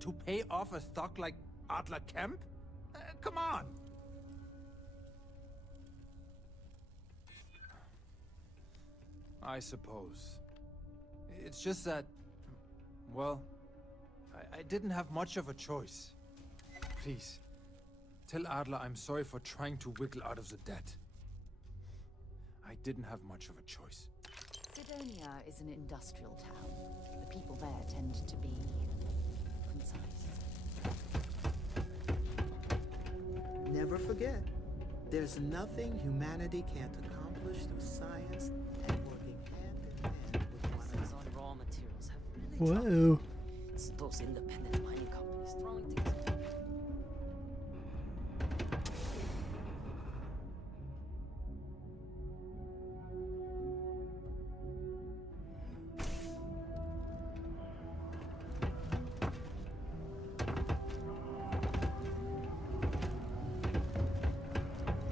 To pay off a stock like Adler Kemp? Come on! I suppose. It's just that, well, I didn't have much of a choice. Please, tell Adler I'm sorry for trying to wiggle out of the debt. I didn't have much of a choice. Sidonia is an industrial town. The people there tend to be concise. Never forget, there's nothing humanity can't accomplish through science and working hand in hand with one another. On raw materials have really Whoa. It's those independent mining companies throwing things.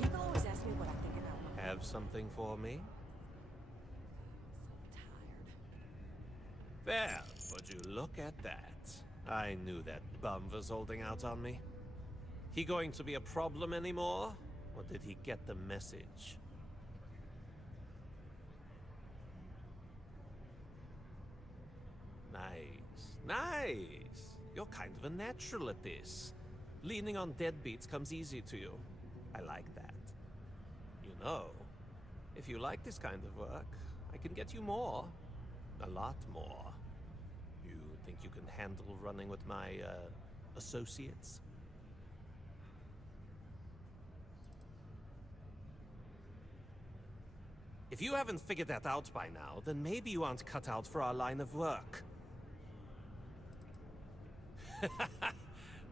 People always ask me what I think about my Have something for me? There, would you look at that? I knew that bum was holding out on me. He going to be a problem anymore? Or did he get the message? Nice. Nice! You're kind of a natural at this. Leaning on deadbeats comes easy to you. I like that. You know, if you like this kind of work, I can get you more. A lot more. You think you can handle running with my, associates? If you haven't figured that out by now, then maybe you aren't cut out for our line of work.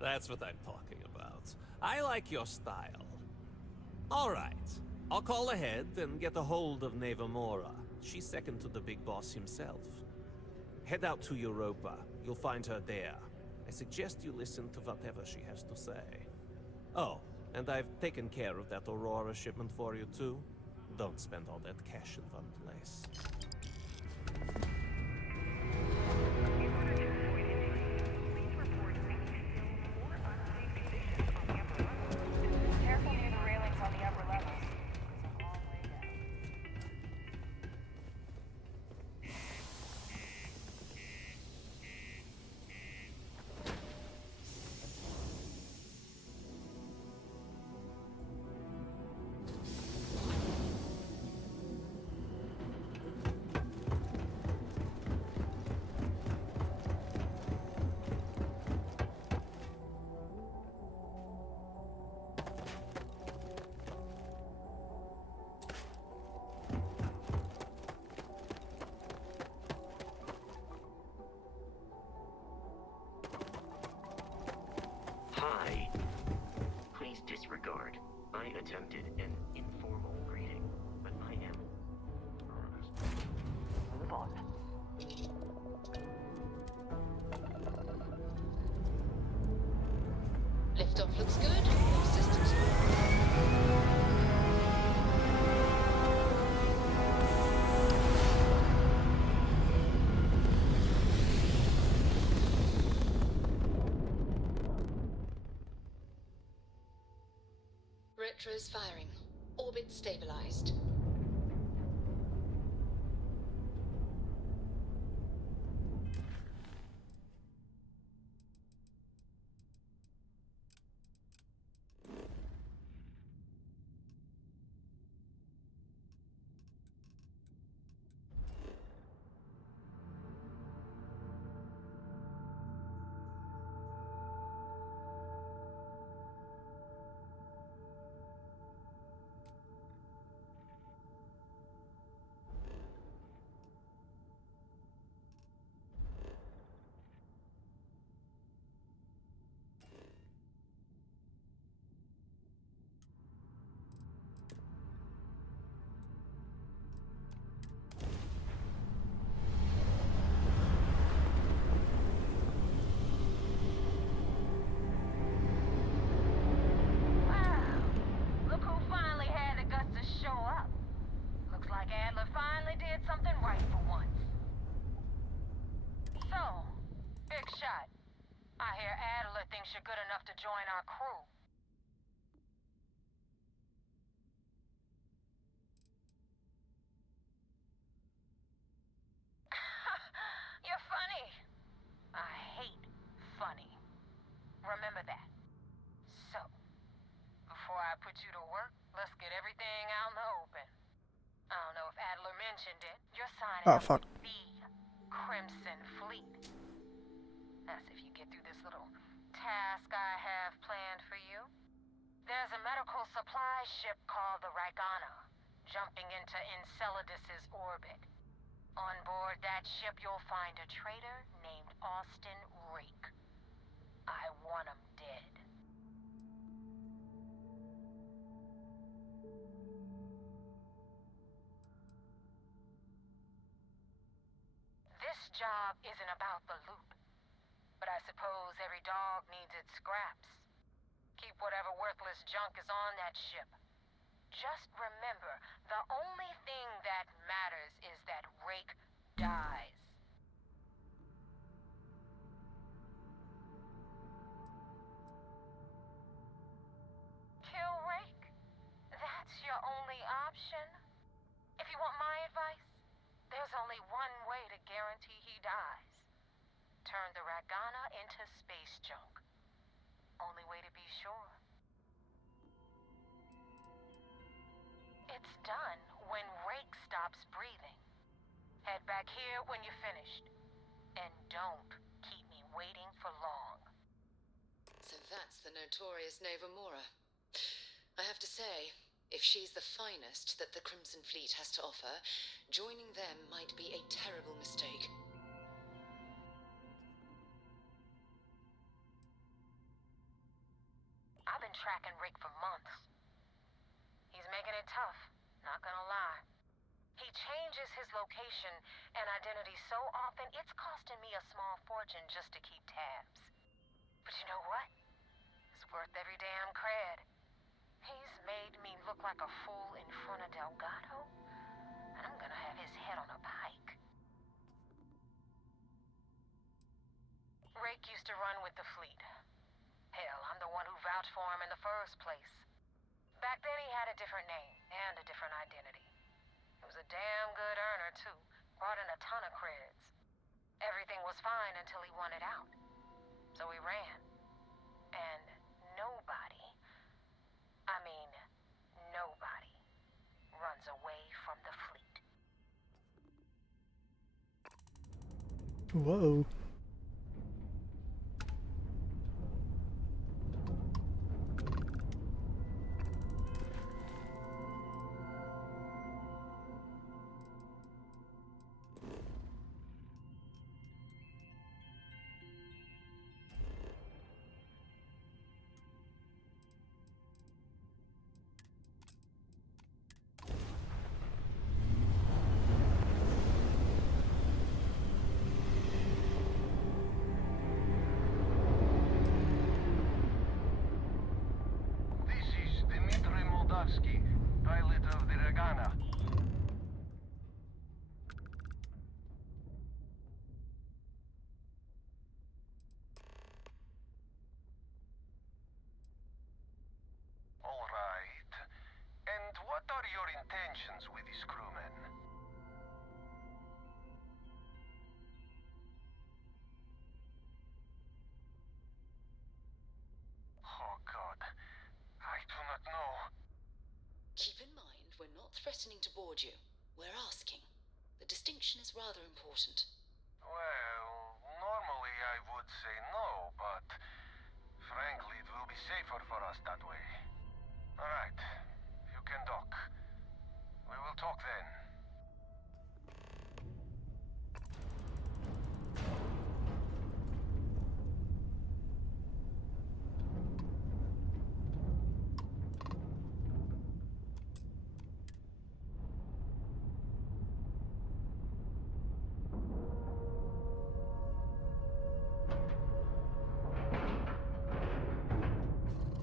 That's what I'm talking about. I like your style. All right. I'll call ahead and get a hold of Nevamora. She's second to the big boss himself. Head out to Europa. You'll find her there. I suggest you listen to whatever she has to say. Oh, and I've taken care of that Aurora shipment for you too. Don't spend all that cash in one place. Careful near the railings on the upper levels. There's a long way down. Hi. Please disregard. I attempted an informal greeting, but I am... Move on. Liftoff looks good. All systems Retro's firing. Orbit stabilized. Wow. Look who finally had the guts to show up. Looks like Adler finally did something right for once. So, big shot. I hear Adler thinks you're good enough to join our crew. You're funny. I hate funny. Remember that. So, before I put you to work, let's get everything out in the open. I don't know if Adler mentioned it. You're signing Oh, up fuck. with the Crimson Fleet. That's if you get through this little task I have planned for you. There's a medical supply ship called the Ragana, jumping into Enceladus's orbit. On board that ship, you'll find a traitor named Austin Rake. I want him dead. This job isn't about the loot, but I suppose every dog needs its scraps. Keep whatever worthless junk is on that ship. Just remember, the only thing that matters is that Rake dies. Kill Rake? That's your only option? If you want my advice, there's only one way to guarantee he dies. Turn the Ragana into space junk. Only way to be sure. It's done when Rake stops breathing. Head back here when you're finished. And don't keep me waiting for long. So that's the notorious Nova Mora. I have to say, if she's the finest that the Crimson Fleet has to offer, joining them might be a terrible mistake. I've been tracking Rick for months. He's making it tough, not gonna lie. He changes his location and identity so often, it's costing me a small fortune just to keep tabs. But you know what? It's worth every damn cred. He's made me look like a fool in front of Delgado, and I'm gonna have his head on a pike. Rake used to run with the fleet. Hell, I'm the one who vouched for him in the first place. Back then he had a different name and a different identity. He was a damn good earner, too. Brought in a ton of creds. Everything was fine until he wanted out. So he ran. And nobody, I mean, nobody, runs away from the fleet. Whoa. Pilot of the Ragana. All right. And what are your intentions with these crewmen? Oh, God. I do not know. Keep in mind, we're not threatening to board you. We're asking. The distinction is rather important. Well, normally I would say no, but frankly, it will be safer for us that way. All right. You can dock. We will talk then.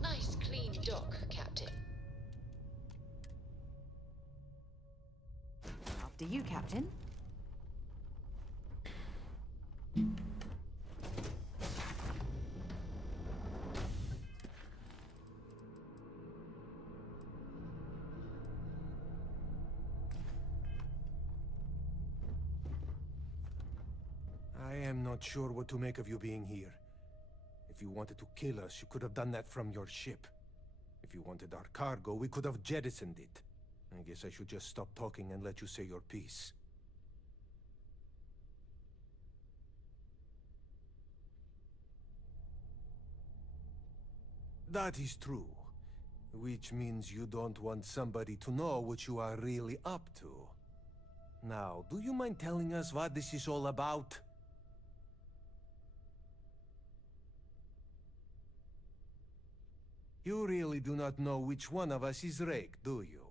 Nice clean dock, Captain. After you, Captain. I am not sure what to make of you being here. If you wanted to kill us, you could have done that from your ship. If you wanted our cargo, we could have jettisoned it. I guess I should just stop talking and let you say your piece. That is true. Which means you don't want somebody to know what you are really up to. Now, do you mind telling us what this is all about? You really do not know which one of us is Rake, do you?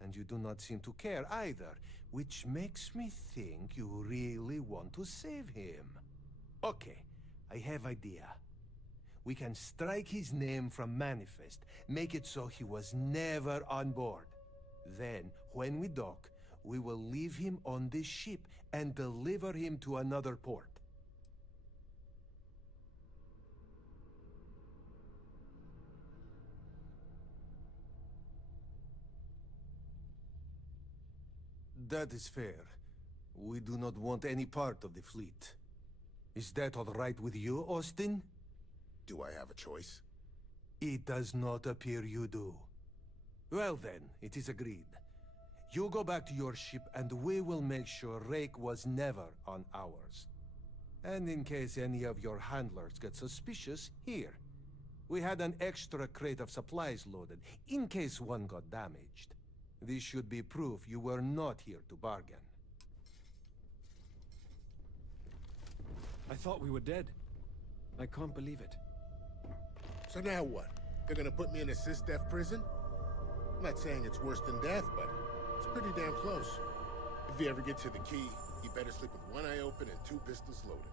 And you do not seem to care either, which makes me think you really want to save him. Okay, I have idea. We can strike his name from Manifest, make it so he was never on board. Then, when we dock, we will leave him on this ship and deliver him to another port. That is fair. We do not want any part of the fleet. Is that all right with you, Austin? Do I have a choice? It does not appear you do. Well then, it is agreed. You go back to your ship and we will make sure Rake was never on ours. And in case any of your handlers get suspicious, here. We had an extra crate of supplies loaded, in case one got damaged. This should be proof you were not here to bargain. I thought we were dead. I can't believe it. So now what? They're gonna put me in a sys-def prison? I'm not saying it's worse than death, but it's pretty damn close. If you ever get to the key, you better sleep with one eye open and two pistols loaded.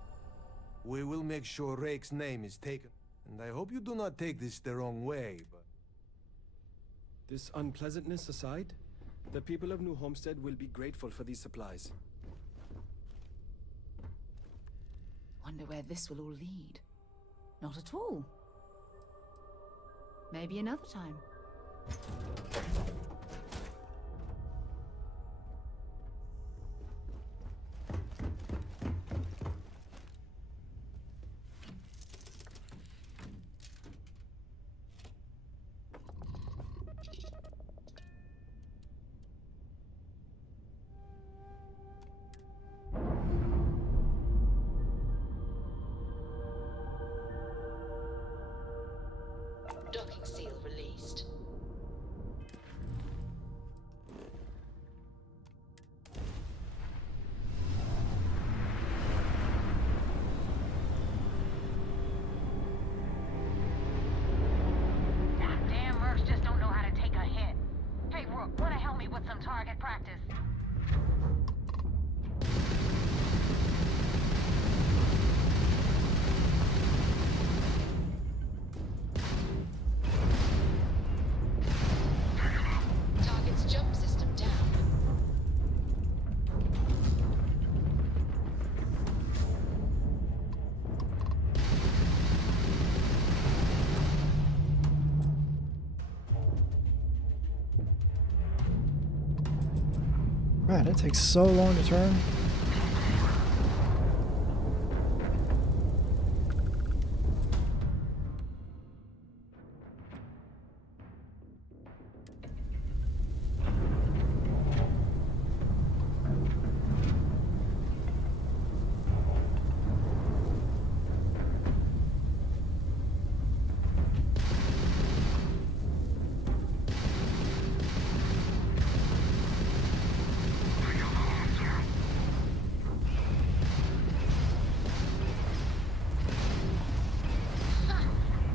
We will make sure Rake's name is taken. And I hope you do not take this the wrong way, but... This unpleasantness aside, the people of New Homestead will be grateful for these supplies. Wonder where this will all lead. Not at all. Maybe another time. Docking seal released. Damn mercs just don't know how to take a hit. Hey, Rook, wanna help me with some target practice? Target's jump system down. Man, it takes so long to turn.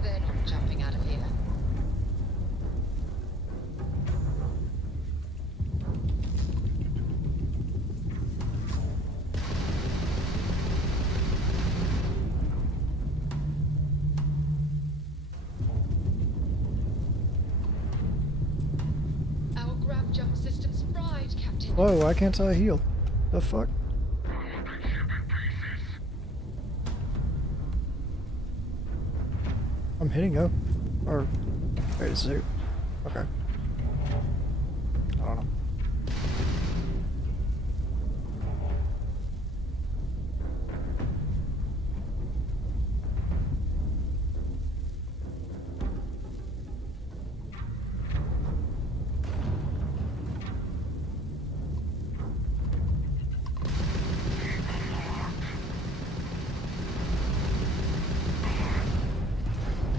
They're not jumping out of here. Our grab jump system's fried, Captain. Whoa, why can't I heal? The fuck? I'm hitting go. Or wait, is it? Okay. I don't know.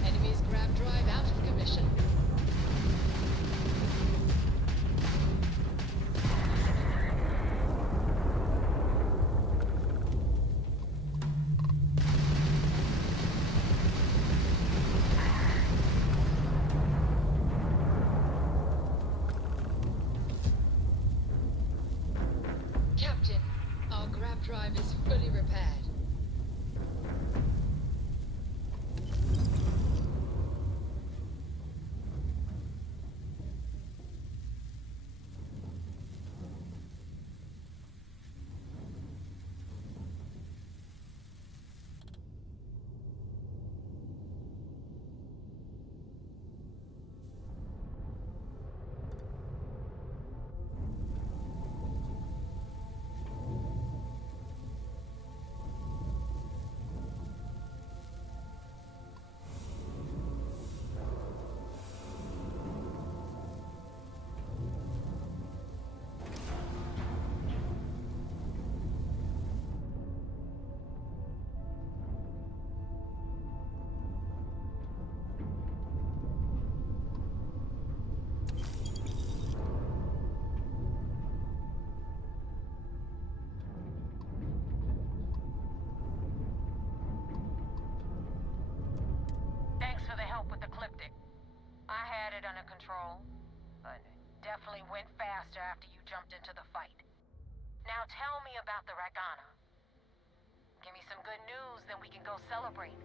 Enemy's grab drive out of commission. drive is fully repaired. Thanks for the help with the Cliptic. I had it under control, but it definitely went faster after you jumped into the fight. Now tell me about the Ragana. Give me some good news, then we can go celebrate.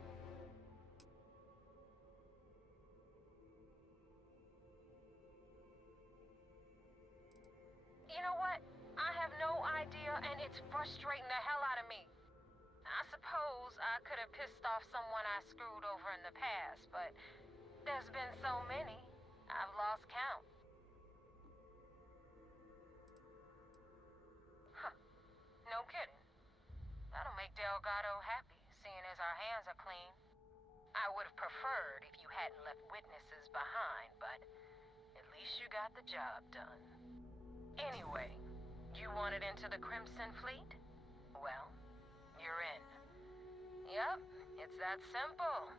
You know what? I have no idea, and it's frustrating the hell out of me. I suppose I could have pissed off someone I screwed over in the past, but there's been so many, I've lost count. Huh. No kidding. That'll make Delgado happy, seeing as our hands are clean. I would have preferred if you hadn't left witnesses behind, but at least you got the job done. Anyway, you wanted into the Crimson Fleet? Well, you're in. Yep, it's that simple.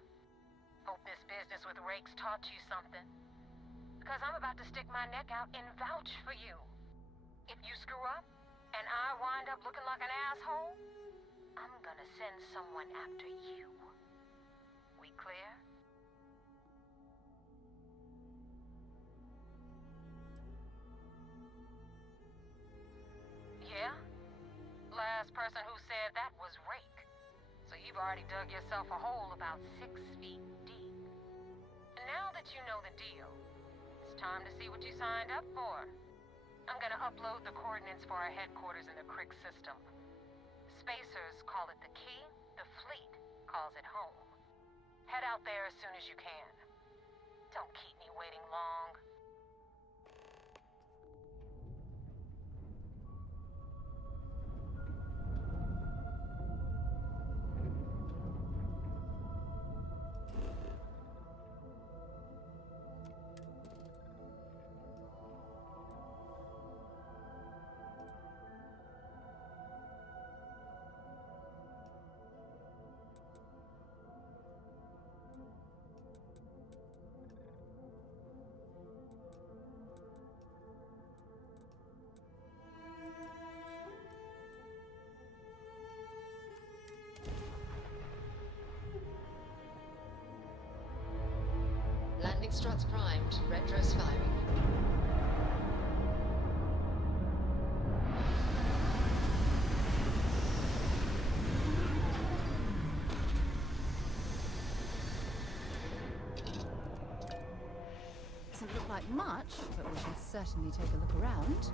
Hope this business with Rake's taught you something. Because I'm about to stick my neck out and vouch for you. If you screw up, and I wind up looking like an asshole, I'm gonna send someone after you. We clear? Yeah? Last person who said that was Rake. So you've already dug yourself a hole about 6 feet deep. And now that you know the deal, it's time to see what you signed up for. I'm gonna upload the coordinates for our headquarters in the Crick system. Spacers call it the key, the fleet calls it home. Head out there as soon as you can. Don't keep me waiting long. Landing struts primed, retros firing. Doesn't look like much, but we should certainly take a look around.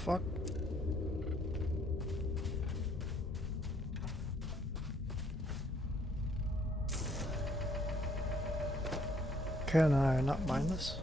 fuck? Can I not mine this?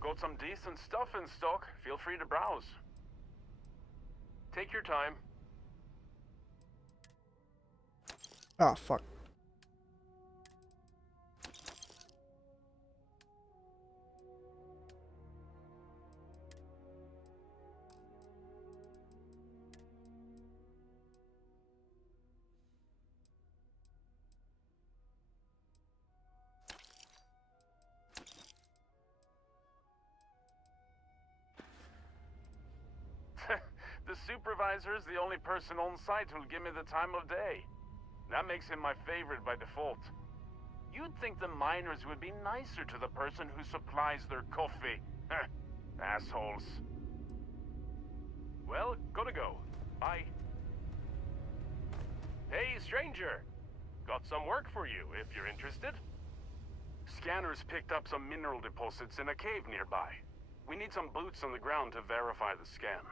Got some decent stuff in stock. Feel free to browse. Take your time. Ah, fuck. The supervisor is the only person on site who'll give me the time of day. That makes him my favorite by default. You'd think the miners would be nicer to the person who supplies their coffee. Assholes. Well, gotta go. Bye. Hey, stranger! Got some work for you, if you're interested. Scanners picked up some mineral deposits in a cave nearby. We need some boots on the ground to verify the scan.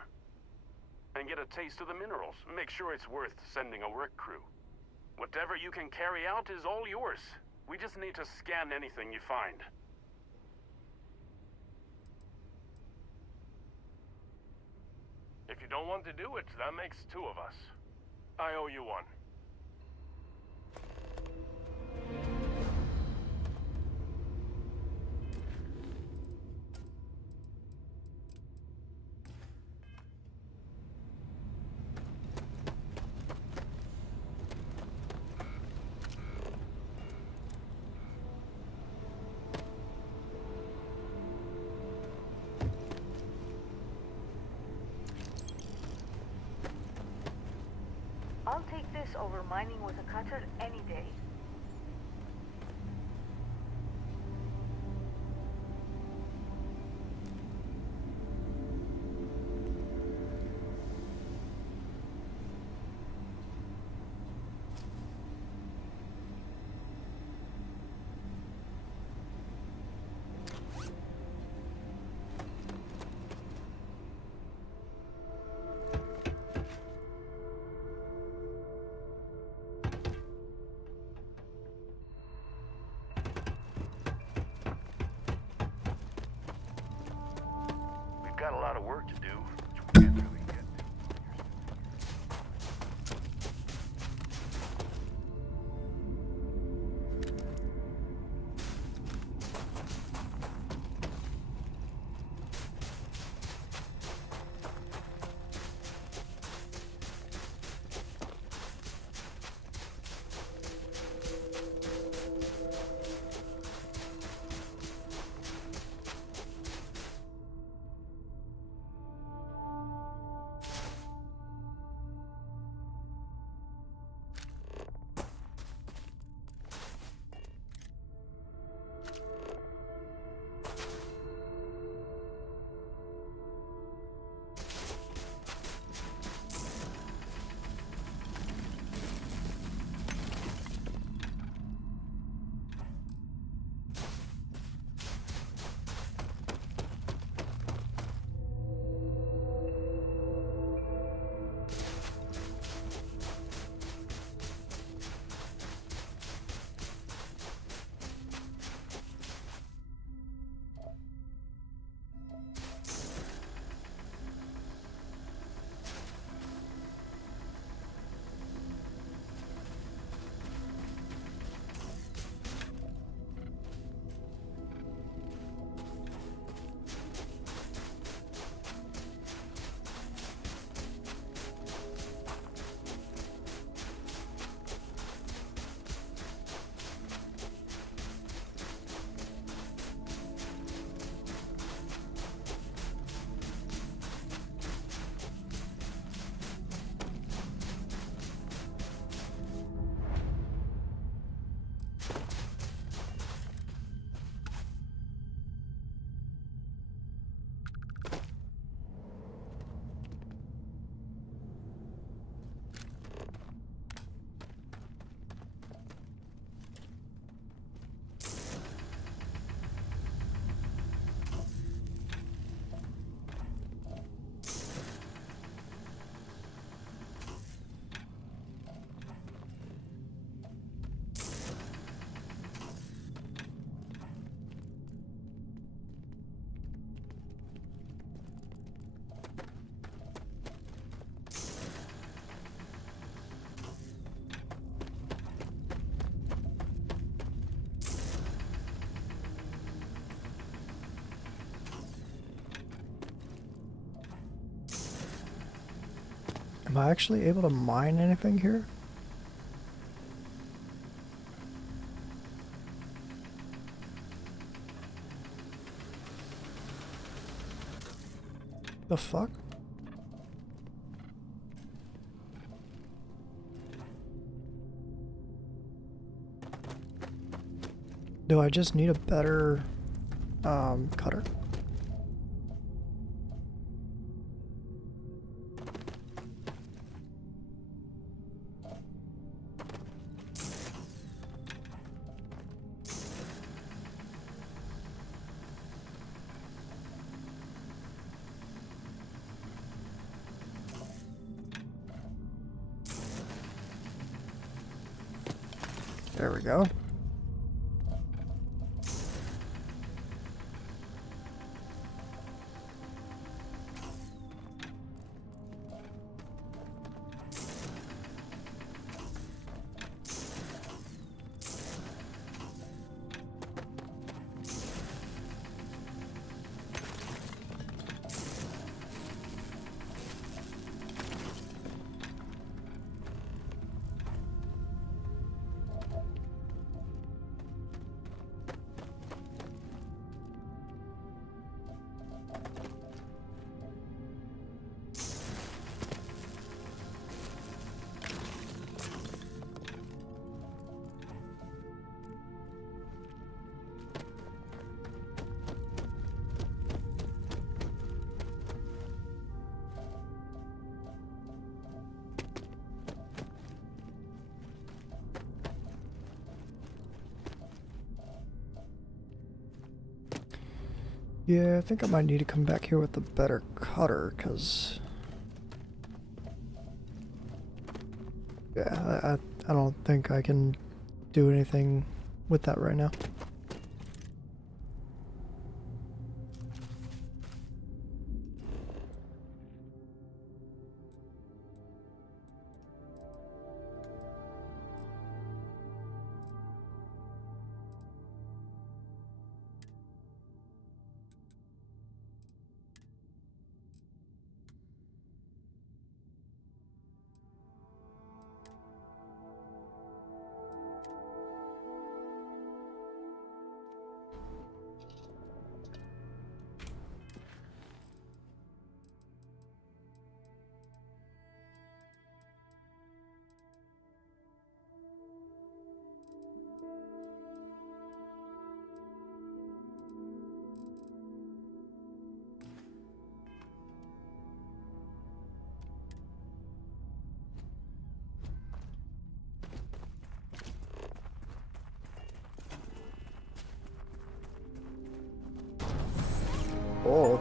And get a taste of the minerals. Make sure it's worth sending a work crew. Whatever you can carry out is all yours. We just need to scan anything you find. If you don't want to do it, that makes two of us. I owe you one. I'll take this over mining with a cutter any day. We've got a lot of work to do, which we can't really get to. Am I actually able to mine anything here? The fuck? Do I just need a better cutter? There we go. Yeah, I think I might need to come back here with a better cutter, because... Yeah, I don't think I can do anything with that right now. Oh.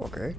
Okay.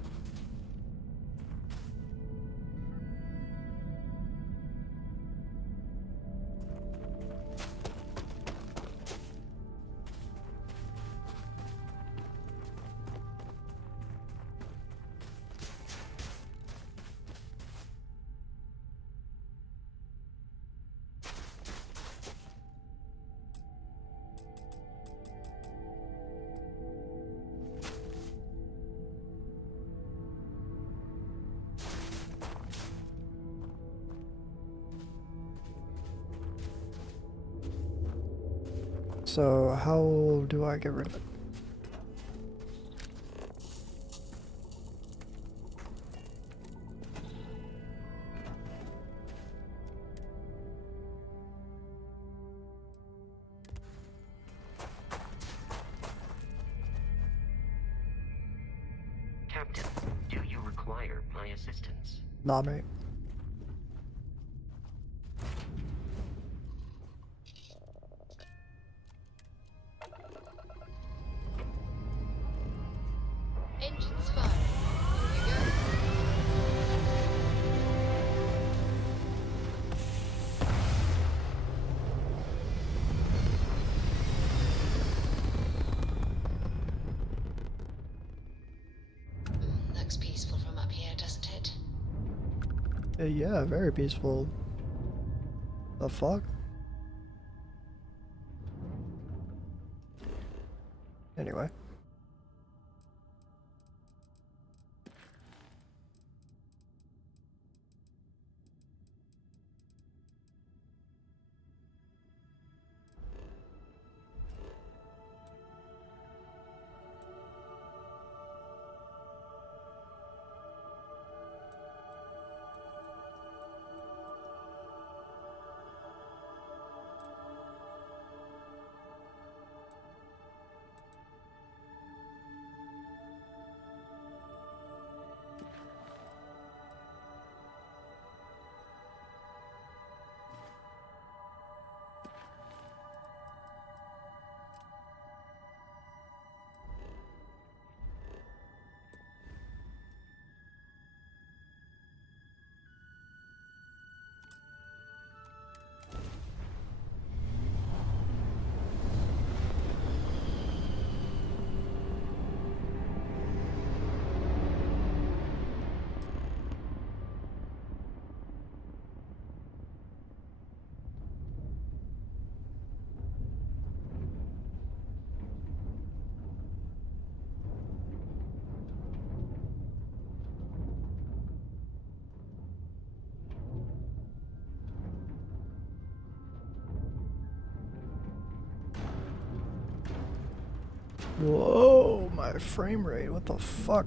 So how do I get rid of it? Captain, do you require my assistance? Nah, mate. Engines firing. Here we go. Looks peaceful from up here, doesn't it? Yeah, very peaceful. The fuck? Anyway. Whoa, my frame rate, what the fuck?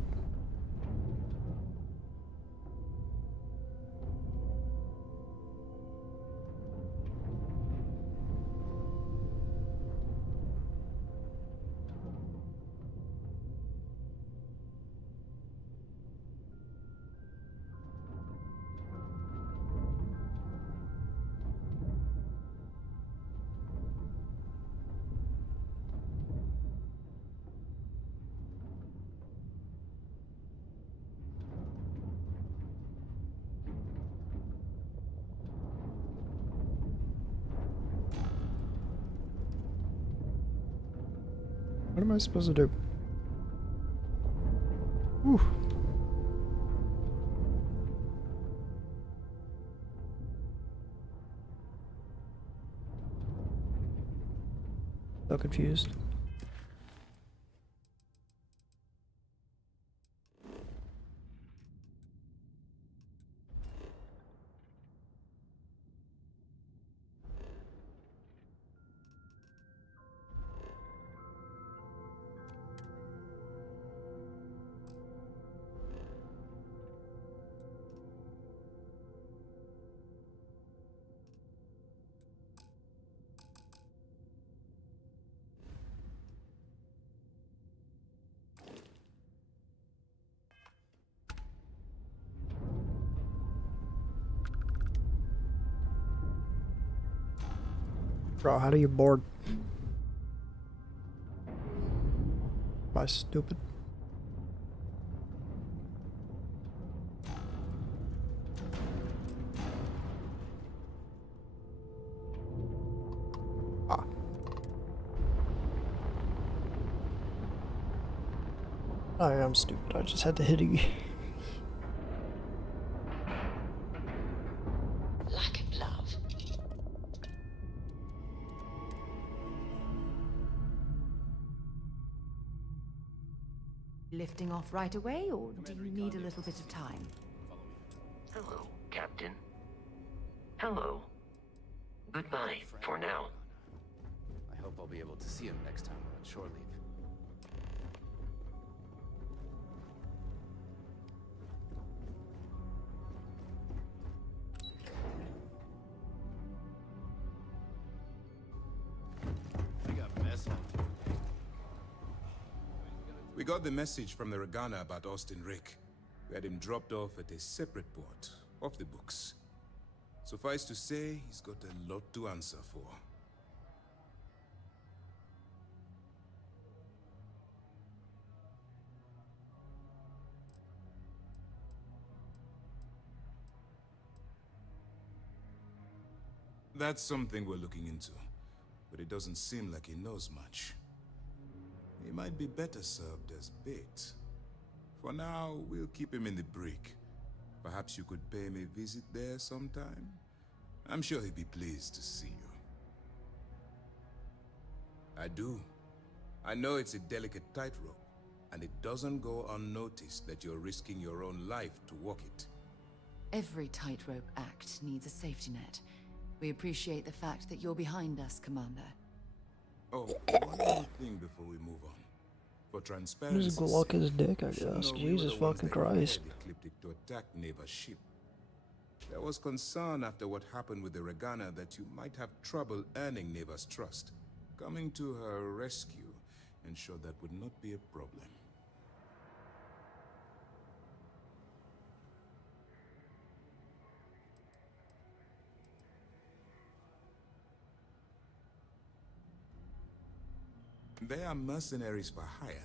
What am I supposed to do? Whew. So confused. Bro, how do you board? Am I stupid? Ah. I am stupid. I just had to hit E. Lack of love. Lifting off right away, or do you need a little bit of time? Hello, Captain. Hello. Goodbye for now. I hope I'll be able to see him next time we're on shore leave. We got the message from the Regana about Austin Rick. We had him dropped off at a separate port, off the books. Suffice to say, he's got a lot to answer for. That's something we're looking into, but it doesn't seem like he knows much. He might be better served as bait. For now, we'll keep him in the brig. Perhaps you could pay him a visit there sometime? I'm sure he'd be pleased to see you. I do. I know it's a delicate tightrope, and it doesn't go unnoticed that you're risking your own life to walk it. Every tightrope act needs a safety net. We appreciate the fact that you're behind us, Commander. Oh, one more thing before we move on. For transparency, Just glock his dick, I guess. Jesus fucking Christ. Ecliptic to attack neighbor's ship. There was concern after what happened with the Regana that you might have trouble earning neighbor's trust. Coming to her rescue ensured that would not be a problem. They are mercenaries for hire.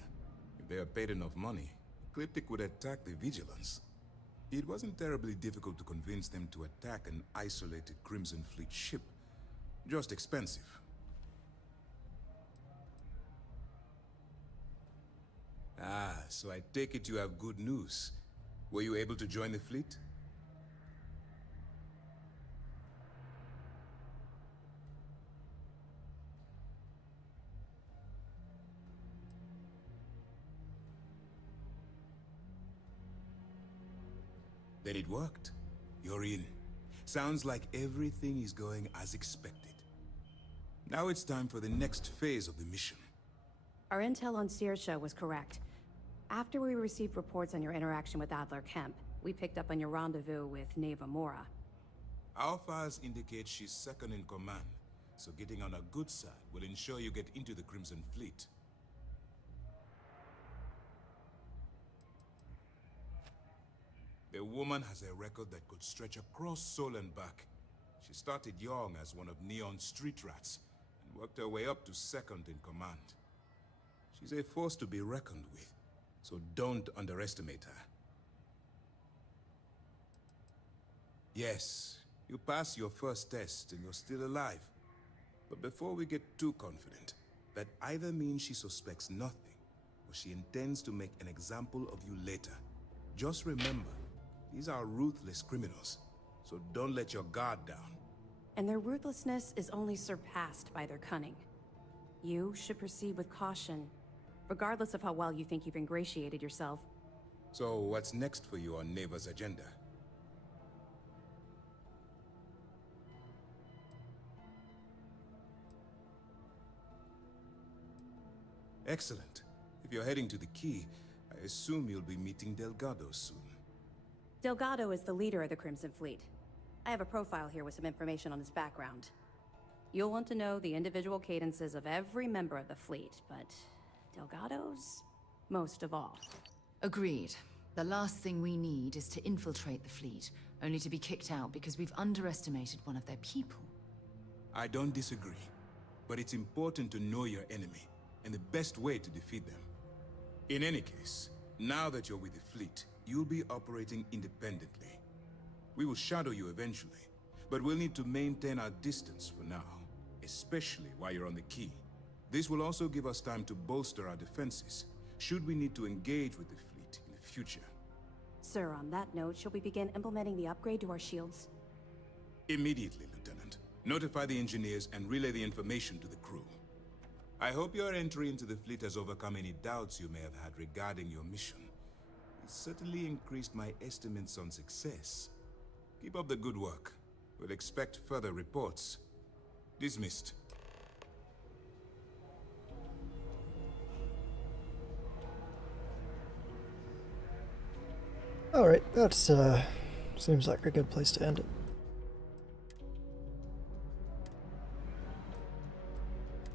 If they are paid enough money, Ecliptic would attack the Vigilance. It wasn't terribly difficult to convince them to attack an isolated Crimson Fleet ship. Just expensive. Ah, so I take it you have good news. Were you able to join the fleet? Then it worked. You're in. Sounds like everything is going as expected. Now it's time for the next phase of the mission. Our intel on Saoirse was correct. After we received reports on your interaction with Adler Kemp, we picked up on your rendezvous with Neva Mora. Our files indicate she's second in command, so getting on her good side will ensure you get into the Crimson Fleet. The woman has a record that could stretch across Sol and back. She started young as one of Neon's street rats, and worked her way up to second in command. She's a force to be reckoned with, so don't underestimate her. Yes, you passed your first test and you're still alive. But before we get too confident, that either means she suspects nothing, or she intends to make an example of you later. Just remember, these are ruthless criminals, so don't let your guard down. And their ruthlessness is only surpassed by their cunning. You should proceed with caution, regardless of how well you think you've ingratiated yourself. So what's next for you on Neva's agenda? Excellent. If you're heading to the Key, I assume you'll be meeting Delgado soon. Delgado is the leader of the Crimson Fleet. I have a profile here with some information on his background. You'll want to know the individual cadences of every member of the fleet, but Delgado's most of all. Agreed. The last thing we need is to infiltrate the fleet, only to be kicked out because we've underestimated one of their people. I don't disagree, but it's important to know your enemy, and the best way to defeat them. In any case, now that you're with the fleet, you'll be operating independently. We will shadow you eventually, but we'll need to maintain our distance for now, especially while you're on the Key. This will also give us time to bolster our defenses, should we need to engage with the fleet in the future. Sir, on that note, shall we begin implementing the upgrade to our shields? Immediately, Lieutenant. Notify the engineers and relay the information to the crew. I hope your entry into the fleet has overcome any doubts you may have had regarding your mission. It certainly increased my estimates on success. Keep up the good work. We'll expect further reports. Dismissed. Alright, that's seems like a good place to end it.